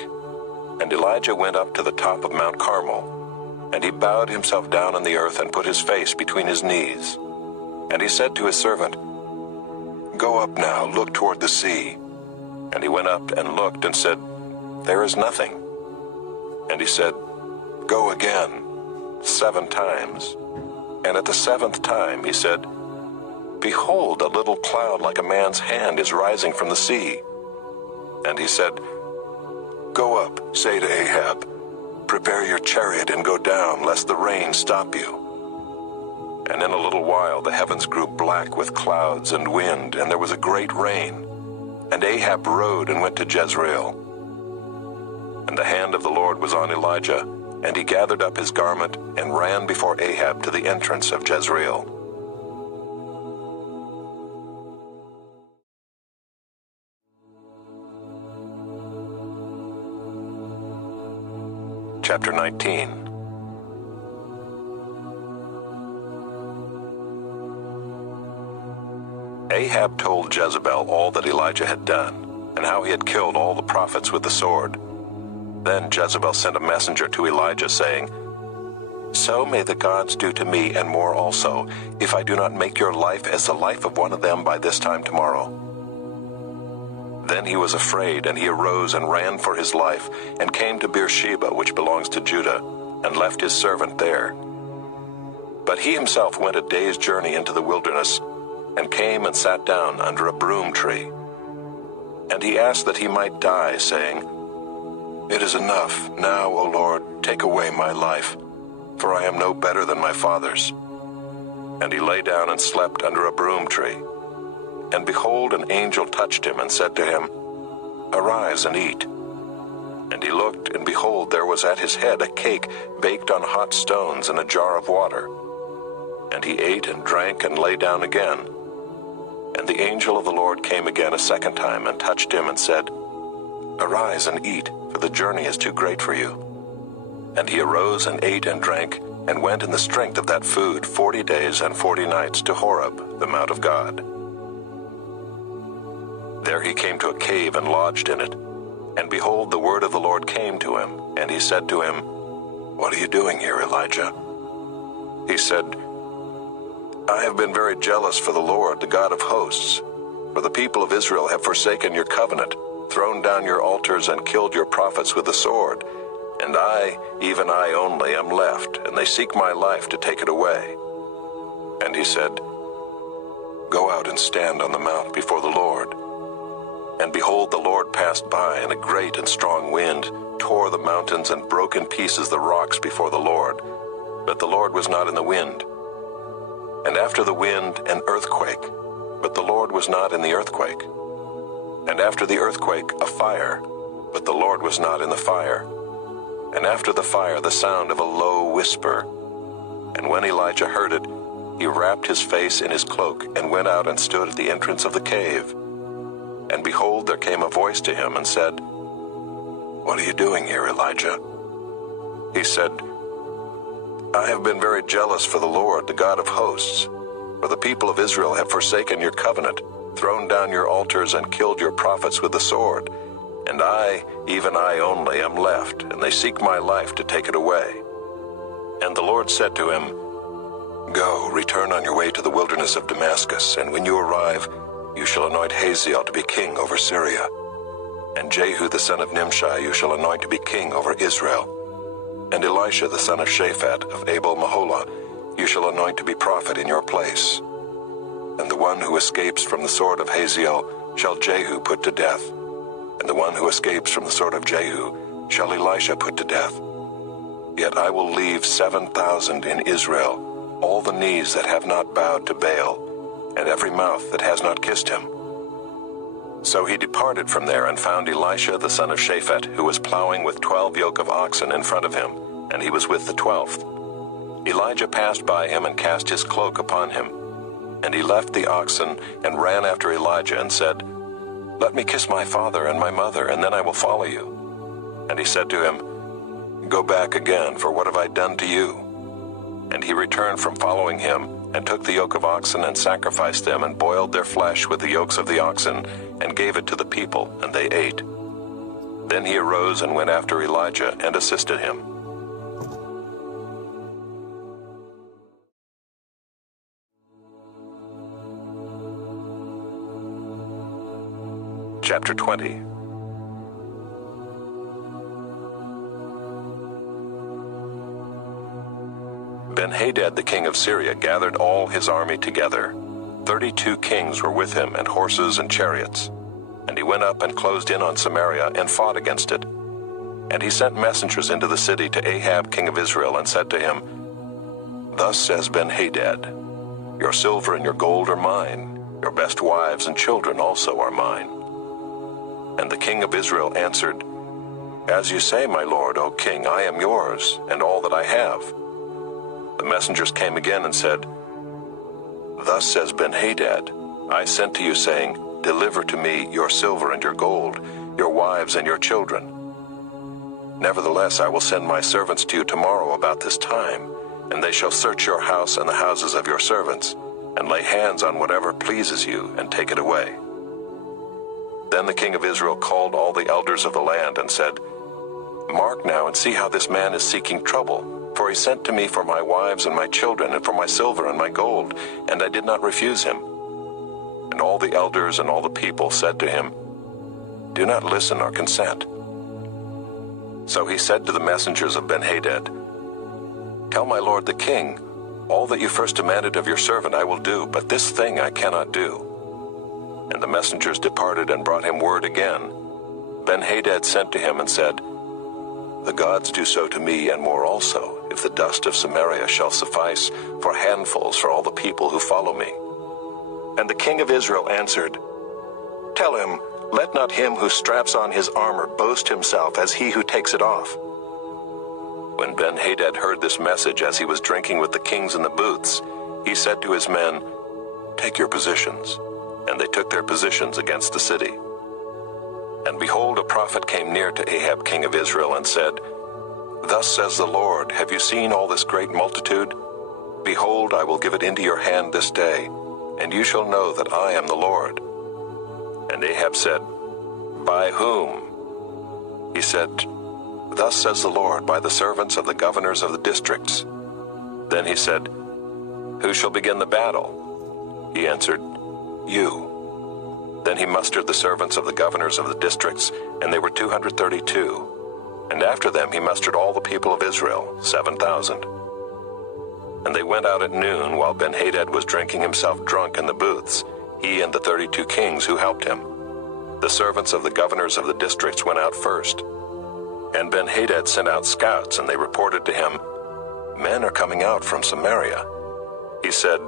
And Elijah went up to the top of Mount Carmel. And he bowed himself down on the earth and put his face between his knees. And he said to his servant, "Go up now, look toward the sea." And he went up and looked and said, "There is nothing." And he said, "Go again, 7 times. And at the 7th time he said, "Behold, a little cloud like a man's hand is rising from the sea." And he said, "Go up, say to Ahab, prepare your chariot and go down, lest the rain stop you." And in a little while the heavens grew black with clouds and wind, and there was a great rain. And Ahab rode and went to Jezreel. And the hand of the Lord was on Elijah, and he gathered up his garment and ran before Ahab to the entrance of Jezreel. Chapter 19. Ahab told Jezebel all that Elijah had done, and how he had killed all the prophets with the sword. Then Jezebel sent a messenger to Elijah, saying, "So may the gods do to me and more also, if I do not make your life as the life of one of them by this time tomorrow." Then he was afraid, and he arose and ran for his life, and came to Beersheba, which belongs to Judah, and left his servant there. But he himself went a day's journey into the wilderness, and came and sat down under a broom tree. And he asked that he might die, saying, "It is enough. Now, O Lord, take away my life, for I am no better than my fathers." And he lay down and slept under a broom tree. And behold, an angel touched him and said to him, "Arise and eat." And he looked, and behold, there was at his head a cake baked on hot stones and a jar of water. And he ate and drank and lay down again. And the angel of the Lord came again a second time and touched him and said, "Arise and eat, for the journey is too great for you." And he arose and ate and drank, and went in the strength of that food 40 days and 40 nights to Horeb, the mount of God. There he came to a cave and lodged in it. And behold, the word of the Lord came to him, and he said to him, "What are you doing here, Elijah?" He said, "I have been very jealous for the Lord, the God of hosts. For the people of Israel have forsaken your covenant, thrown down your altars, and killed your prophets with the sword. And I, even I only, am left, and they seek my life to take it away." And he said, "Go out and stand on the mount before the Lord." And behold, the Lord passed by, and a great and strong wind tore the mountains and broke in pieces the rocks before the Lord. But the Lord was not in the wind. And after the wind, an earthquake, but the Lord was not in the earthquake. And after the earthquake, a fire, but the Lord was not in the fire. And after the fire, the sound of a low whisper. And when Elijah heard it, he wrapped his face in his cloak and went out and stood at the entrance of the cave. And behold, there came a voice to him and said, "What are you doing here, Elijah?" He said, "I have been very jealous for the Lord, the God of hosts. For the people of Israel have forsaken your covenant, thrown down your altars, and killed your prophets with the sword. And I, even I only, am left, and they seek my life to take it away." And the Lord said to him, "Go, return on your way to the wilderness of Damascus, and when you arrive, you shall anoint Hazael to be king over Syria. And Jehu the son of Nimshi you shall anoint to be king over Israel. And Elisha the son of Shaphat of Abel-Meholah you shall anoint to be prophet in your place. And the one who escapes from the sword of Hazael shall Jehu put to death. And the one who escapes from the sword of Jehu shall Elisha put to death. Yet I will leave 7,000 in Israel, all the knees that have not bowed to Baal, and every mouth that has not kissed him." So he departed from there and found Elisha the son of Shaphat, who was plowing with 12 yoke of oxen in front of him, and he was with the 12th. Elijah passed by him and cast his cloak upon him. And he left the oxen and ran after Elijah and said, "Let me kiss my father and my mother, and then I will follow you." And he said to him, "Go back again, for what have I done to you?" And he returned from following him, and took the yoke of oxen and sacrificed them, and boiled their flesh with the yokes of the oxen, and gave it to the people, and they ate. Then he arose and went after Elijah and assisted him. Chapter 20. Ben-Hadad the king of Syria gathered all his army together. 32 kings were with him, and horses and chariots. And he went up and closed in on Samaria and fought against it. And he sent messengers into the city to Ahab king of Israel and said to him, Thus says Ben-Hadad, Your silver and your gold are mine, your best wives and children also are mine. And the king of Israel answered, As you say, my lord, O king, I am yours, and all that I have. The messengers came again and said, Thus says Ben-Hadad, I sent to you, saying, Deliver to me your silver and your gold, your wives and your children. Nevertheless, I will send my servants to you tomorrow about this time, and they shall search your house and the houses of your servants, and lay hands on whatever pleases you, and take it away. Then the king of Israel called all the elders of the land and said, Mark now and see how this man is seeking trouble, for he sent to me for my wives and my children and for my silver and my gold, and I did not refuse him. And all the elders and all the people said to him, Do not listen or consent. So he said to the messengers of Ben-Hadad, Tell my lord the king, all that you first demanded of your servant I will do, but this thing I cannot do. And the messengers departed and brought him word again. Ben-Hadad sent to him and said, The gods do so to me and more also, if the dust of Samaria shall suffice for handfuls for all the people who follow me. And the king of Israel answered, Tell him, let not him who straps on his armor boast himself as he who takes it off. When Ben-Hadad heard this message as he was drinking with the kings in the booths, he said to his men, Take your positions. And they took their positions against the city. And behold, a prophet came near to Ahab king of Israel and said, Thus says the Lord, Have you seen all this great multitude? Behold, I will give it into your hand this day, and you shall know that I am the Lord. And Ahab said, By whom? He said, Thus says the Lord, by the servants of the governors of the districts. Then he said, Who shall begin the battle? He answered, You. Then he mustered the servants of the governors of the districts, and they were 232. And after them he mustered all the people of Israel, 7,000. And they went out at noon, while Ben-Hadad was drinking himself drunk in the booths, he and the 32 kings who helped him. The servants of the governors of the districts went out first. And Ben-Hadad sent out scouts, and they reported to him, Men are coming out from Samaria. He said,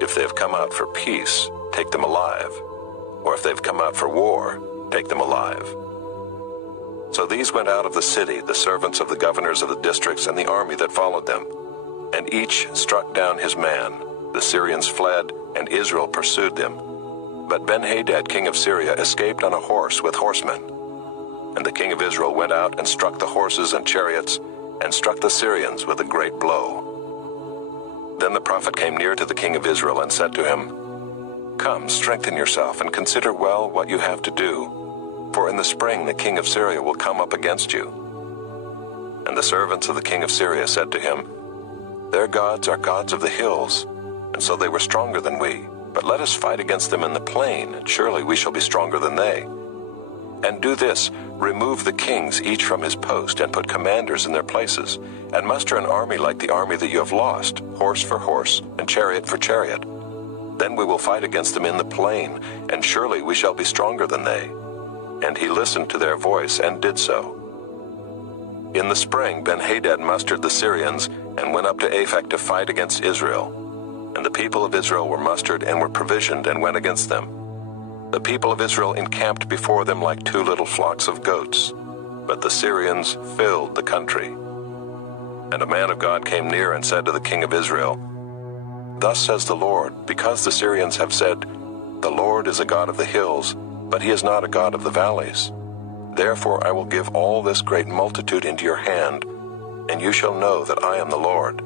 If they have come out for peace, take them alive. Or if they've come out for war, take them alive. So these went out of the city, the servants of the governors of the districts and the army that followed them. And each struck down his man. The Syrians fled, and Israel pursued them. But Ben-Hadad king of Syria escaped on a horse with horsemen. And the king of Israel went out and struck the horses and chariots, and struck the Syrians with a great blow. Then the prophet came near to the king of Israel and said to him, Come, strengthen yourself, and consider well what you have to do, for in the spring the king of Syria will come up against you. And the servants of the king of Syria said to him, Their gods are gods of the hills, and so they were stronger than we. But let us fight against them in the plain, and surely we shall be stronger than they. And do this, remove the kings each from his post, and put commanders in their places, and muster an army like the army that you have lost, horse for horse, and chariot for chariot. Then we will fight against them in the plain, and surely we shall be stronger than they. And he listened to their voice, and did so. In the spring Ben-Hadad mustered the Syrians, and went up to Aphek to fight against Israel. And the people of Israel were mustered, and were provisioned, and went against them. The people of Israel encamped before them like 2 little flocks of goats, but the Syrians filled the country. And a man of God came near and said to the king of Israel, Thus says the Lord, because the Syrians have said, The Lord is a God of the hills, but he is not a God of the valleys. Therefore I will give all this great multitude into your hand, and you shall know that I am the Lord.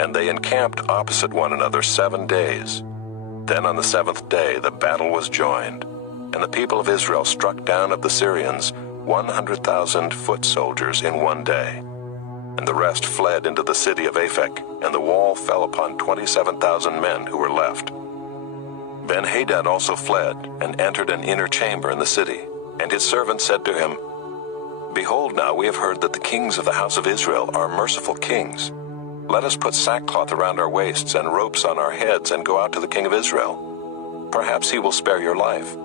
And they encamped opposite one another 7 days. Then on the 7th day the battle was joined, and the people of Israel struck down of the Syrians 100,000 foot soldiers in 1 day. And the rest fled into the city of Aphek, and the wall fell upon 27,000 men who were left. Ben-Hadad also fled and entered an inner chamber in the city, and his servants said to him, Behold, now we have heard that the kings of the house of Israel are merciful kings. Let us put sackcloth around our waists and ropes on our heads and go out to the king of Israel. Perhaps he will spare your life.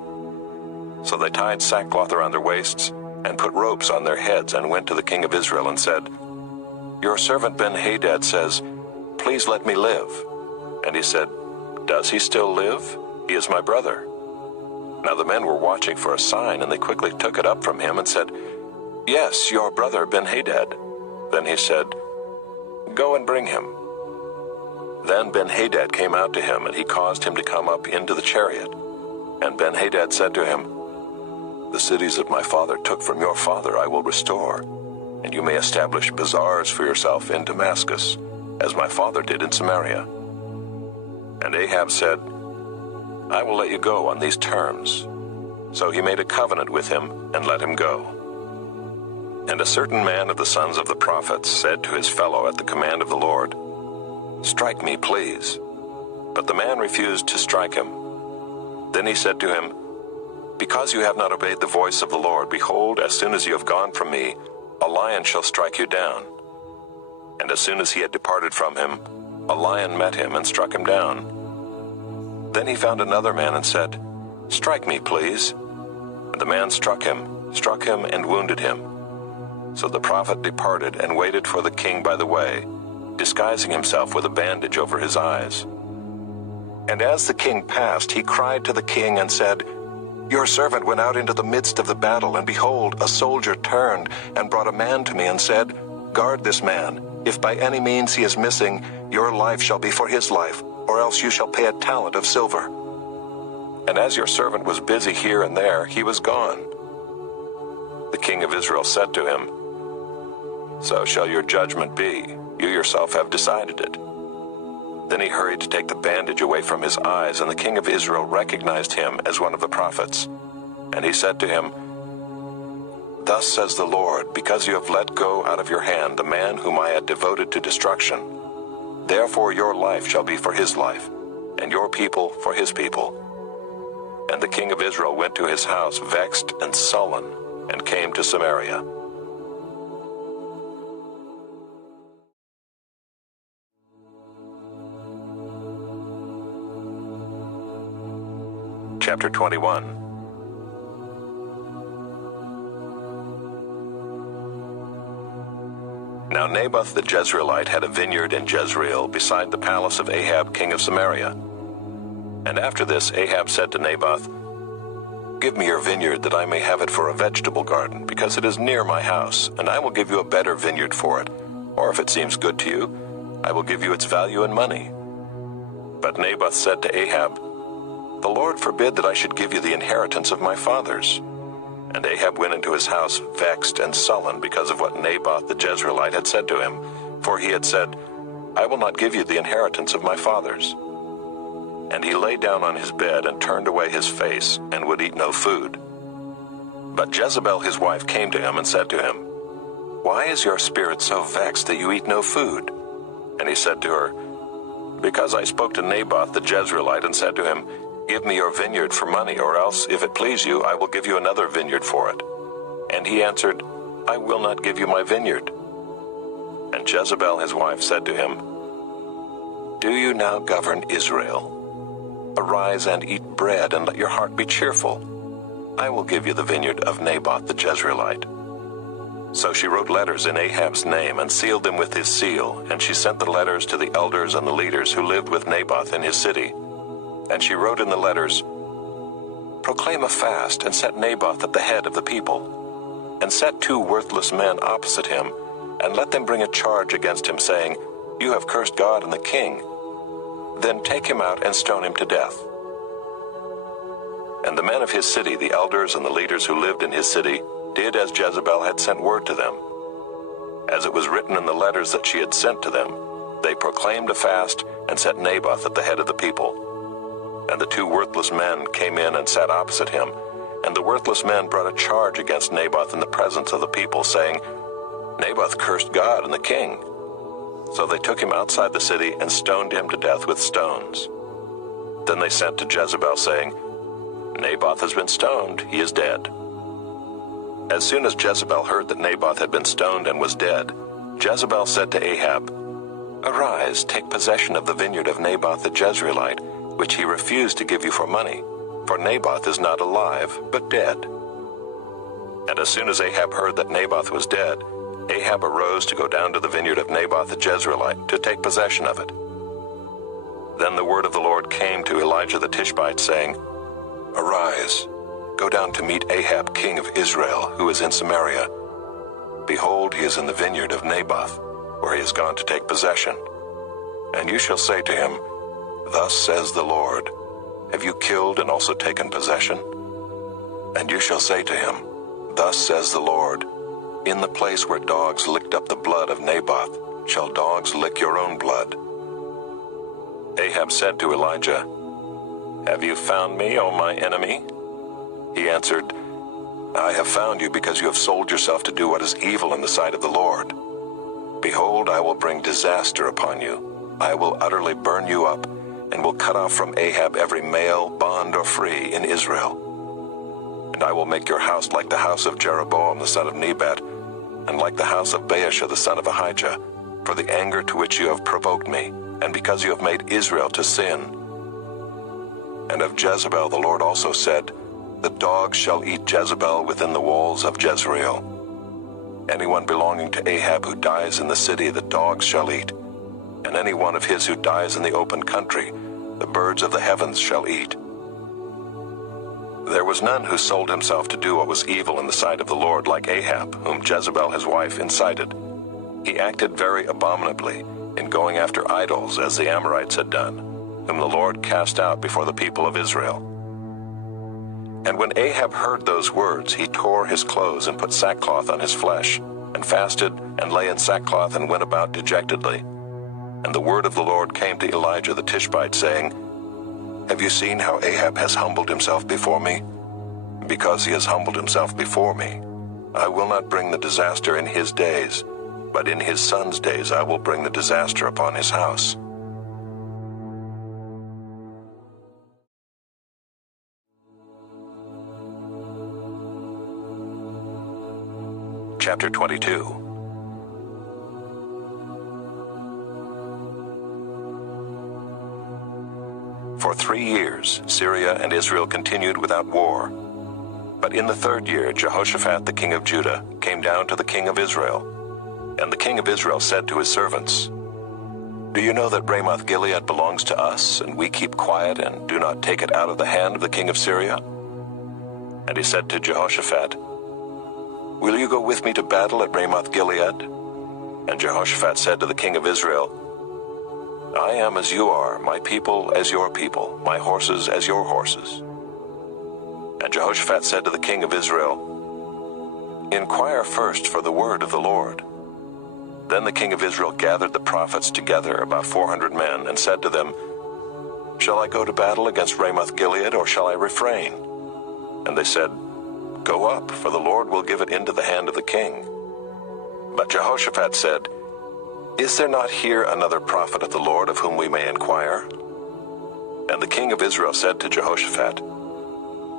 So they tied sackcloth around their waists and put ropes on their heads and went to the king of Israel and said, Your servant Ben-Hadad says, Please let me live. And he said, Does he still live? He is my brother. Now the men were watching for a sign, and they quickly took it up from him and said, Yes, your brother Ben-Hadad. Then he said, Go and bring him. Then Ben-Hadad came out to him, and he caused him to come up into the chariot. And Ben-Hadad said to him, The cities that my father took from your father I will restore, and you may establish bazaars for yourself in Damascus, as my father did in Samaria. And Ahab said, I will let you go on these terms. So he made a covenant with him and let him go. And a certain man of the sons of the prophets said to his fellow at the command of the Lord, Strike me, please. But the man refused to strike him. Then he said to him, Because you have not obeyed the voice of the Lord, behold, as soon as you have gone from me, a lion shall strike you down. And as soon as he had departed from him, a lion met him and struck him down. Then he found another man and said, Strike me, please. And the man struck him and wounded him. So the prophet departed and waited for the king by the way, disguising himself with a bandage over his eyes. And as the king passed, he cried to the king and said, Your servant went out into the midst of the battle, and behold, a soldier turned and brought a man to me and said, Guard this man. If by any means he is missing, your life shall be for his life, or else you shall pay a talent of silver. And as your servant was busy here and there, he was gone. The king of Israel said to him, So shall your judgment be. You yourself have decided it. Then he hurried to take the bandage away from his eyes, and the king of Israel recognized him as one of the prophets. And he said to him, Thus says the Lord, because you have let go out of your hand the man whom I had devoted to destruction, therefore your life shall be for his life, and your people for his people. And the king of Israel went to his house vexed and sullen, and came to Samaria. Chapter 21. Now Naboth the Jezreelite had a vineyard in Jezreel beside the palace of Ahab king of Samaria. And after this Ahab said to Naboth, Give me your vineyard that I may have it for a vegetable garden, because it is near my house, and I will give you a better vineyard for it. Or if it seems good to you, I will give you its value in money. But Naboth said to Ahab, The Lord forbid that I should give you the inheritance of my fathers. And Ahab went into his house vexed and sullen because of what Naboth the Jezreelite had said to him. For he had said, I will not give you the inheritance of my fathers. And he lay down on his bed and turned away his face and would eat no food. But Jezebel his wife came to him and said to him, Why is your spirit so vexed that you eat no food? And he said to her, Because I spoke to Naboth the Jezreelite and said to him, Give me your vineyard for money, or else, if it please you, I will give you another vineyard for it. And he answered, I will not give you my vineyard. And Jezebel his wife said to him, Do you now govern Israel? Arise and eat bread, and let your heart be cheerful. I will give you the vineyard of Naboth the Jezreelite. So she wrote letters in Ahab's name and sealed them with his seal, and she sent the letters to the elders and the leaders who lived with Naboth in his city. And she wrote in the letters, Proclaim a fast, and set Naboth at the head of the people, and set 2 worthless men opposite him, and let them bring a charge against him, saying, You have cursed God and the king. Then take him out and stone him to death. And the men of his city, the elders and the leaders who lived in his city, did as Jezebel had sent word to them. As it was written in the letters that she had sent to them, they proclaimed a fast and set Naboth at the head of the people. And the 2 worthless men came in and sat opposite him, and the worthless men brought a charge against Naboth in the presence of the people, saying, Naboth cursed God and the king. So they took him outside the city and stoned him to death with stones. Then they sent to Jezebel, saying, Naboth has been stoned, he is dead. As soon as Jezebel heard that Naboth had been stoned and was dead, Jezebel said to Ahab, Arise, take possession of the vineyard of Naboth the Jezreelite, which he refused to give you for money, for Naboth is not alive, but dead. And as soon as Ahab heard that Naboth was dead, Ahab arose to go down to the vineyard of Naboth the Jezreelite to take possession of it. Then the word of the Lord came to Elijah the Tishbite, saying, Arise, go down to meet Ahab king of Israel, who is in Samaria. Behold, he is in the vineyard of Naboth, where he has gone to take possession. And you shall say to him, Thus says the Lord, Have you killed and also taken possession? And you shall say to him, Thus says the Lord, In the place where dogs licked up the blood of Naboth, shall dogs lick your own blood. Ahab said to Elijah, Have you found me, O my enemy? He answered, I have found you because you have sold yourself to do what is evil in the sight of the Lord. Behold, I will bring disaster upon you. I will utterly burn you up, and will cut off from Ahab every male, bond or free, in Israel. And I will make your house like the house of Jeroboam the son of Nebat, and like the house of Baasha the son of Ahijah, for the anger to which you have provoked me, and because you have made Israel to sin. And of Jezebel the Lord also said, The dogs shall eat Jezebel within the walls of Jezreel. Anyone belonging to Ahab who dies in the city the dogs shall eat, and any one of his who dies in the open country the birds of the heavens shall eat. There was none who sold himself to do what was evil in the sight of the Lord like Ahab, whom Jezebel his wife incited. He acted very abominably in going after idols, as the Amorites had done, whom the Lord cast out before the people of Israel. And when Ahab heard those words, he tore his clothes and put sackcloth on his flesh, and fasted and lay in sackcloth and went about dejectedly. And the word of the Lord came to Elijah the Tishbite, saying, Have you seen how Ahab has humbled himself before me? Because he has humbled himself before me, I will not bring the disaster in his days, but in his son's days I will bring the disaster upon his house. Chapter 22. For 3 years Syria and Israel continued without war. But in the 3rd year Jehoshaphat the king of Judah came down to the king of Israel. And the king of Israel said to his servants, Do you know that Ramoth-Gilead belongs to us, and we keep quiet and do not take it out of the hand of the king of Syria? And he said to Jehoshaphat, Will you go with me to battle at Ramoth-Gilead? And Jehoshaphat said to the king of Israel, I am as you are, my people as your people, my horses as your horses. And Jehoshaphat said to the king of Israel, Inquire first for the word of the Lord. Then the king of Israel gathered the prophets together, about 400 men, and said to them, Shall I go to battle against Ramoth-Gilead, or shall I refrain? And they said, Go up, for the Lord will give it into the hand of the king. But Jehoshaphat said, Is there not here another prophet of the Lord of whom we may inquire? And the king of Israel said to Jehoshaphat,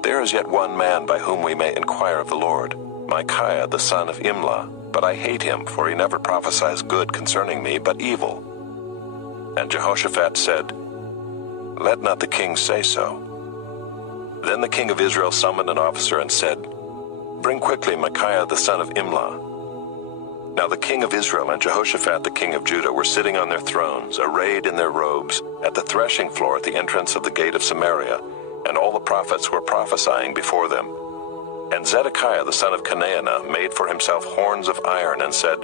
There is yet one man by whom we may inquire of the Lord, Micaiah the son of Imlah, but I hate him, for he never prophesies good concerning me, but evil. And Jehoshaphat said, Let not the king say so. Then the king of Israel summoned an officer and said, Bring quickly Micaiah the son of Imlah. Now the king of Israel and Jehoshaphat the king of Judah were sitting on their thrones, arrayed in their robes, at the threshing floor at the entrance of the gate of Samaria, and all the prophets were prophesying before them. And Zedekiah the son of Chenaanah made for himself horns of iron, and said,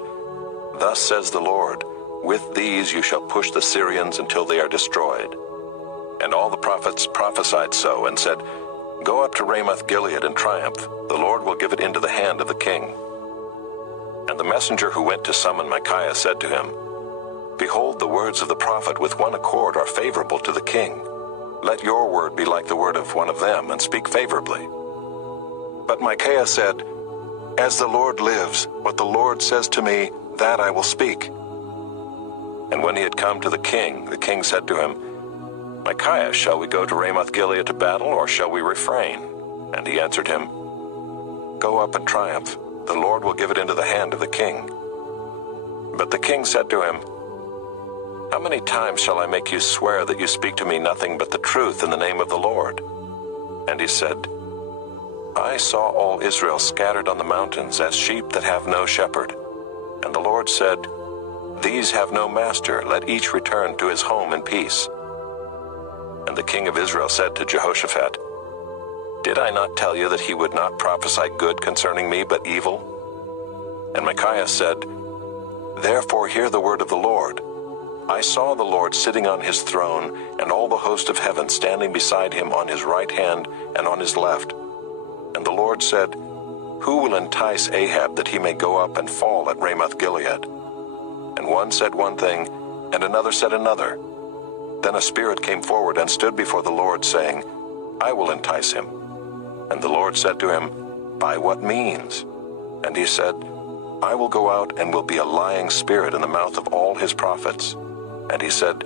Thus says the Lord, With these you shall push the Syrians until they are destroyed. And all the prophets prophesied so, and said, Go up to Ramoth-Gilead and triumph. The Lord will give it into the hand of the king. And the messenger who went to summon Micaiah said to him, Behold, the words of the prophet with one accord are favorable to the king. Let your word be like the word of one of them, and speak favorably. But Micaiah said, As the Lord lives, what the Lord says to me, that I will speak. And when he had come to the king said to him, "Micaiah, shall we go to Ramoth-Gilead to battle, or shall we refrain?" And he answered him, "Go up and triumph. The Lord will give it into the hand of the king." But the king said to him, "How many times shall I make you swear that you speak to me nothing but the truth in the name of the Lord?" And he said, "I saw all Israel scattered on the mountains as sheep that have no shepherd. And the Lord said, These have no master, let each return to his home in peace." And the king of Israel said to Jehoshaphat, "Did I not tell you that he would not prophesy good concerning me, but evil?" And Micaiah said, "Therefore hear the word of the Lord. I saw the Lord sitting on his throne, and all the host of heaven standing beside him on his right hand and on his left. And the Lord said, Who will entice Ahab that he may go up and fall at Ramoth-Gilead? And one said one thing, and another said another. Then a spirit came forward and stood before the Lord, saying, I will entice him. And the Lord said to him, By what means? And he said, I will go out and will be a lying spirit in the mouth of all his prophets. And he said,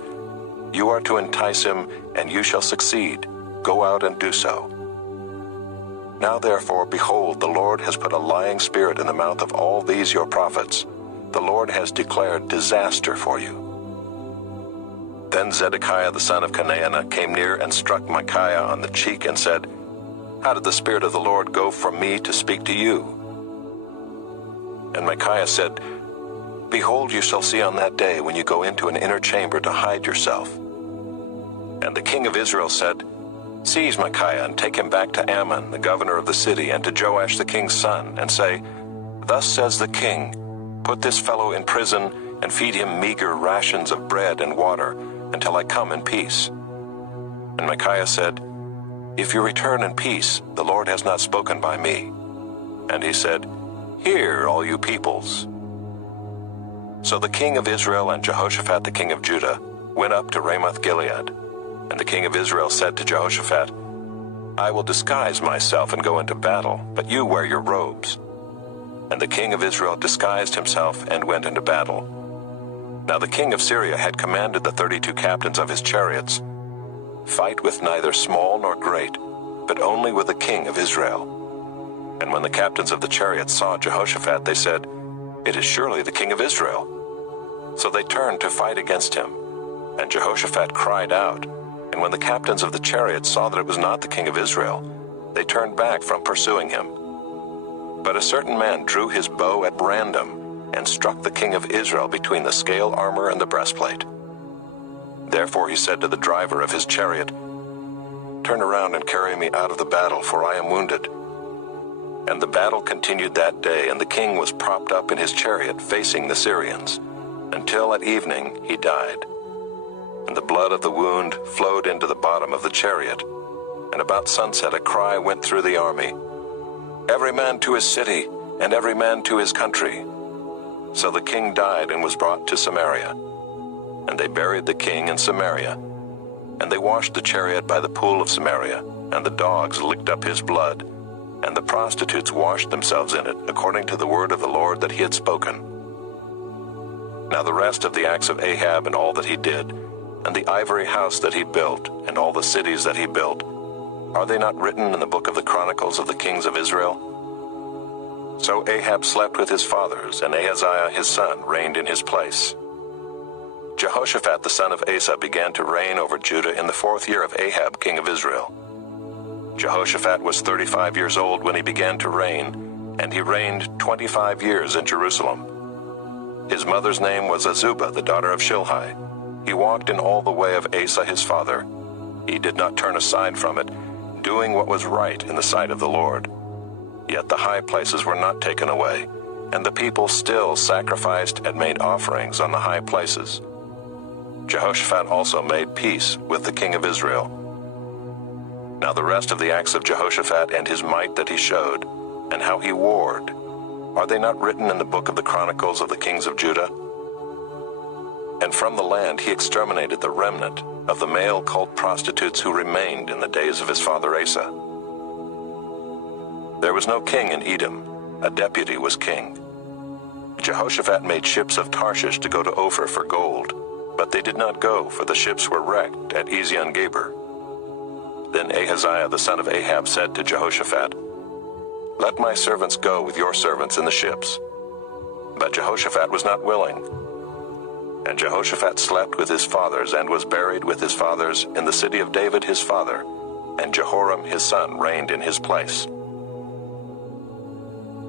You are to entice him, and you shall succeed. Go out and do so. Now therefore, behold, the Lord has put a lying spirit in the mouth of all these your prophets. The Lord has declared disaster for you. Then Zedekiah the son of Chenaanah came near and struck Micaiah on the cheek and said, How did the Spirit of the Lord go from me to speak to you? And Micaiah said, Behold, you shall see on that day when you go into an inner chamber to hide yourself. And the king of Israel said, Seize Micaiah and take him back to Ammon, the governor of the city, and to Joash the king's son, and say, Thus says the king, Put this fellow in prison and feed him meager rations of bread and water until I come in peace. And Micaiah said, If you return in peace, the Lord has not spoken by me. And he said, Hear, all you peoples. So the king of Israel and Jehoshaphat the king of Judah went up to Ramoth-Gilead. And the king of Israel said to Jehoshaphat, I will disguise myself and go into battle, but you wear your robes. And the king of Israel disguised himself and went into battle. Now the king of Syria had commanded the 32 captains of his chariots, Fight with neither small nor great, but only with the king of Israel. And when the captains of the chariots saw Jehoshaphat, they said, It is surely the king of Israel. So they turned to fight against him. And Jehoshaphat cried out. And when the captains of the chariots saw that it was not the king of Israel, they turned back from pursuing him. But a certain man drew his bow at random and struck the king of Israel between the scale armor and the breastplate. Therefore he said to the driver of his chariot, Turn around and carry me out of the battle, for I am wounded. And the battle continued that day, and the king was propped up in his chariot facing the Syrians, until at evening he died. And the blood of the wound flowed into the bottom of the chariot. And about sunset a cry went through the army, Every man to his city, and every man to his country. So the king died and was brought to Samaria. And they buried the king in Samaria. And they washed the chariot by the pool of Samaria, and the dogs licked up his blood. And the prostitutes washed themselves in it, according to the word of the Lord that he had spoken. Now the rest of the acts of Ahab and all that he did, and the ivory house that he built, and all the cities that he built, are they not written in the book of the Chronicles of the kings of Israel? So Ahab slept with his fathers, and Ahaziah his son reigned in his place. Jehoshaphat the son of Asa began to reign over Judah in the 4th year of Ahab king of Israel. Jehoshaphat was 35 years old when he began to reign, and he reigned 25 years in Jerusalem. His mother's name was Azubah, the daughter of Shilhi. He walked in all the way of Asa his father. He did not turn aside from it, doing what was right in the sight of the Lord. Yet the high places were not taken away, and the people still sacrificed and made offerings on the high places. Jehoshaphat also made peace with the king of Israel. Now the rest of the acts of Jehoshaphat and his might that he showed, and how he warred, are they not written in the book of the Chronicles of the kings of Judah? And from the land he exterminated the remnant of the male cult prostitutes who remained in the days of his father Asa. There was no king in Edom, a deputy was king. Jehoshaphat made ships of Tarshish to go to Ophir for gold, But they did not go, for the ships were wrecked at Ezion-Geber. Then Ahaziah the son of Ahab said to Jehoshaphat, "Let my servants go with your servants in the ships." But Jehoshaphat was not willing. And Jehoshaphat slept with his fathers and was buried with his fathers in the city of David his father, and Jehoram his son reigned in his place.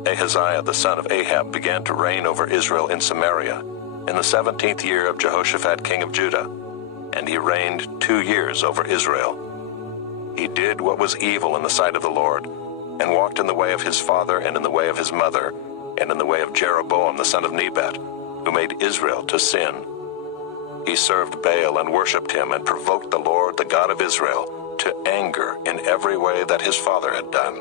Ahaziah the son of Ahab began to reign over Israel in Samaria in the 17th year of Jehoshaphat king of Judah, and he reigned 2 years over Israel. He did what was evil in the sight of the Lord, and walked in the way of his father and in the way of his mother, and in the way of Jeroboam the son of Nebat, who made Israel to sin. He served Baal and worshipped him, and provoked the Lord, the God of Israel, to anger in every way that his father had done.